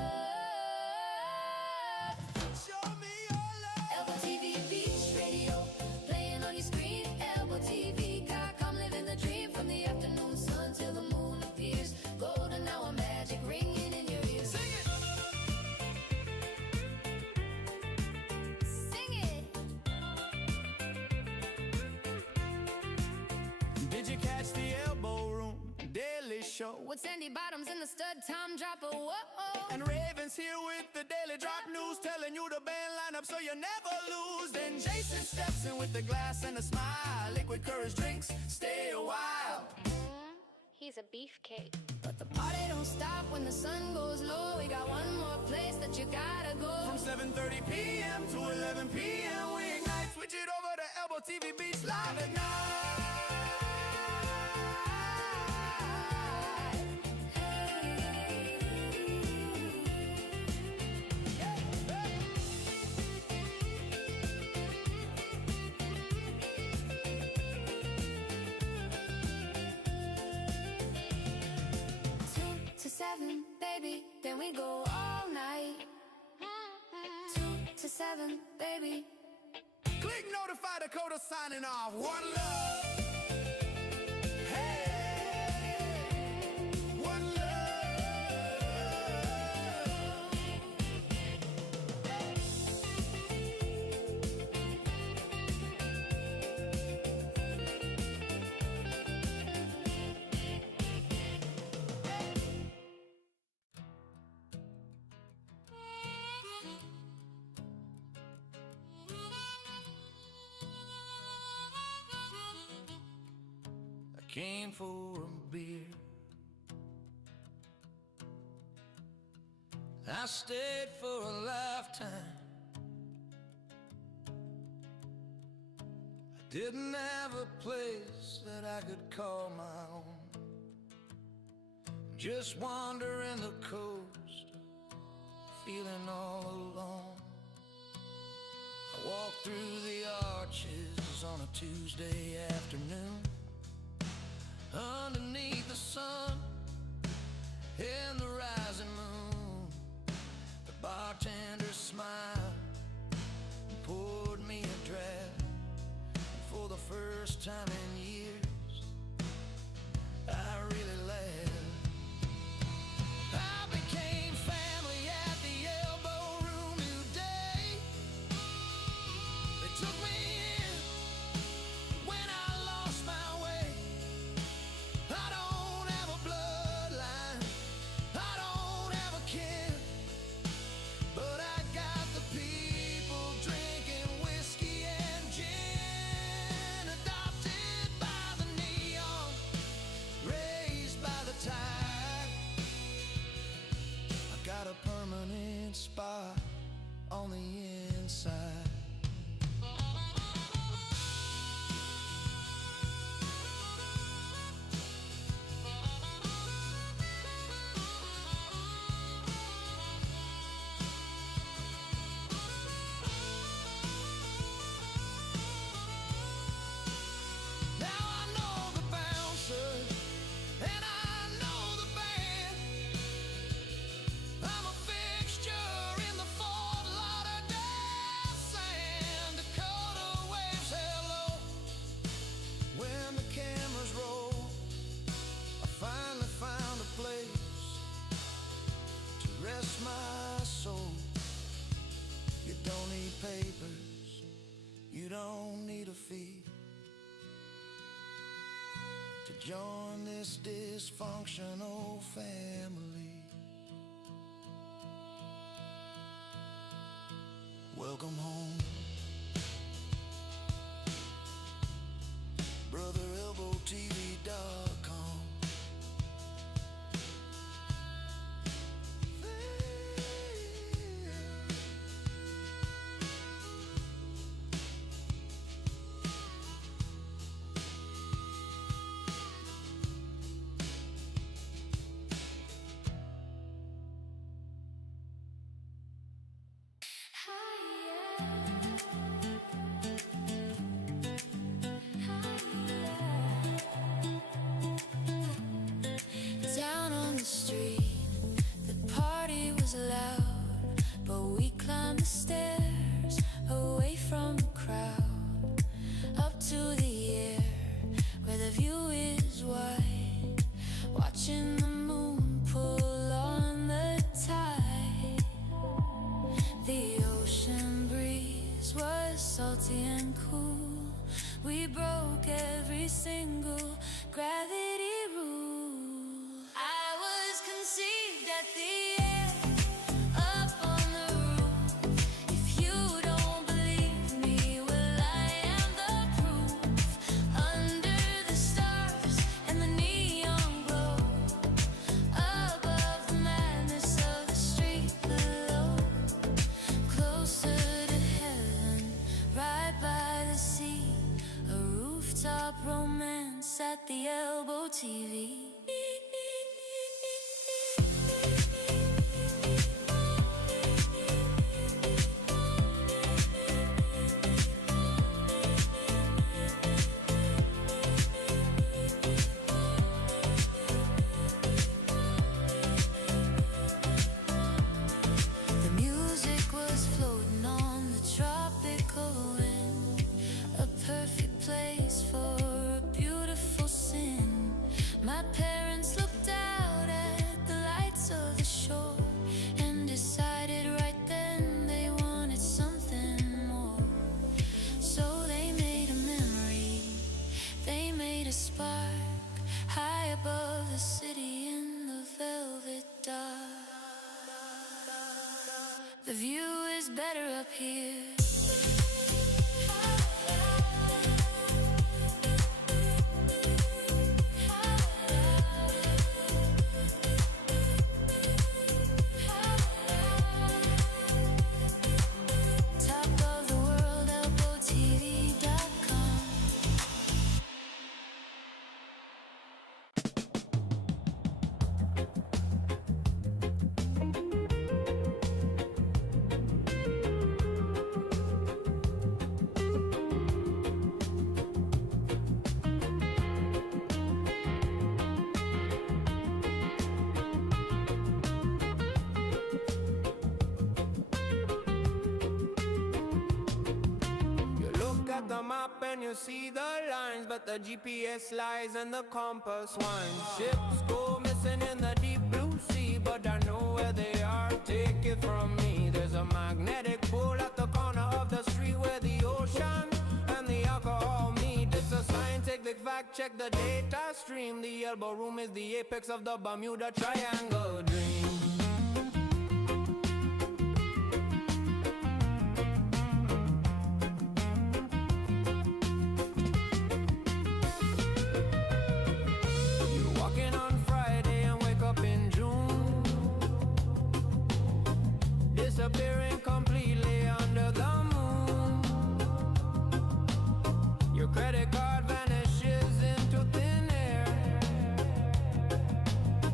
Show me your love. Elbo TV Beach Radio, playing on your screen. Elbo TV, God, come living the dream. From the afternoon sun till the moon appears. Golden hour magic ringing in your ears. Sing it. Sing it. Did you catch the Elbo Room daily show? With Sandy Bottoms in the stud, Tom Dropper, whoa. And Raven's here with the daily drop news, telling you the band lineup so you never lose. Then Jason steps in with the glass and a smile. Liquid courage drinks, stay a while. He's a beefcake. But the party don't stop when the sun goes low. We got one more place that you gotta go. From 7:30 p.m. to 11 p.m. we ignite, switch it over to Elbo TV Beach Live at night. To 7, baby, then we go all night. 2 to 7, baby. Click notify Dakota signing off. One love. Hey, one came for a beer. I stayed for a lifetime. I didn't have a place that I could call my own. Just wandering the coast, feeling all alone. I walked through the arches on a Tuesday afternoon. Underneath the sun and the rising moon, the bartender smiled and poured me a draft. And for the first time in years, I really laughed. I became family at the Elbo Room today. They took me in when I lost my way. I don't have a bloodline, I don't have a kin, but I got the people drinking whiskey and gin. Adopted by the neon, raised by the tide. I got a permanent spot on the inside. don't need papers, you don't need a fee to join this dysfunctional family. Welcome home, brother. ElboTV.com. Down on the street, the party was loud, but we climbed the stairs away from the crowd, up to the air where the view is wide, watching the moon pull on the tide. The ocean breeze was salty and cool. We broke every single gravity rule. I was conceived at the end, up on the roof. If you don't believe me, well, I am the proof. Under the stars and the neon glow, above the madness of the street below, closer to heaven, right by the sea, a rooftop romance at the Elbo TV. The music was floating on the tropical wind, a perfect place for a beautiful sin. My parents looked out at the lights of the shore and decided right then they wanted something more. So they made a memory, they made a spark, high above the city in the velvet dark. The view is better up here. Top of the world, ElboTV.com. You look at the map and you see the lines, but the GPS lies and the compass winds. Ships go missing in the deep blue sea, but I know where they are. Take it from me. There's a magnetic pull at the corner of the street where the ocean and the alcohol meet. It's a scientific fact. Check the data stream. The Elbo Room is the apex of the Bermuda Triangle dream. You're walking on Friday and wake up in June, disappearing completely under the moon. Your credit card vanishes into thin air,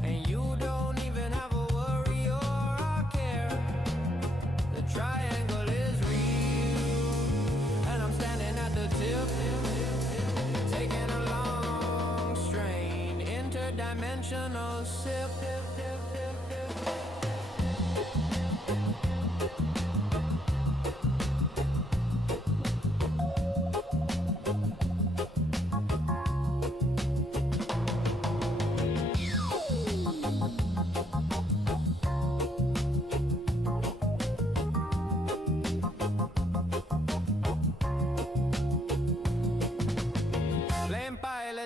and you don't even have a worry or a care. The triangle is real, and I'm standing at the tip, taking a long strain, interdimensional sip.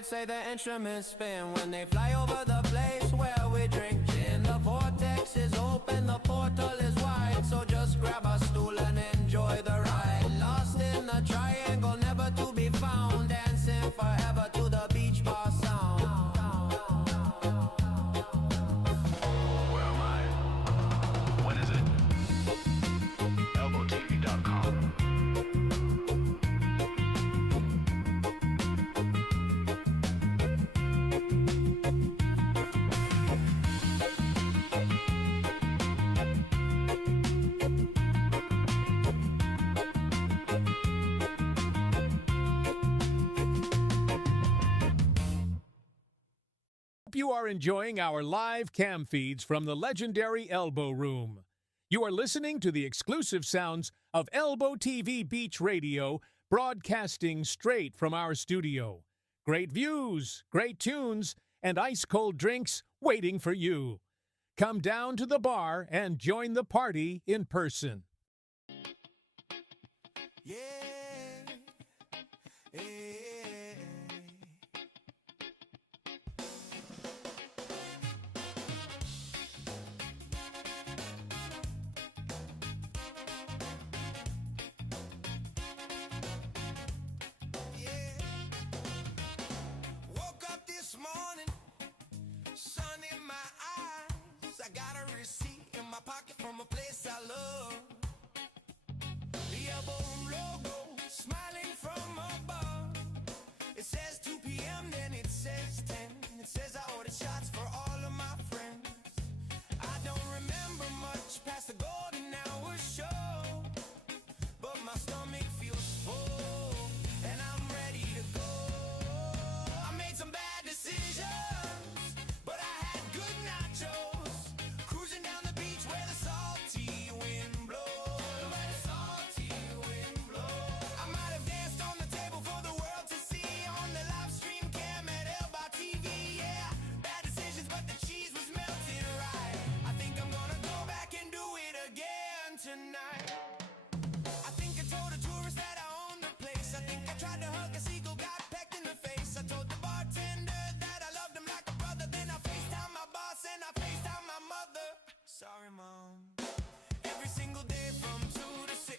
trumpets say the instruments spin when they fly over the place where we drink gin. The vortex is open, the portal is wide, so just grab a stool and enjoy the ride. Lost in the triangle, never to be found, dancing forever to the beach bar sound. Where am I? When is it? ElboTV.com. You are enjoying our live cam feeds from the legendary Elbo Room. You are listening to the exclusive sounds of ElboTV Beach Radio, broadcasting straight from our studio. Great views, great tunes, and ice-cold drinks waiting for you. Come down to the bar and join the party in person. Yeah. Yeah. Woke up this morning, sun in my eyes. I got a receipt in my pocket from a place I love. The Elbo Room logo, smiling from above. It says 2 p.m., then it says 10. It says I ordered shots for all of my friends. I don't remember much past the golden hour show, but my stomach feels full, and I'm ready to go. I made some bad decisions, but I had good nachos. Cruising down the beach where the salty wind blows. Where the salty wind blows. I might have danced on the table for the world to see on the live stream cam at ElboTV. Yeah, bad decisions, but the cheese was melting right. I think I'm gonna go back and do it again tonight. I think I told a tourist that I owned the place. I think I tried to hug a seagull, got pecked in the face. I told the bartender that I loved him like a brother. Then I FaceTime my boss and I FaceTime my mother. Sorry, Mom. Every single day from 2 to 6,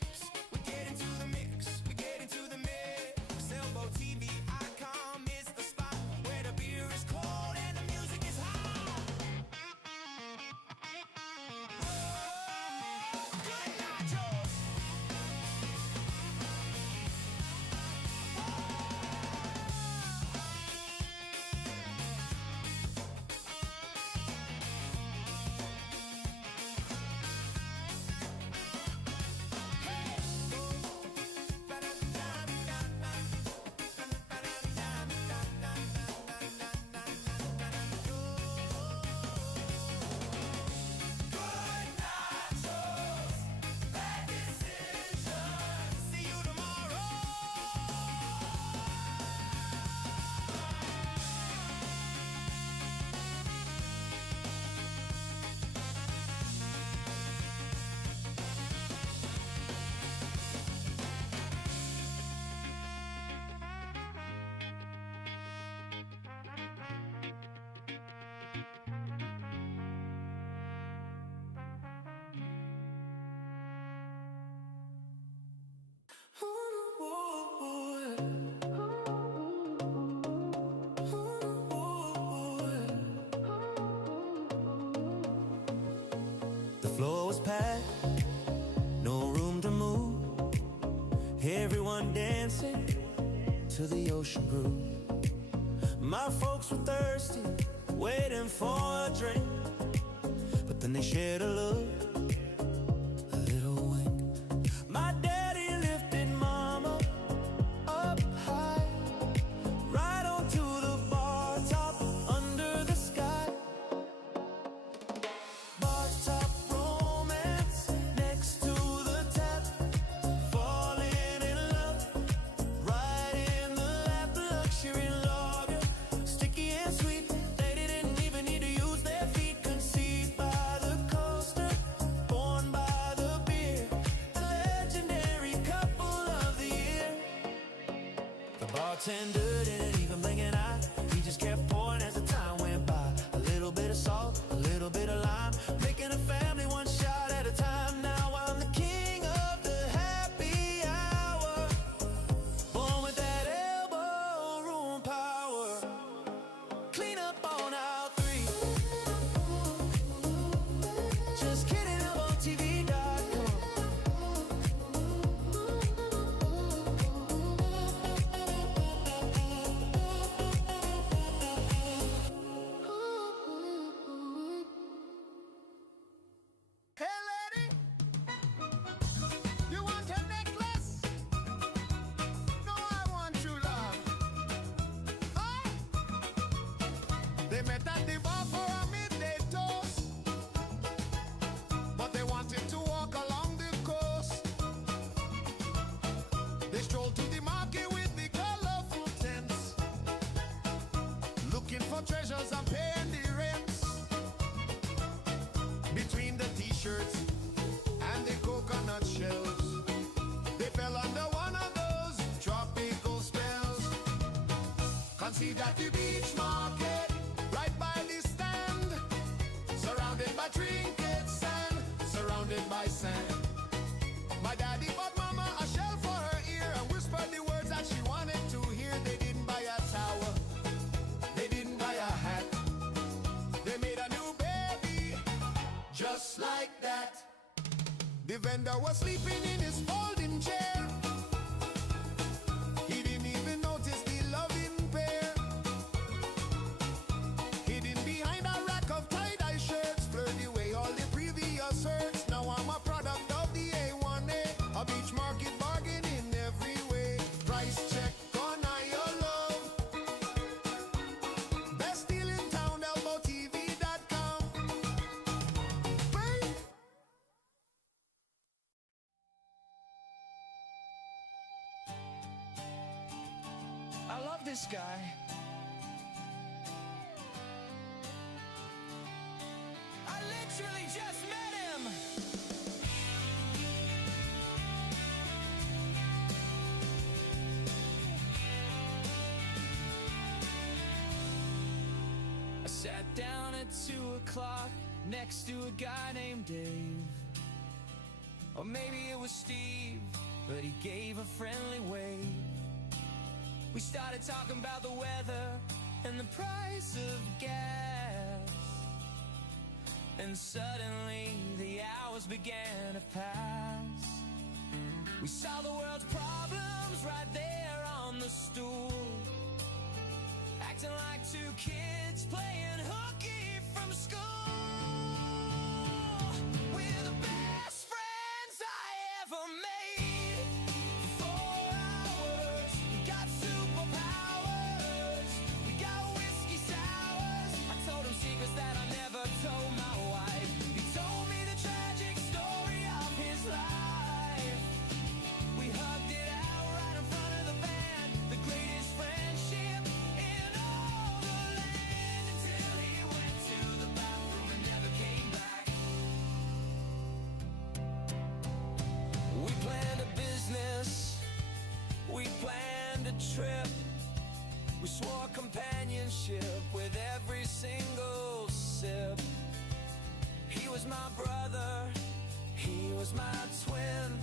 we get into the mix, we get into the mix. ElboTV.com is the spot where the beer is cold and the music is hot. Oh, good nachos. Good nachos, bad decisions. See you tomorrow. The floor was packed, no room to move. Everyone dancing to the ocean brew. My folks were thirsty, waiting for a drink, but then they shared a look, a little wink. My daddy lifted mama up high, right onto the bar top, under the sky. Bar top romance, next to the tap, falling in love, right in the lap. Luxury lager, sticky and sweet. They didn't even need to use their feet. Conceived by the coaster, born by the beer. The legendary couple of the year. The bartender didn't even blink an eye. They met at the bar for a midday toast, but they wanted to walk along the coast. They strolled to the market with the colorful tents, looking for treasures and paying the rents. Between the t-shirts and the coconut shells, they fell under one of those tropical spells. Conceived at the beach market, right by the stand, surrounded by trinkets and surrounded by sand. My daddy bought mama a shell for her ear and whispered the words that she wanted to hear. They didn't buy a towel, they didn't buy a hat, they made a new baby just like that. The vendor was sleeping in his folding chair. He didn't even notice the loving pair, hidden behind a rack of tie-dye shirts, blurred away all the previous hurts. Now I'm a product of the A1A, a beach market bargain in every way. Price check on your love. Best deal in town, ElboTV.com. Bye. I love this guy. I literally just met him. I sat down at 2 o'clock next to a guy named Dave. Or maybe it was Steve, but he gave a friendly wave. We started talking about the weather and the price of gas. And suddenly the hours began to pass. We saw the world's problems right there on the stool, acting like two kids playing hooky from school. We're the best friends I ever made. For 4 hours, we got superpowers. We got whiskey sours. I told him secrets that I never told my wife. He told me the tragic story of his life. We hugged it out right in front of the van, the greatest friendship in all the land, until he went to the bathroom and never came back. We planned a business, we planned a trip, we swore companionship with every single sip. He was my brother, he was my twin.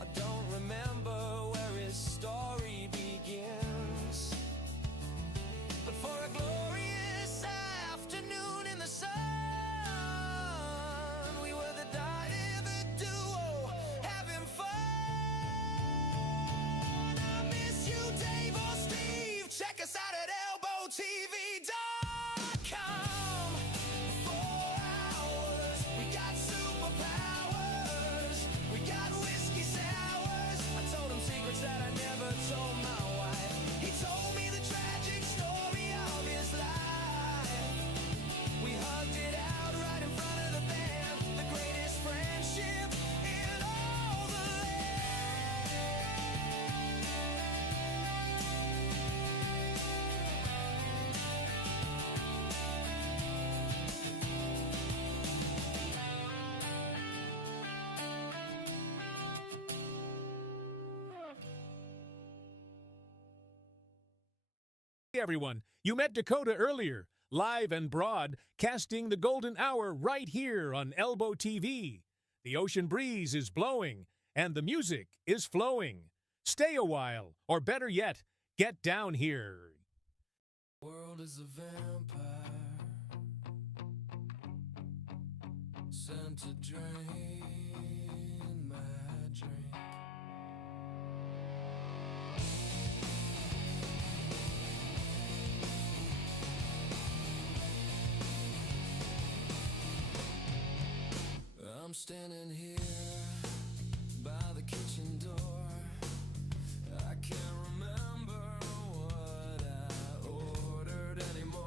I don't remember where his story begins, but for a glorious afternoon in the sun, we were the dynamic duo having fun. I miss you, Dave or Steve. Check us out at ElboTV.com. 4 hours, we got superpowers. We got whiskey sours. I told him secrets that I never told my wife. He told me the tragic story of his life. We hugged it out right in front of the band, the greatest friendship in all the Hey everyone, you met Dakota earlier, live and broadcasting the golden hour right here on Elbo TV. The ocean breeze is blowing and the music is flowing. Stay a while, or better yet, get down here. world is a vampire sent to drain my drink. I'm standing here by the kitchen door. I can't remember what I ordered anymore.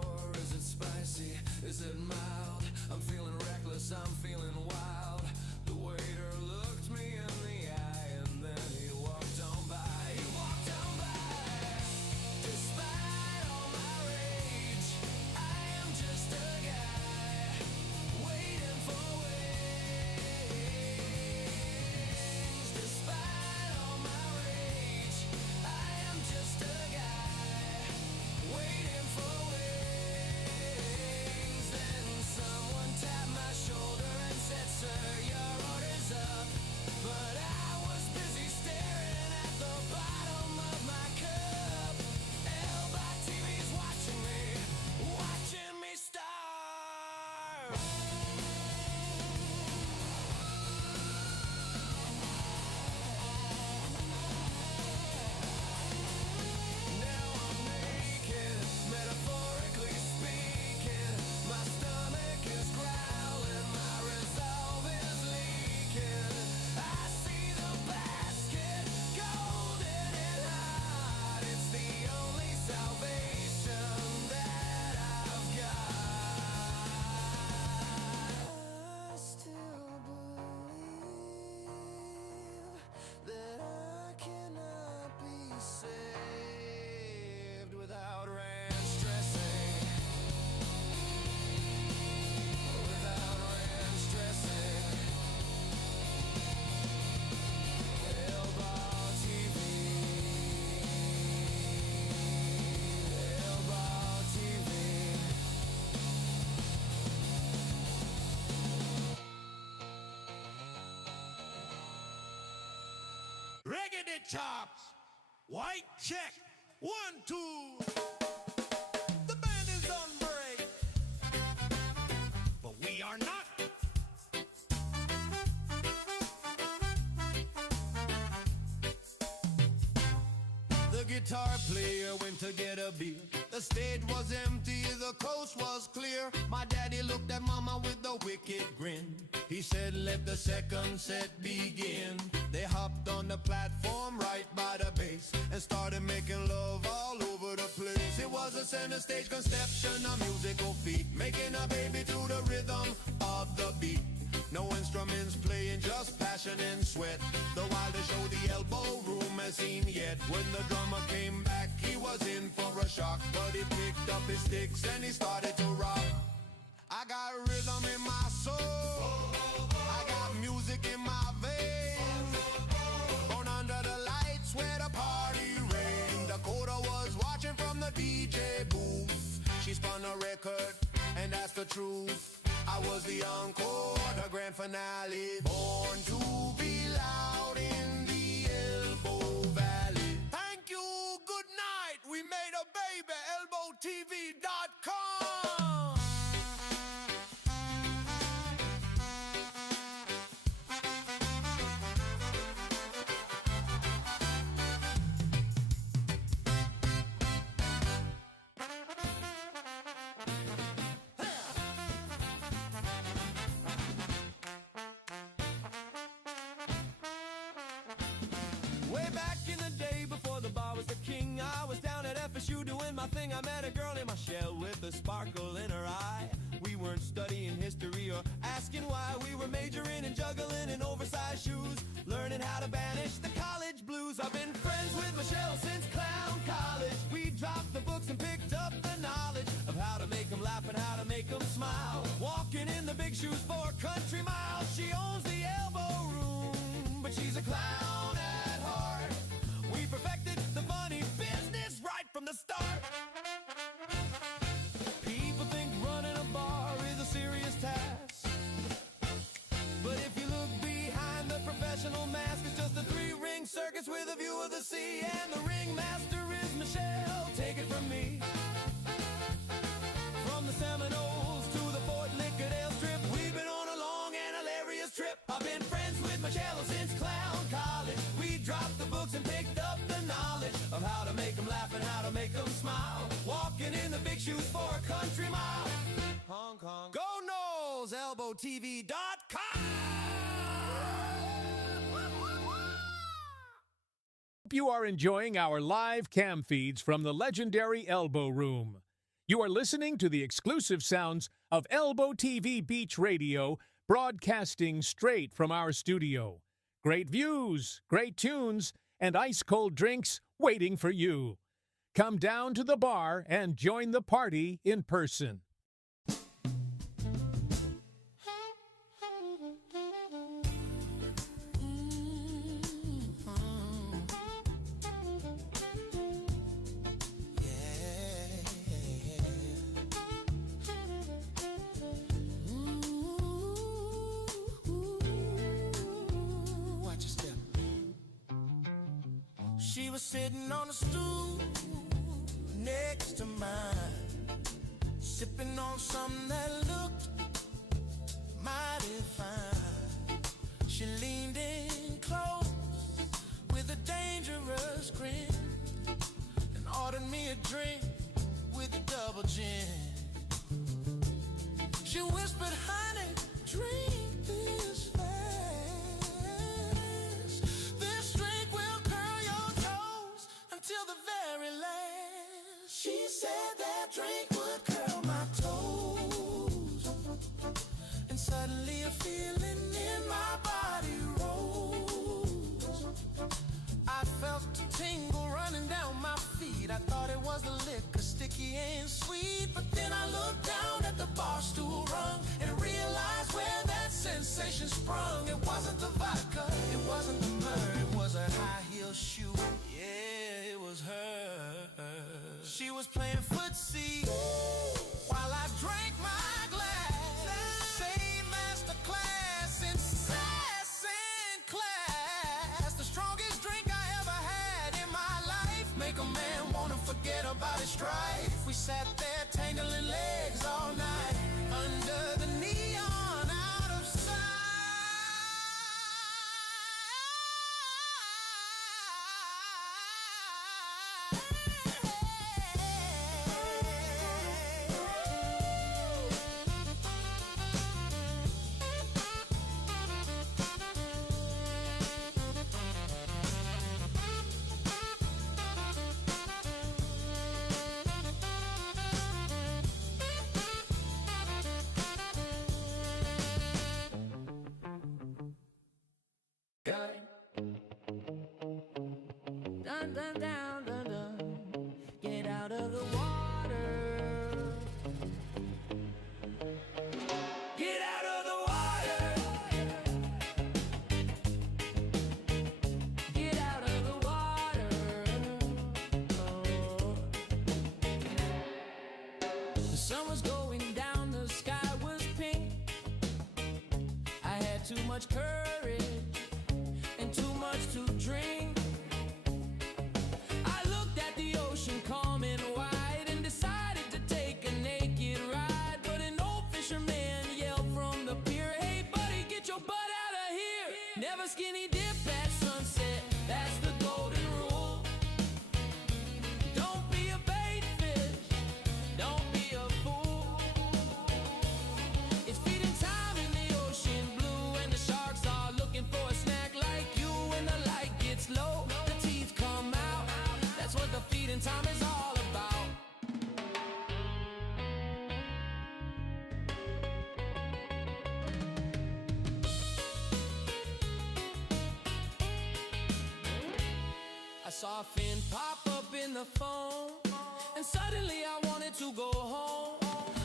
raggedy chops. White check. 1, 2. The band is on break, but we are not. The guitar player went to get a beer. The stage was empty, the coast was clear. My daddy looked at mama with a wicked grin. He said, let the second set begin. They hopped on the platform right by the bass and started making love all over the place. It was a center stage conception, a musical feat, making a baby to the rhythm of the beat. No instruments playing, just passion and sweat. The wildest show the Elbo Room has seen yet. When the drummer came back, he was in for a shock, but he picked up his sticks and he started to rock. I got rhythm in my soul, I got music in my veins. Born under the lights where the party reigned. Dakota was watching from the DJ booth. She spun a record, and that's the truth. I was the encore, the grand finale. Born to be loud in the Elbo Valley. Thank you, good night. We made a baby, ElboTV.com. Way back in the day before the bar was the king, I was down at FSU doing my thing. I met a girl in my shell with a sparkle in her eye. We weren't studying history or asking why. We were majoring and juggling in oversized shoes, learning how to banish the college blues. I've been friends with Michelle since clown college. We dropped the books and picked up the knowledge of how to make them laugh and how to make them smile. Walking in the big shoes for country miles. She owns the Elbo Room, but she's a clown at heart. We perfected the funny business right from the start. People think running a bar is a serious task, but if you look behind the professional mask, it's just a 3-ring circus with a view of the sea. And the ringmaster is Michelle, take it from me. From the Seminoles to the Fort Lauderdale Strip, we've been on a long and hilarious trip. I've been friends with Michelle since clown college. We dropped the books and picked up the knowledge of how to make them laugh and how to make them smile. Walking in the big shoes for a country mile. Hong Kong. Go Knowles, ElboTV.com. Hope you are enjoying our live cam feeds from the legendary Elbo Room. You are listening to the exclusive sounds of ElboTV Beach Radio, broadcasting straight from our studio. Great views, great tunes, and ice-cold drinks waiting for you. Come down to the bar and join the party in person. She was sitting on a stool next to mine, sipping on something that looked mighty fine. She leaned in close with a dangerous grin and ordered me a drink with a double gin. She whispered, honey, drink this fast. This drink will curl your toes until the very last. She said that drink would curl my toes, and suddenly a feeling in my body rose. I felt a tingle running down my feet. I thought it was the liquor, sticky and sweet. But then I looked down at the bar stool rung and realized where that sensation sprung. It wasn't the vodka, it wasn't the myrrh, it was a high heel shoe. Yeah, it was her. She was playing footsie while I drank my glass. Same master class in sass and class. The strongest drink I forget about his strife. We sat there tangling legs all night under the neon out of sight. Dun, dun, down, dun, dun. Get out of the water. Get out of the water. Get out of the water. Oh. The sun was going down, the sky was pink. I had too much courage and too much to drink. I looked at the ocean calm and wide and decided to take a naked ride. But an old fisherman yelled from the pier, "Hey buddy, get your butt out of here. Never skinny dip at sunset, that's the golden rule. Don't be a bait fish, don't be a fool. It's feeding time in the ocean blue, and the sharks are looking for a snack like you. When the light gets low, the teeth come out. That's what the feeding time is all about." I saw a fin pop up in the foam, and suddenly I wanted to go home.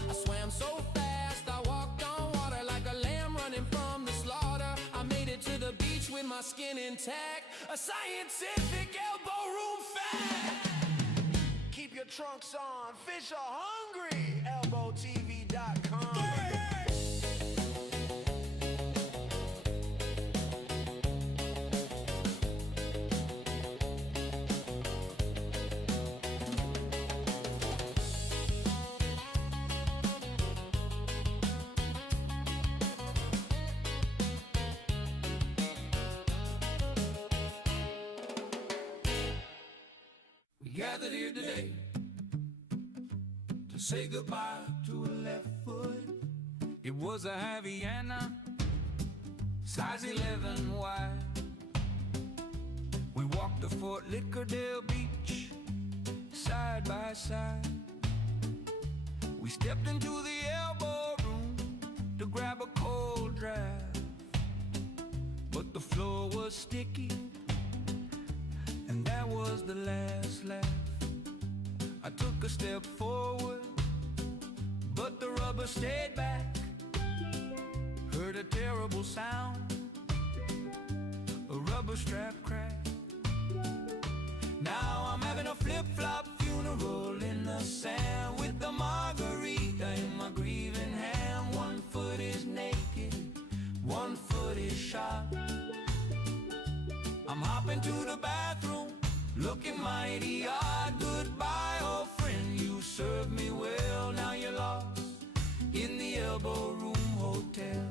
I swam so fast, I walked on water like a lamb running from the slaughter. I made it to the beach with my skin intact, a scientific Elbo Room fact. Keep your trunks on, fish are hungry. ElboTV.com. We gathered here today to say goodbye to a left foot. It was a Havaiana, size 11 wide. We walked to Fort Lauderdale Beach, side by side. We stepped into the Elbo Room to grab a cold draft, but the floor was sticky, and that was the last laugh. I took a step forward, but the rubber stayed back. Heard a terrible sound, a rubber strap crack. Now I'm having a flip-flop funeral in the sand, with the margarita in my grieving hand. 1 foot is naked, 1 foot is shot. I'm hopping to the bathroom, looking mighty odd. Goodbye, old friend, you served me well. Now you're lost in the Elbo Room Hotel.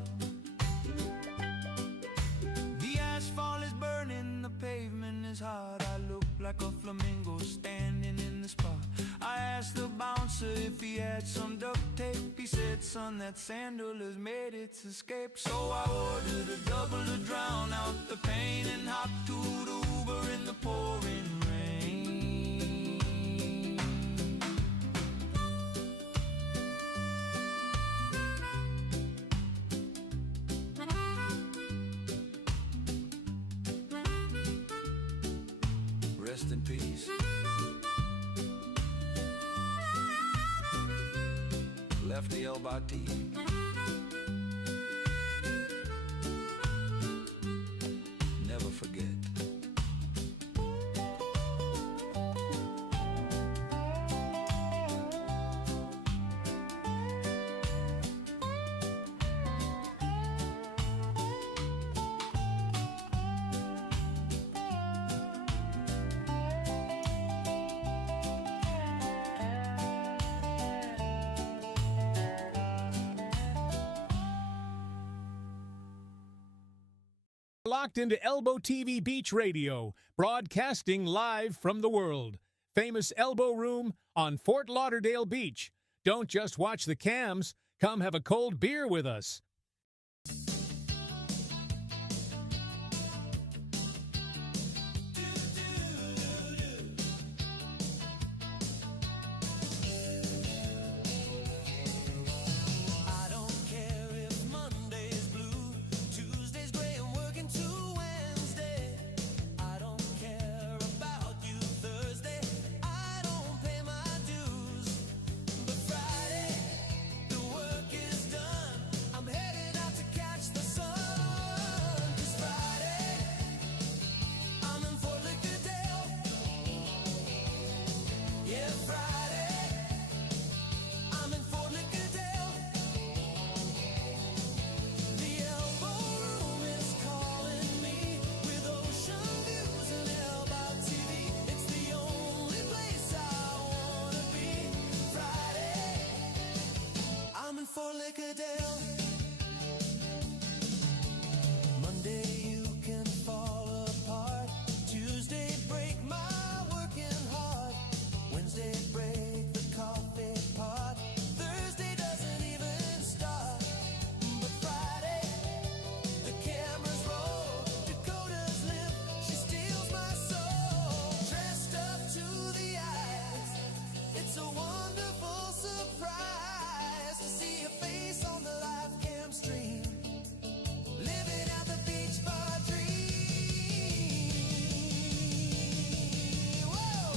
The asphalt is burning, the pavement is hard. I look like a flamingo standing in the spot. I asked the bouncer if he had some duct tape. He said, "Son, that sandal has made its escape." So I ordered a double to drown out the pain, and hopped to the Uber in the pouring rain. Rest in peace. Left the ElboTV. Never forget. Locked into Elbo TV Beach Radio, broadcasting live from the world. Famous Elbo Room on Fort Lauderdale Beach. Don't just watch the cams, come have a cold beer with us. Fort Lauderdale. Monday you can fall apart. Tuesday break my working heart. Wednesday break the coffee pot. Thursday doesn't even start. But Friday the cameras roll. Dakota's lip, she steals my soul. Dressed up to the eyes, it's a wonderful surprise. See your face on the live cam stream, living out the beach bar dream. Whoa.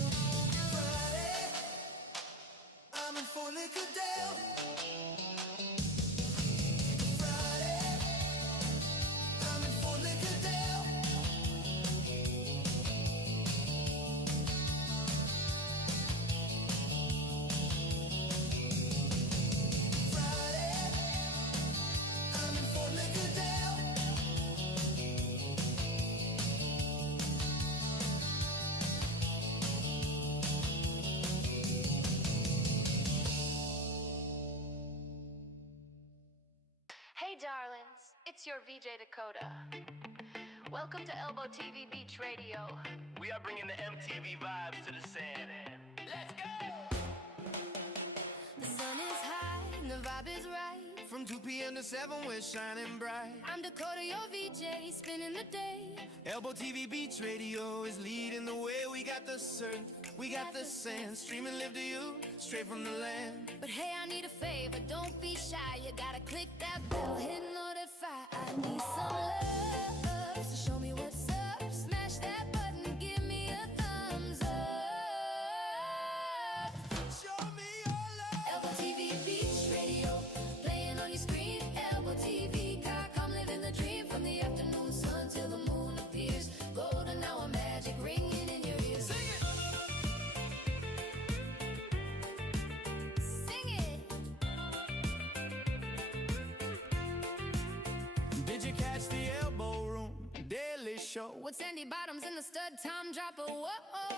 Friday, I'm in Fort Lauderdale. Hey darlings, it's your VJ Dakota. Welcome to Elbo TV Beach Radio. We are bringing the MTV vibes to the sand. Let's go! The sun is high and the vibe is right. From 2 p.m. to 7 we're shining bright. I'm Dakota, your VJ, spinning the day. Elbo TV Beach Radio is leading the way. We got the surf, we got the sand. Streaming live to you, straight from the land. But hey, I need a favor, don't be shy. You gotta click that bell, hit notify. I need some love, so show me what's up. Smash that button, give me a thumbs up. Show me your love. Elbo TV Beach Radio, playing on your screen. Elbo TV, come living the dream. From the afternoon sun till the moon appears. Golden hour magic ringing in your ears. Sing it. Sing it. Did you catch the Elbo Room daily show? With Sandy Bottoms in the stud, Tom Dropper, whoa.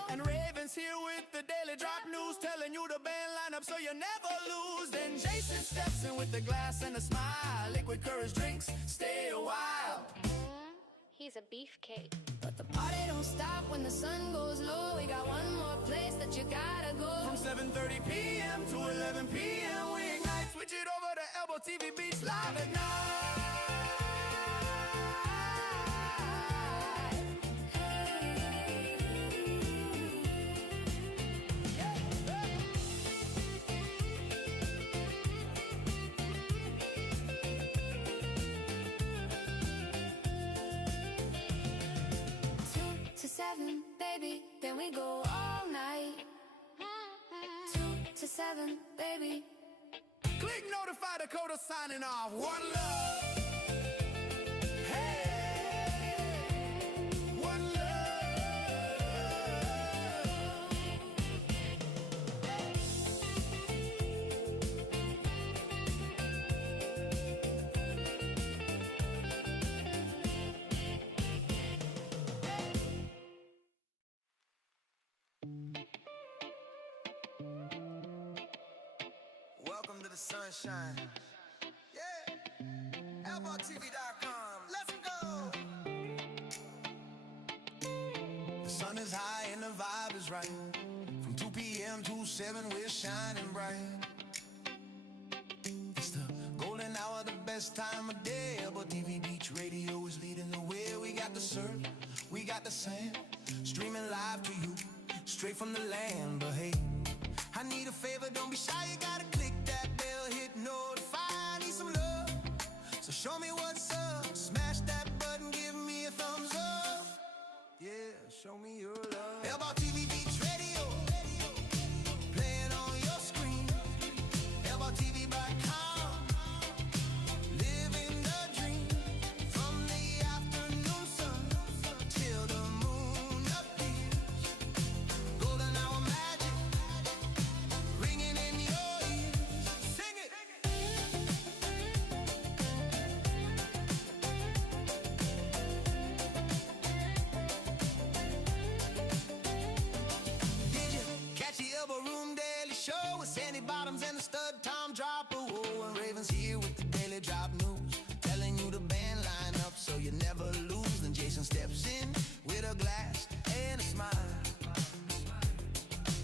And Raven's here with the daily drop news, telling you the band lineup so you never lose. Then Jason steps in with the glass and a smile. Liquid courage drinks, stay a while. He's a beefcake. But the party don't stop when the sun goes low. We got one more place that you gotta go. From 7:30 p.m. to 11 p.m. we ignite. Switch it over to Elbo TV Beach Live at night. Baby, then we go all night. 2 to 7, baby. Click notify Dakota signing off. One love. Hey, one love. to the sunshine. Yeah, ElboTV.com. Let's go. The sun is high and the vibe is right. From 2 p.m. to 7, we're shining bright. It's the golden hour, the best time of day. ElboTV Beach Radio is leading the way. We got the surf, we got the sand, streaming live to you, straight from the land. But hey, I need a favor, don't be shy, you gotta click that bell, hit notify, I need some love. So show me what's up, smash that button, give me a thumbs up. Yeah, show me your love. ElboTV Beach Radio, playing on your screen. ElboTV.com, living the dream. From the afternoon sun till the moon appears. Golden hour magic, ringing in your ears. Sing it. Did you catch the Elbo Room daily show with Sandy Bottoms and the stud Tom Drop? Oh, and Raven's here with the daily drop news, telling you the band line up so you never lose. Then Jason steps in with a glass and a smile.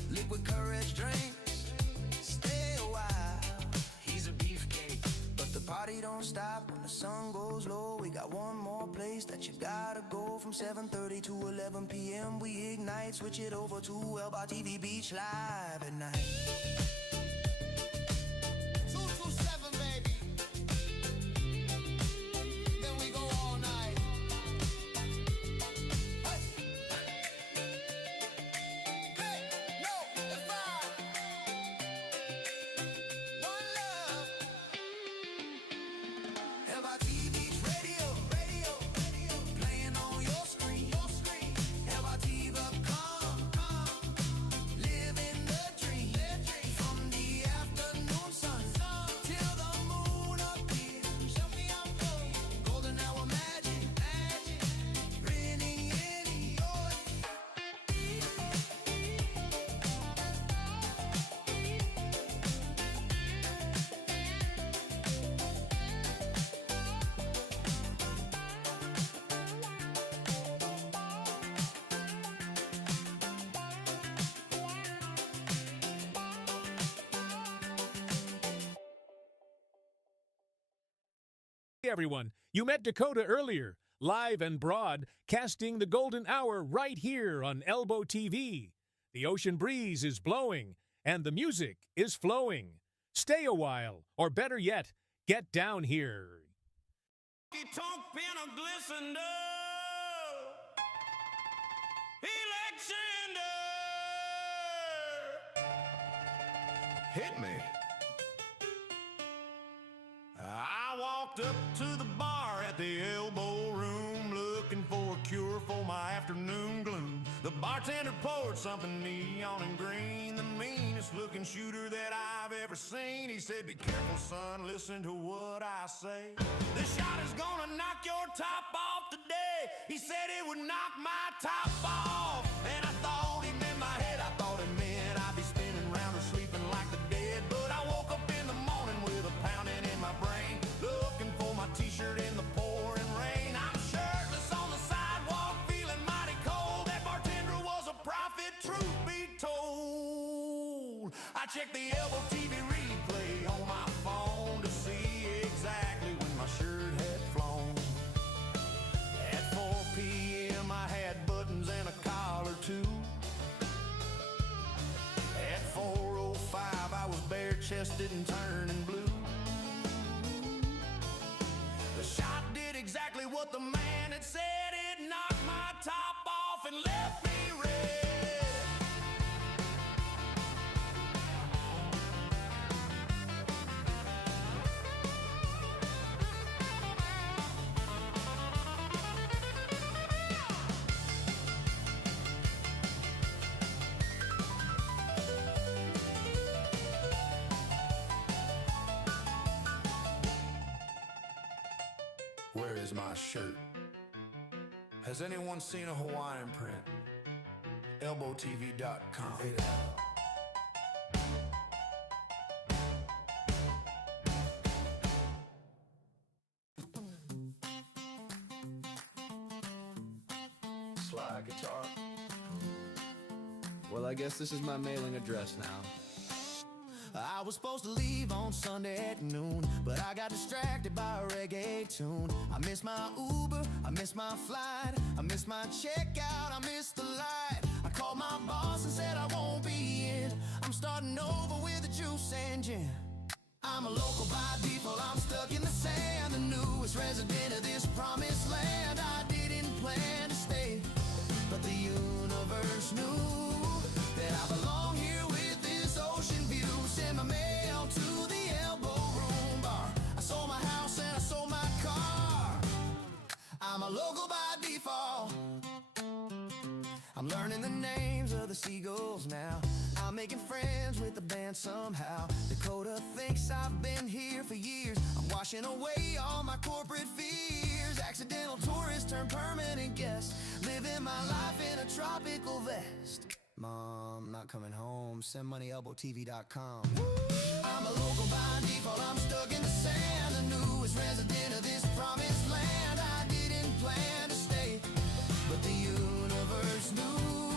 Liquid courage drinks, stay a while. He's a beefcake, but the party don't stop when the sun goes low. We got one more place that you gotta go. From 7:30 to 11 p.m. we ignite. Switch it over to ElboTV Beach Live at night. 227, baby. Then we go all night. Hey, hey, no, the vibe. One love. ElboTV Beach Radio, playing on your screen. ElboTV.com, living the dream. From the afternoon sun till the moon appears. Show me I'm gold. Golden hour magic, ringing in your Hey everyone, you met Dakota earlier, live and broad, casting the golden hour right here on Elbo TV. The ocean breeze is blowing, and the music is flowing. Stay a while, or better yet, get down here. Tonk pin a glistener. Electioner. hit me. I walked up to the bar at the Elbo Room, looking for a cure for my afternoon gloom. The bartender poured something neon and green, the meanest looking shooter that I've ever seen. He said, "Be careful, son, listen to what I say. This shot is gonna knock your top off today." He said it would knock my top off, and I thought him in my head. I thought it meant I'd be spinning round or sleeping like the dead. But I woke up in the morning with a pounding in my brain, looking for my t-shirt in the pouring rain. I'm shirtless on the sidewalk, feeling mighty cold. That bartender was a prophet, truth be told. I checked the Elbo TV replay on my phone to see exactly when my shirt had flown. At 4 p.m. I had buttons and a collar too. At 4:05 I was bare-chested and turning blue. The shot did exactly what the man had said. It knocked my top off and left me red. Where is my shirt? Has anyone seen a Hawaiian print? ElboTV.com. fly guitar. Well, I guess this is my mailing address now. I was supposed to leave on Sunday at noon, but I got distracted by a reggae tune. I missed my Uber, I missed my flight, I missed my checkout, I missed the light. I called my boss and said I won't be in. I'm starting over with a juice and gin. I'm a local by default, I'm stuck in the sand, the newest resident of this promised land. I didn't plan to stay, but the universe knew that I belong here with this ocean view. Send my mail to the Elbo Room bar. I sold my house and I sold my car. I'm a local by default. I'm learning the names of the Seagulls now. I'm making friends with the band somehow. Dakota thinks I've been here for years. I'm washing away all my corporate fears. Accidental tourist turned permanent guest. Living my life in a tropical vest. Mom, not coming home. Send money, ElboTV.com. I'm a local by default. I'm stuck in the sand. The newest resident of this promised land. I didn't plan to stay, but the universe knew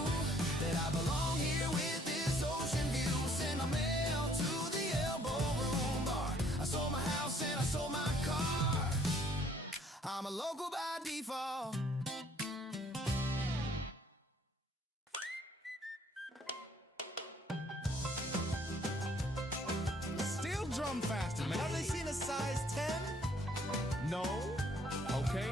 that I belong here with this ocean view. Send my mail to the Elbo Room bar. I sold my house and I sold my car. I'm a local by default. Still drum faster, man. Have they seen a size 10? No. Okay.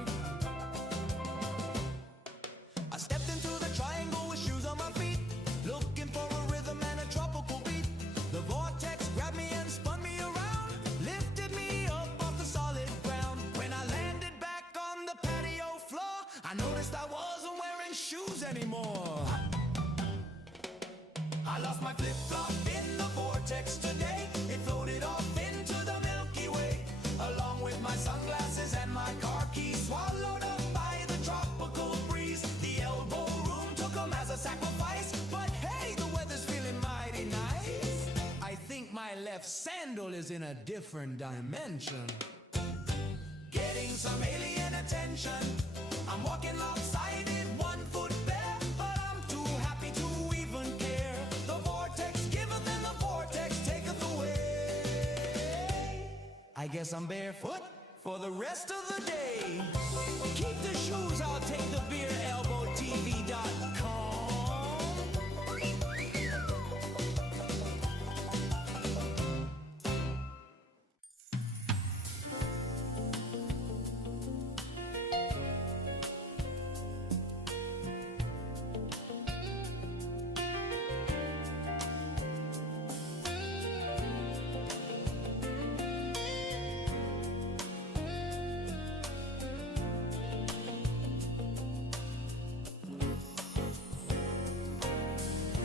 I stepped into the triangle with shoes on my feet, looking for a rhythm and a tropical beat. The vortex grabbed me and spun me around, lifted me up off the solid ground. When I landed back on the patio floor, I noticed I wasn't wearing shoes anymore. I lost my flip-flop in the vortex today. It floated off into the Milky Way, along with my sunglasses and my car keys, swallowed up by the tropical breeze. The Elbo Room took them as a sacrifice, but hey, the weather's feeling mighty nice. I think my left sandal is in a different dimension, getting some alien attention. I'm walking lopsided, 1 foot bare, but I'm too happy to even care. The vortex giveth and the vortex taketh away. I guess I'm barefoot for the rest of the day. Keep the shoes, I'll take the beer. ElboTV.com.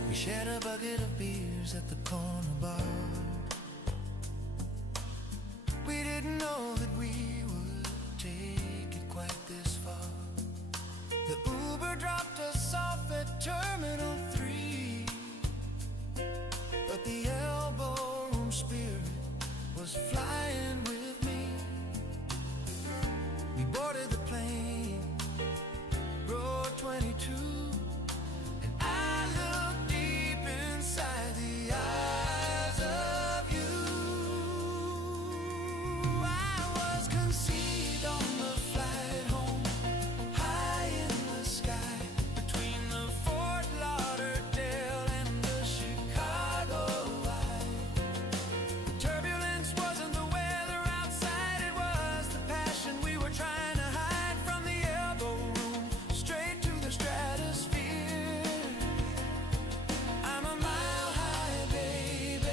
We shared a bucket of beers at the corner bar. We didn't know that we would take it quite this far. The Uber dropped us off at Terminal 3, but the Elbo Room spirit was flying with me. We boarded the plane, row 22, and I looked deep inside the eyes of you. I was conceived on the flight home, high in the sky, between the Fort Lauderdale and the Chicago eye. The turbulence wasn't the weather outside, it was the passion we were trying to hide from the Elbo Room, straight to the stratosphere. I'm a mile high, baby.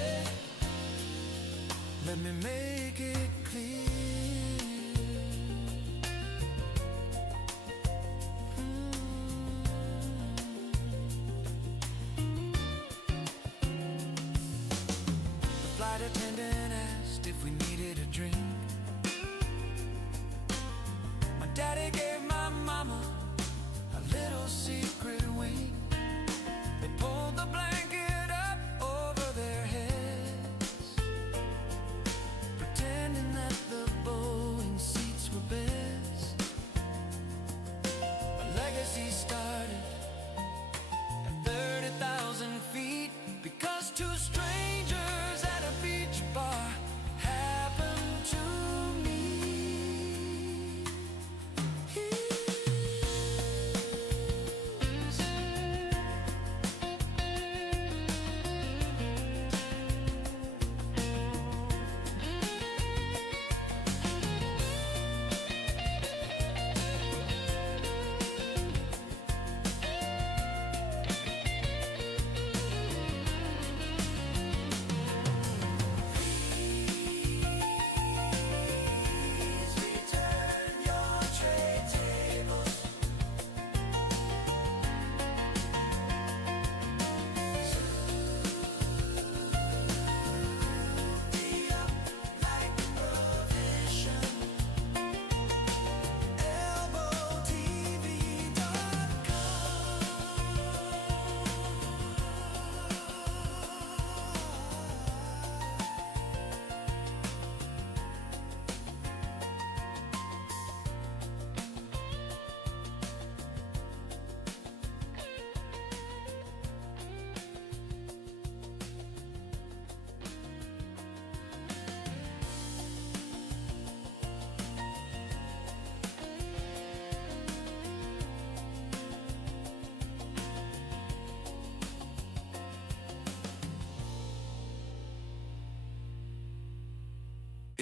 Let me make it clear. The flight attendant asked if we needed a drink. My daddy gave my mama a little secret wink. They pulled the blanket up over their heads, pretending that the Boeing seats were beds. A legacy started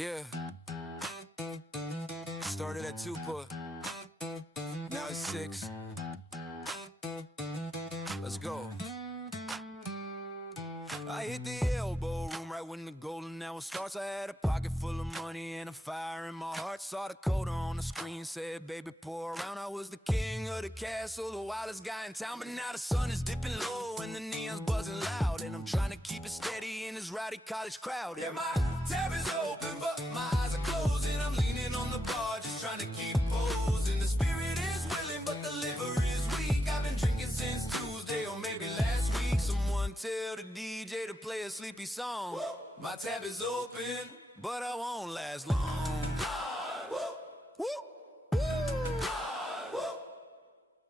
Yeah. Started at 2 put. Now it's 6. Let's go. I hit the Elbo Room right when the golden hour starts. I had a pocket full of money and a fire in my heart. Saw Dakota on the screen, said, baby, pour around. I was the king of the castle, the wildest guy in town. But now the sun is dipping low and the neon's buzzing loud, and I'm trying to keep it steady in this rowdy college crowd. Yeah, my tab is open, but my eyes are closed, and I'm leaning on the bar, just trying to keep posing. The spirit is willing, but the liver is weak. I've been drinking since Tuesday or maybe last week. Someone tell the DJ to play a sleepy song. My tab is open, but I won't last long.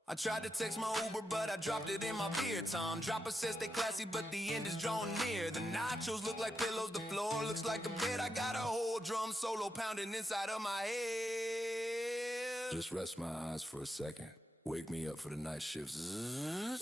I tried to text my Uber, but I dropped it in my beer tongue. Dropper says stay classy, but the end is drawn near. The nachos look like pillows, the floor looks like a bed. I got a whole drum solo pounding inside of my head. Just rest my eyes for a second. Wake me up for the night shifts.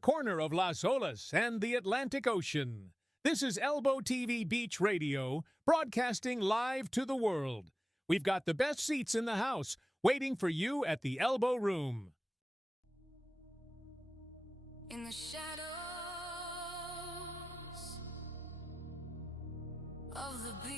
Corner of Las Olas and the Atlantic Ocean. This is ElboTV Beach Radio, broadcasting live to the world. We've got the best seats in the house, waiting for you at the Elbo Room. In the shadows of the beach,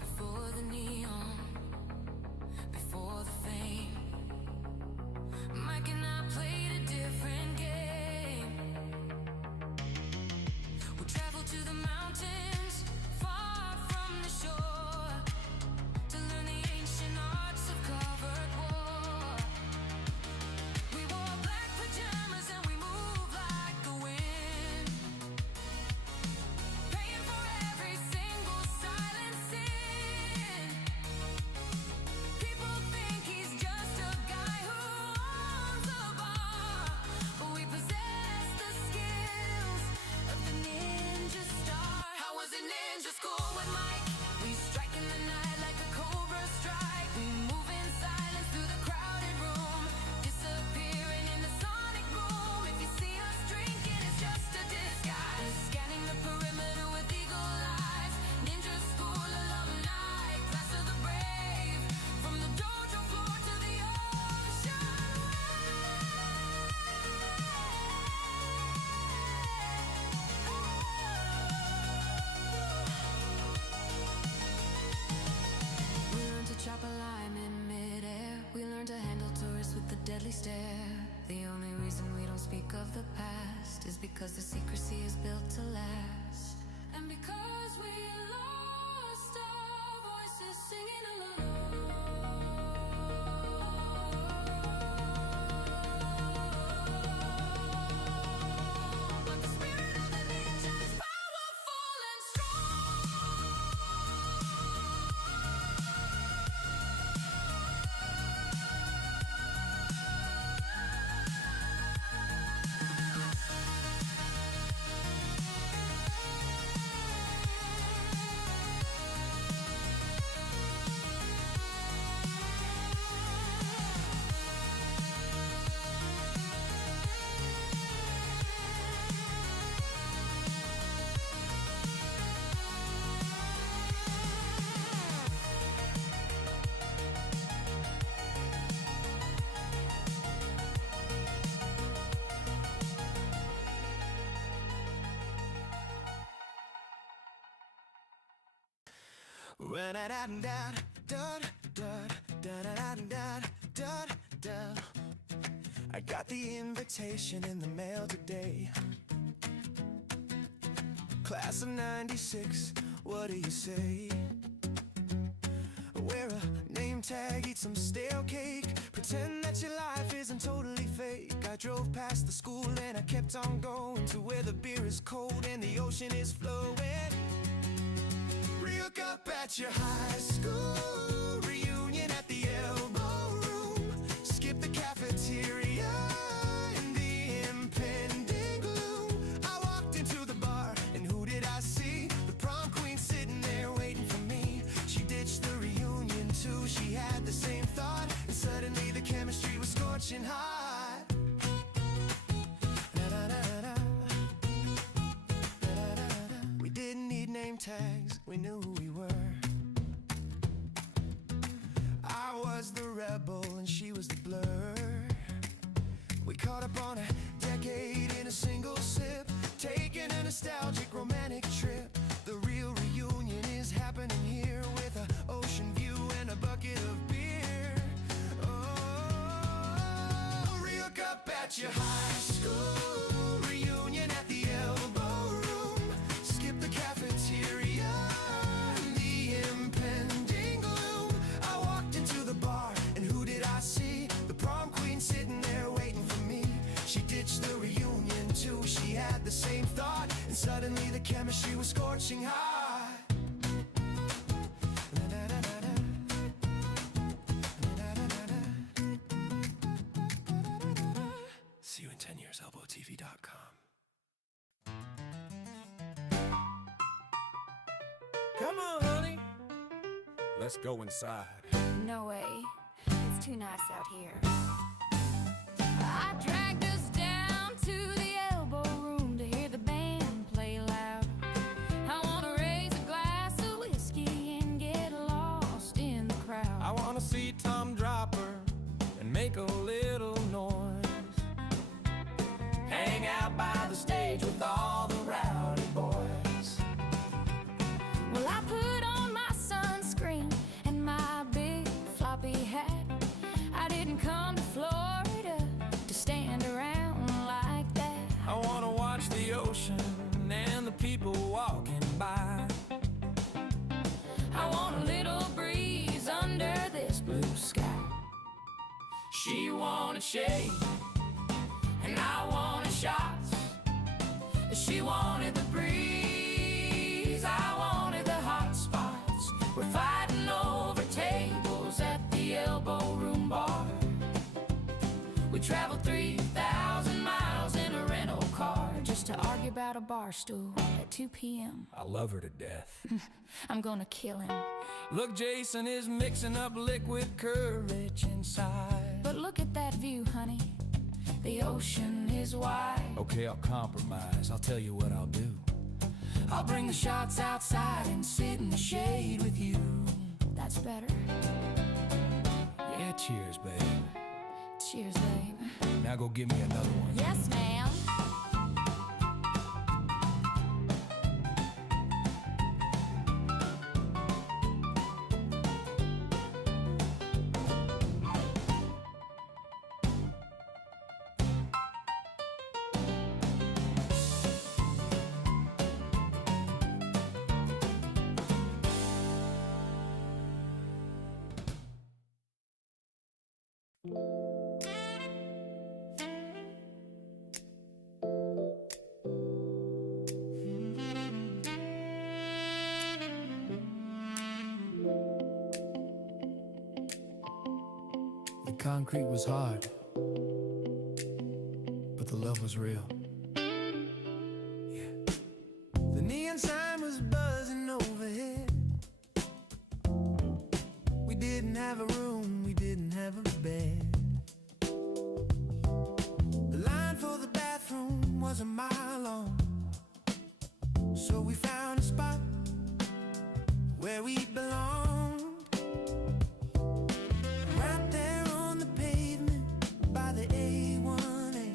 before the neon, before the fame, Mike and I played a different game. We traveled to the mountains, far from the shore, to learn the ancient arts of covered war. We wore black pajamas and we moved like the wind, paying for every single silent sin. People think he's just a guy who owns a bar, but we possess the skills of the ninja star. How was it ninja school with Mike? We strike in the night like a cobra strike. We move in silence through the crowded room, disappearing in the sonic boom. If you see us drinking, it's just a disguise. Scanning the perimeter with eagle eyes. Ninja school alumni, class of the brave. From the dojo floor to the ocean We learned to chop a lime in midair. We learned to handle tourists with the deadly stare. The only reason we don't speak of the past is because the secrecy is built to last. And because we lost our voices singing alone. But the spirit of the ninja is powerful and strong. I got the invitation in the mail today. Class of '96, what do you say? Wear a name name tag, eat some stale cake, pretend that your life isn't totally fake. I drove past the school and I kept on going to where the beer is cold and the ocean is flowing. Look up at your high school reunion at the Elbo Room. Skip the cafeteria and the impending gloom. I walked into the bar and who did I see? The prom queen sitting there waiting for me. She ditched the reunion too, she had the same thought, and suddenly the chemistry was scorching hot. We didn't need name tags, we knew who we were. I was the rebel and she was the blur. We caught up on a decade in a single sip, taking a nostalgic romantic trip. The real reunion is happening here with an ocean view and a bucket of beer. Oh, look up at your high school reunion at the Elbo Room. Skip the cafeteria and the impending gloom. I walked into the bar and who did I see? The prom queen sitting there waiting for me. She ditched the reunion too, she had the same thought, and suddenly the chemistry was scorching hot. See you in 10 years, ElboTV.com. Come on, honey. Let's go inside. No way. It's too nice out here. I dragged us down to the Elbo Room to hear the band play loud. I wanna raise a glass of whiskey and get lost in the crowd. I wanna see Tom Dropper and make a little noise. Hang out by the stage with all the rowdy boys. Well, I put on my sunscreen and my big floppy hat. I didn't come to Florida to stand around like that. I wanna watch the ocean and the people walking by. I want a little breeze under this blue sky. She wanted shade and I wanted shots. She wanted the breeze, I wanted the hot spots. We're fighting over tables at the Elbo Room bar. We traveled 3,000 miles in a rental car Just to argue about a bar stool at 2 p.m. I love her to death. I'm gonna kill him. Look, Jason is mixing up liquid courage inside. But look at that view, honey. The ocean is wide. Okay, I'll compromise. I'll tell you what I'll do. I'll bring the shots outside and sit in the shade with you. That's better. Yeah, cheers, babe. Cheers, babe. Now go give me another one. Yes, ma'am. The concrete was hard, but the love was real. Yeah. The neon sign was buzzing overhead. We didn't have a room, we didn't have a bed. The line for the bathroom was a mile long, so we found a spot where we belonged. Right there on the pavement by the A1A,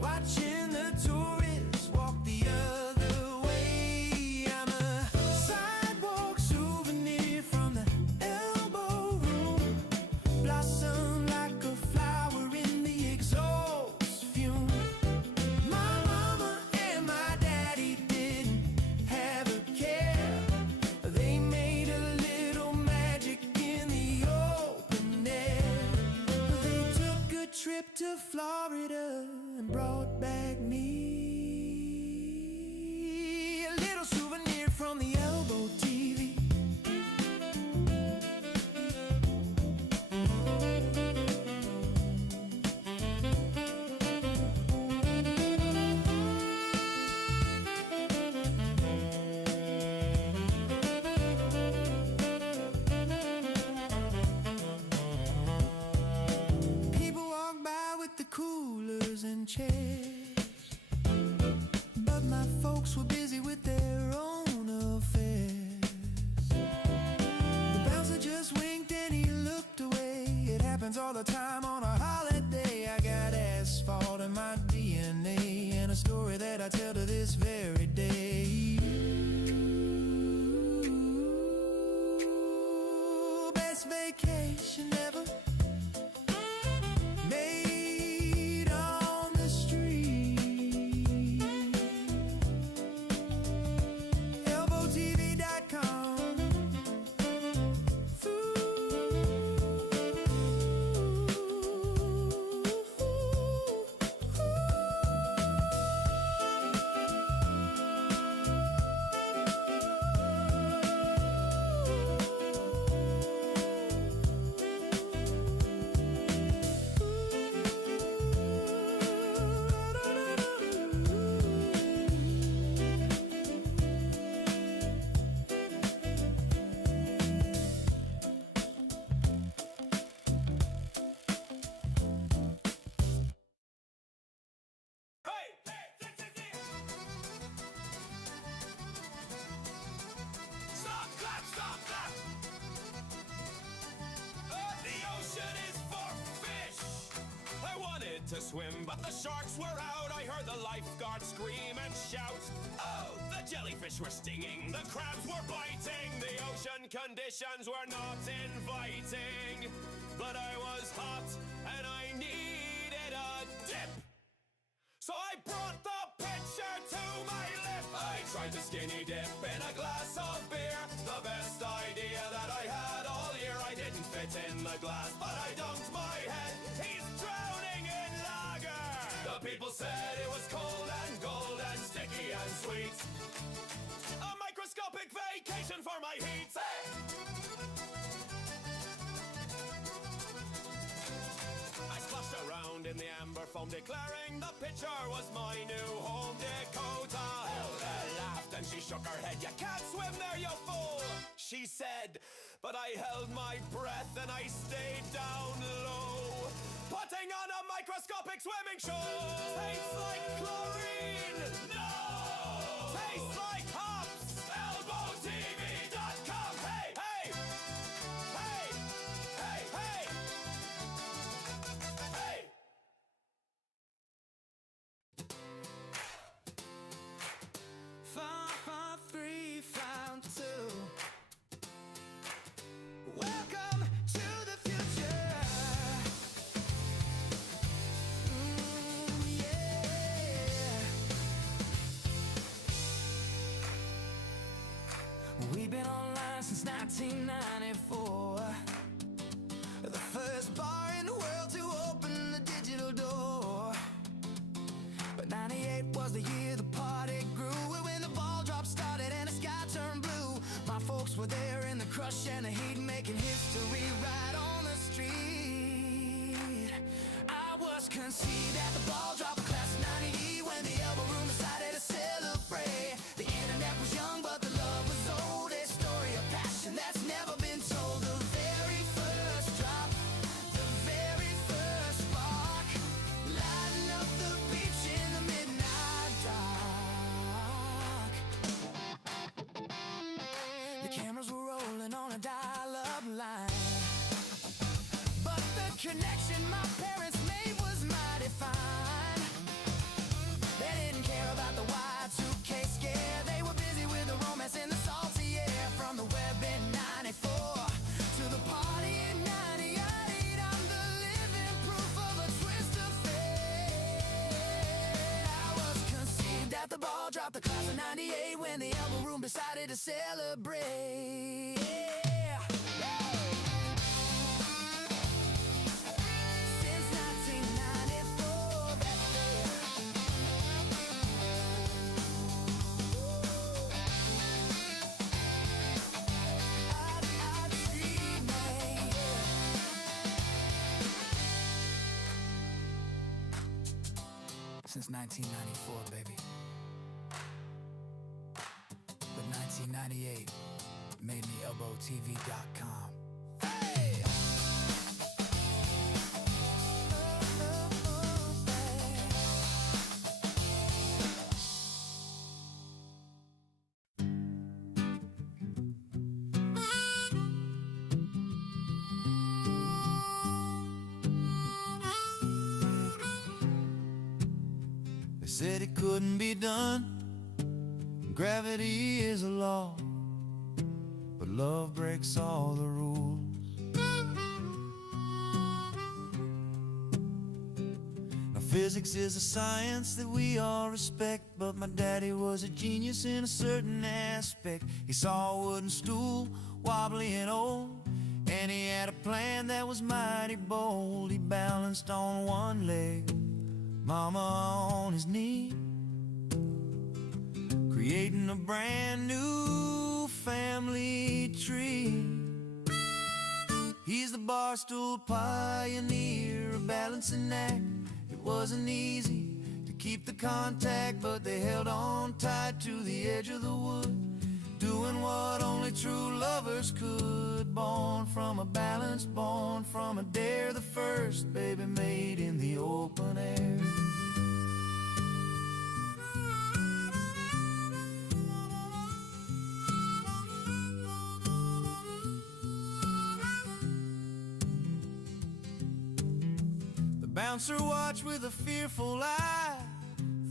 watching the tourists walk the other way. I'm a sidewalk souvenir from the Elbo Room, blossom like a flower in the exhaust fume. My mama and my daddy didn't have a care. trip to Florida and brought back me a little souvenir from the Elbo TV. Coolers and chairs, but my folks were busy with their own affairs. The bouncer just winked and he looked away. It happens all the time on a holiday. I got asphalt in my DNA and a story that I tell to this very day. Ooh, best vacation ever. To swim, but the sharks were out. I heard the lifeguard scream and shout. Oh, the jellyfish were stinging, the crabs were biting, the ocean conditions were not inviting. But I was hot and I needed a dip, so I brought the pitcher to my lip. I tried to skinny dip in a glass of beer, the best idea that I had all year. I didn't fit in the glass, but I dunked my head. He's drowning in lager. The people said it was cold and gold and sticky and sweet. A microscopic vacation for my heat. I splashed around in the amber foam, declaring the pitcher was my new home. Dakota laughed and she shook her head. You can't swim there, you fool, she said. But I held my breath and I stayed down low, putting on a microscopic swimming show. Tastes like chlorine. No. Tastes like hops. ElboTV.com. Hey, hey, hey, hey, hey, hey. 5, 3, 5, 2. Welcome to the future. Yeah. We've been online since 1994. The first bar in the world to open the digital door. But 98 was the year the party grew, when the ball drop started and the sky turned blue. My folks were there in the crush and the heat, making history right on the street. I was conceived at the ball drop of class of 90 when the Elbo Room decided to celebrate. The internet was young but the love was old, a story of passion that's never been told. The very first drop, the very first spark, lighting up the beach in the midnight dark. The cameras were rolling on a dial-up line, but the connection my parents made was mighty fine. They didn't care about the Y2K scare. They were busy with the romance in the salty air. From the web in 94 to the party in 98, I'm the living proof of a twist of fate. I was conceived at the ball drop, the class of 98, when the Elbo Room decided to celebrate. Yeah. Since 1998 since 1994, baby. But 1998 made me ElboTV.com. Hey! They said it couldn't be done. Gravity is a law, but love breaks all the rules. Now physics is a science that we all respect, but my daddy was a genius in a certain aspect. He saw a wooden stool, wobbly and old, and he had a plan that was mighty bold. He balanced on one leg, mama on his knee, creating a brand new family tree. He's the barstool pioneer, a balancing act. It wasn't easy to keep the contact, but they held on tight to the edge of the wood, doing what only true lovers could. Born from a balance, born from a dare, the first baby made in the open air. Bouncer watched with a fearful eye,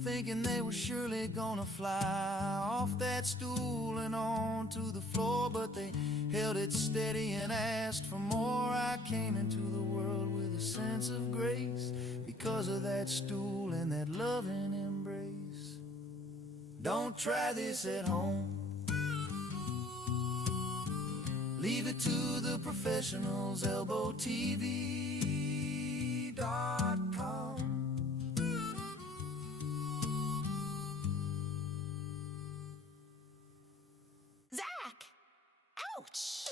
thinking they were surely gonna fly off that stool and onto the floor, but they held it steady and asked for more. I came into the world with a sense of grace because of that stool and that loving embrace. Don't try this at home. Leave it to the professionals. ElboTV.com. Zach! Ouch!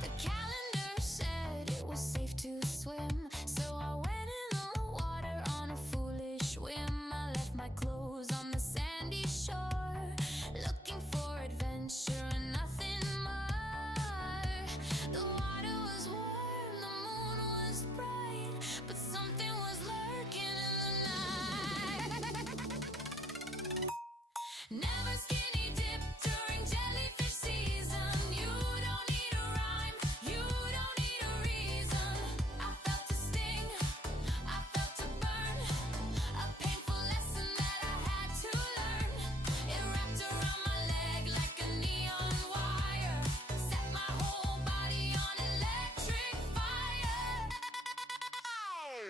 The calendar said it was safe to swim, so I went in the water on a foolish whim. I left my clothes on the sandy shore, looking for adventure and nothing more. The water was warm, the moon was bright, but something was lurking in the night. Never skinny dip during jellyfish season. You don't need a rhyme, you don't need a reason. I felt a sting, I felt a burn, a painful lesson that I had to learn. It wrapped around my leg like a neon wire, set my whole body on electric fire.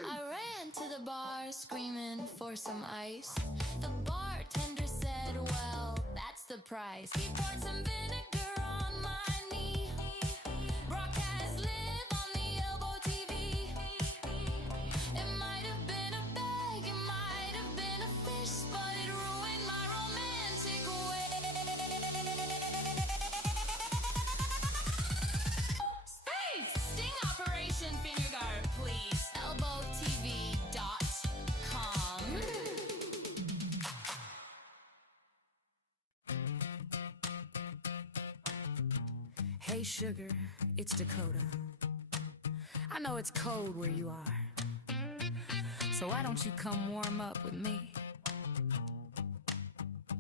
I ran to the bar screaming for some ice. The bartender said, well, that's the price. He poured some vinegar on my knee. Broadcast live on the Elbo TV. It might have been a bag, it might have been a fish, but it ruined my romantic way. Space! Sting operation finger guard, please. ElboTV.com. Hey sugar, it's Dakota. I know it's cold where you are, so why don't you come warm up with me?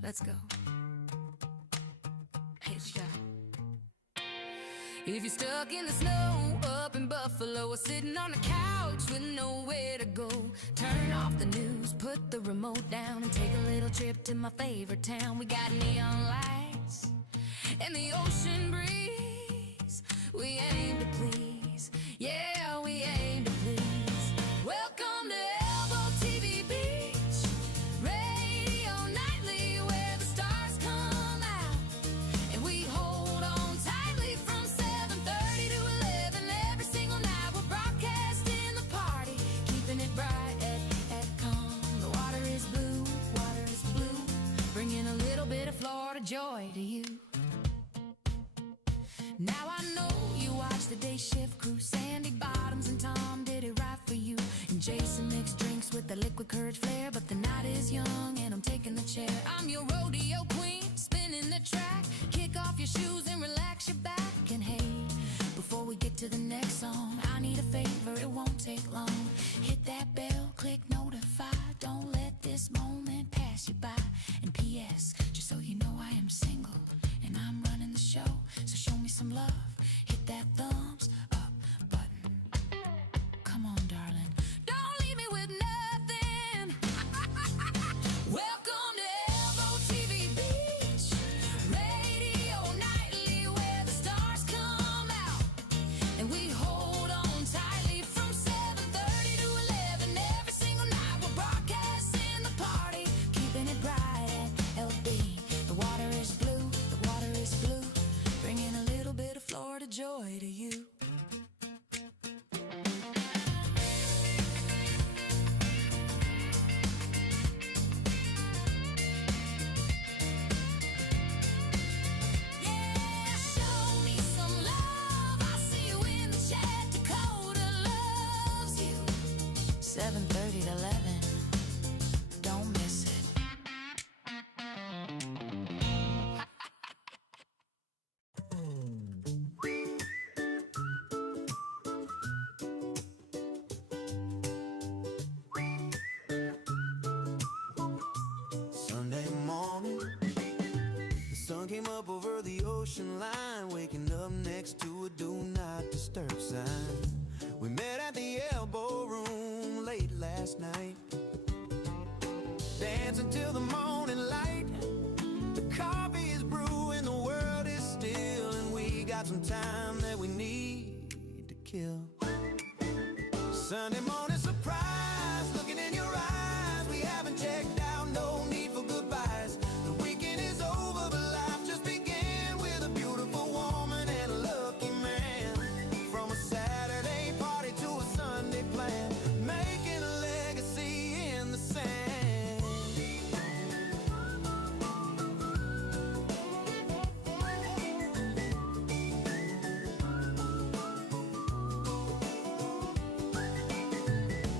Let's go. Hey, shut up. If you're stuck in the snow up in Buffalo or sitting on a couch with nowhere to go, turn off the news, put the remote down, and take a little trip to my favorite town. We got neon lights and the ocean breeze. We aim to please, yeah, we aim to please. Welcome to Elbo TV Beach, radio nightly where the stars come out, and we hold on tightly from 7:30 to 11 every single night. We're broadcasting the party, keeping it bright at calm. The water is blue, bringing a little bit of Florida joy to you. Now liquid courage flare, but the night is young and I'm taking the chair. I'm your rodeo queen, spinning the track. Kick off your shoes and relax your back. And hey, before we get to the next song, I need a favor, it won't take long. Hit that bell, click notify. Don't let this moment pass you by. And P.S., just so you know I am single and I'm running the show, so show me some love. Hit that thumbs up button. Come on, darling. Don't leave me with nothing. Welcome to ElboTV Beach Radio Nightly, where the stars come out and we hold on tightly from 7:30 to 11 every single night. We're broadcasting the party, keeping it bright at LB. The water is blue, the water is blue, bringing a little bit of Florida joy to you. Yeah, show me some love. I see you in the chat. Dakota loves you. 7:30 to 11. Don't miss it. Sunday morning, the sun came up over the ocean line, waking up next to a do not disturb sign. We met at the Elbo Room late last night, dancing till the morning light. The coffee is brewing, the world is still, and we got some time that we need to kill. Sunday morning surprise, looking in your eyes. We haven't checked out, no need for goodbyes. The weekend is over, but life just began with a beautiful woman and a lucky man. From a Saturday party to a Sunday plan, making a legacy in the sand.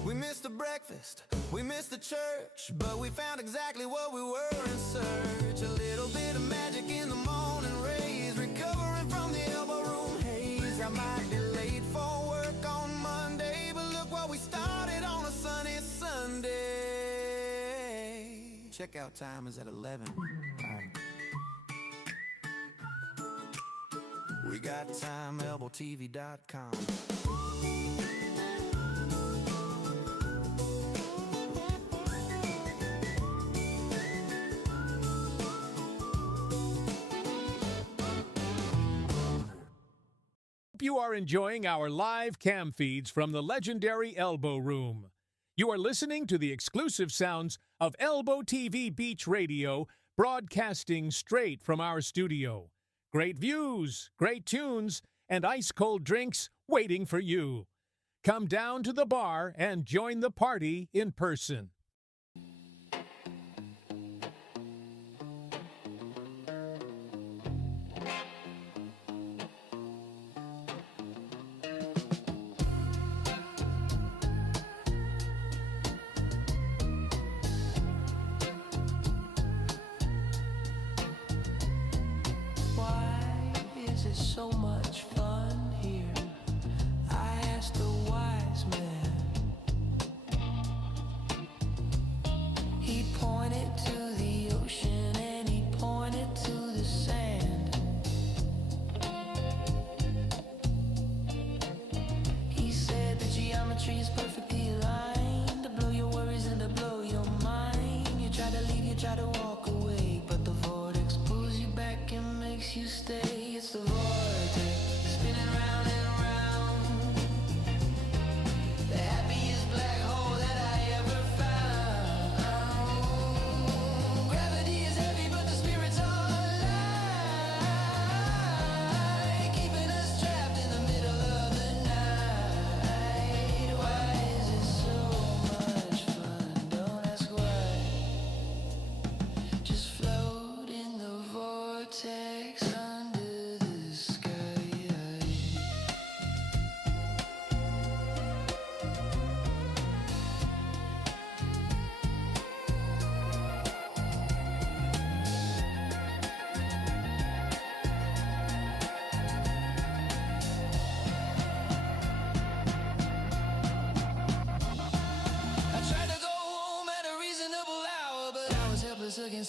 We missed the breakfast, we missed the church, but we found exactly what we were in search. A little bit of magic in the morning rays, recovering from the Elbo Room haze. I might be late for work on Monday, but look what we started on a sunny Sunday. Checkout time is at 11. We got time, ElboTV.com. Hope you are enjoying our live cam feeds from the legendary Elbo Room. You are listening to the exclusive sounds of ElboTV Beach Radio, broadcasting straight from our studio. Great views, great tunes, and ice-cold drinks waiting for you. Come down to the bar and join the party in person. Why is it so much fun here? I asked the wise man. He pointed to the ocean and he pointed to the sand. He said the geometry is perfectly aligned to blow your worries and to blow your mind. You try to leave, you try to walk away, but the vortex pulls you back and makes you stay. It's the vortex spinning round and around, the happiest black hole that I ever found. Gravity is heavy, but the spirit's all alive, keeping us trapped in the middle of the night. Why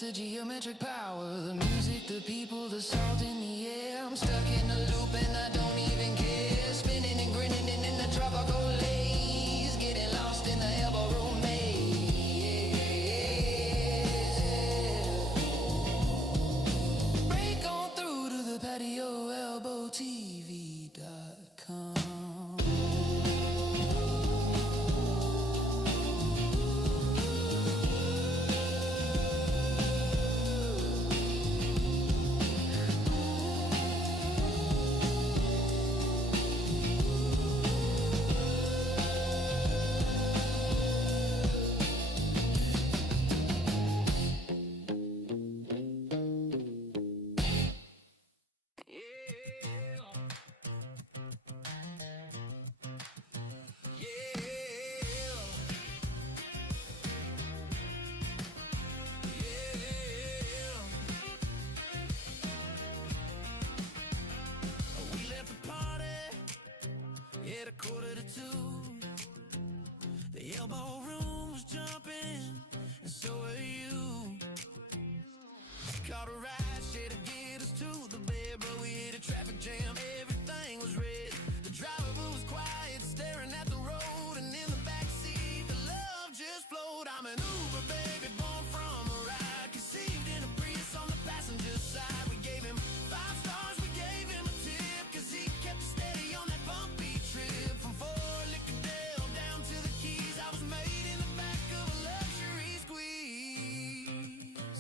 it's a geometric power. The music, the people, the salt in the air. I'm stuck in a loop and I don't even care. Spinning and grinning in the tropical lace. Getting lost in the Elbo Room maze. Break on through to the patio, ElboTV.com. At 1:45, the Elbo Room was jumping, and so were you. Caught a ride, shit to get us to the bed, but we hit a traffic jam, everything was red. The driver was quiet, staring at the road, and in the backseat, the love just flowed. I'm an Uber, baby, born from a ride, conceived in a Prius on the passenger side. We gave him 5 stars, we gave him a tip, cause he kept steady on that bumpy trip. From Fort Lauderdale down to the Keys, I was made in the back of a luxury squeeze.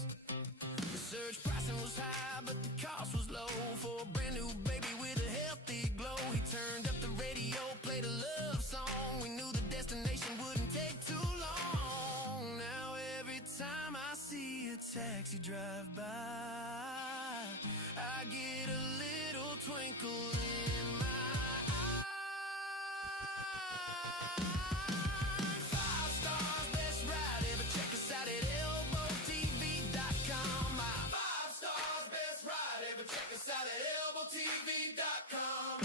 The surge pricing was high, but the cost was low. For a brand new baby with a healthy glow, he turned up the radio, played a love song. We knew the destination wouldn't take too long. Now every time I see a taxi drive by, I get a little twinkle in my eye. 5 stars, best ride ever. Check us out at ElboTV.com. 5 stars, best ride ever. Check us out at ElboTV.com.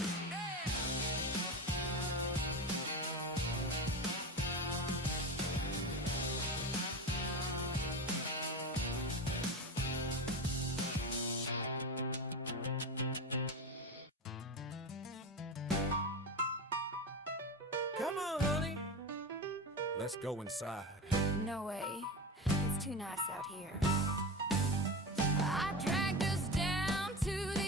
Come on, honey. Let's go inside. No way. It's too nice out here. I dragged us down to the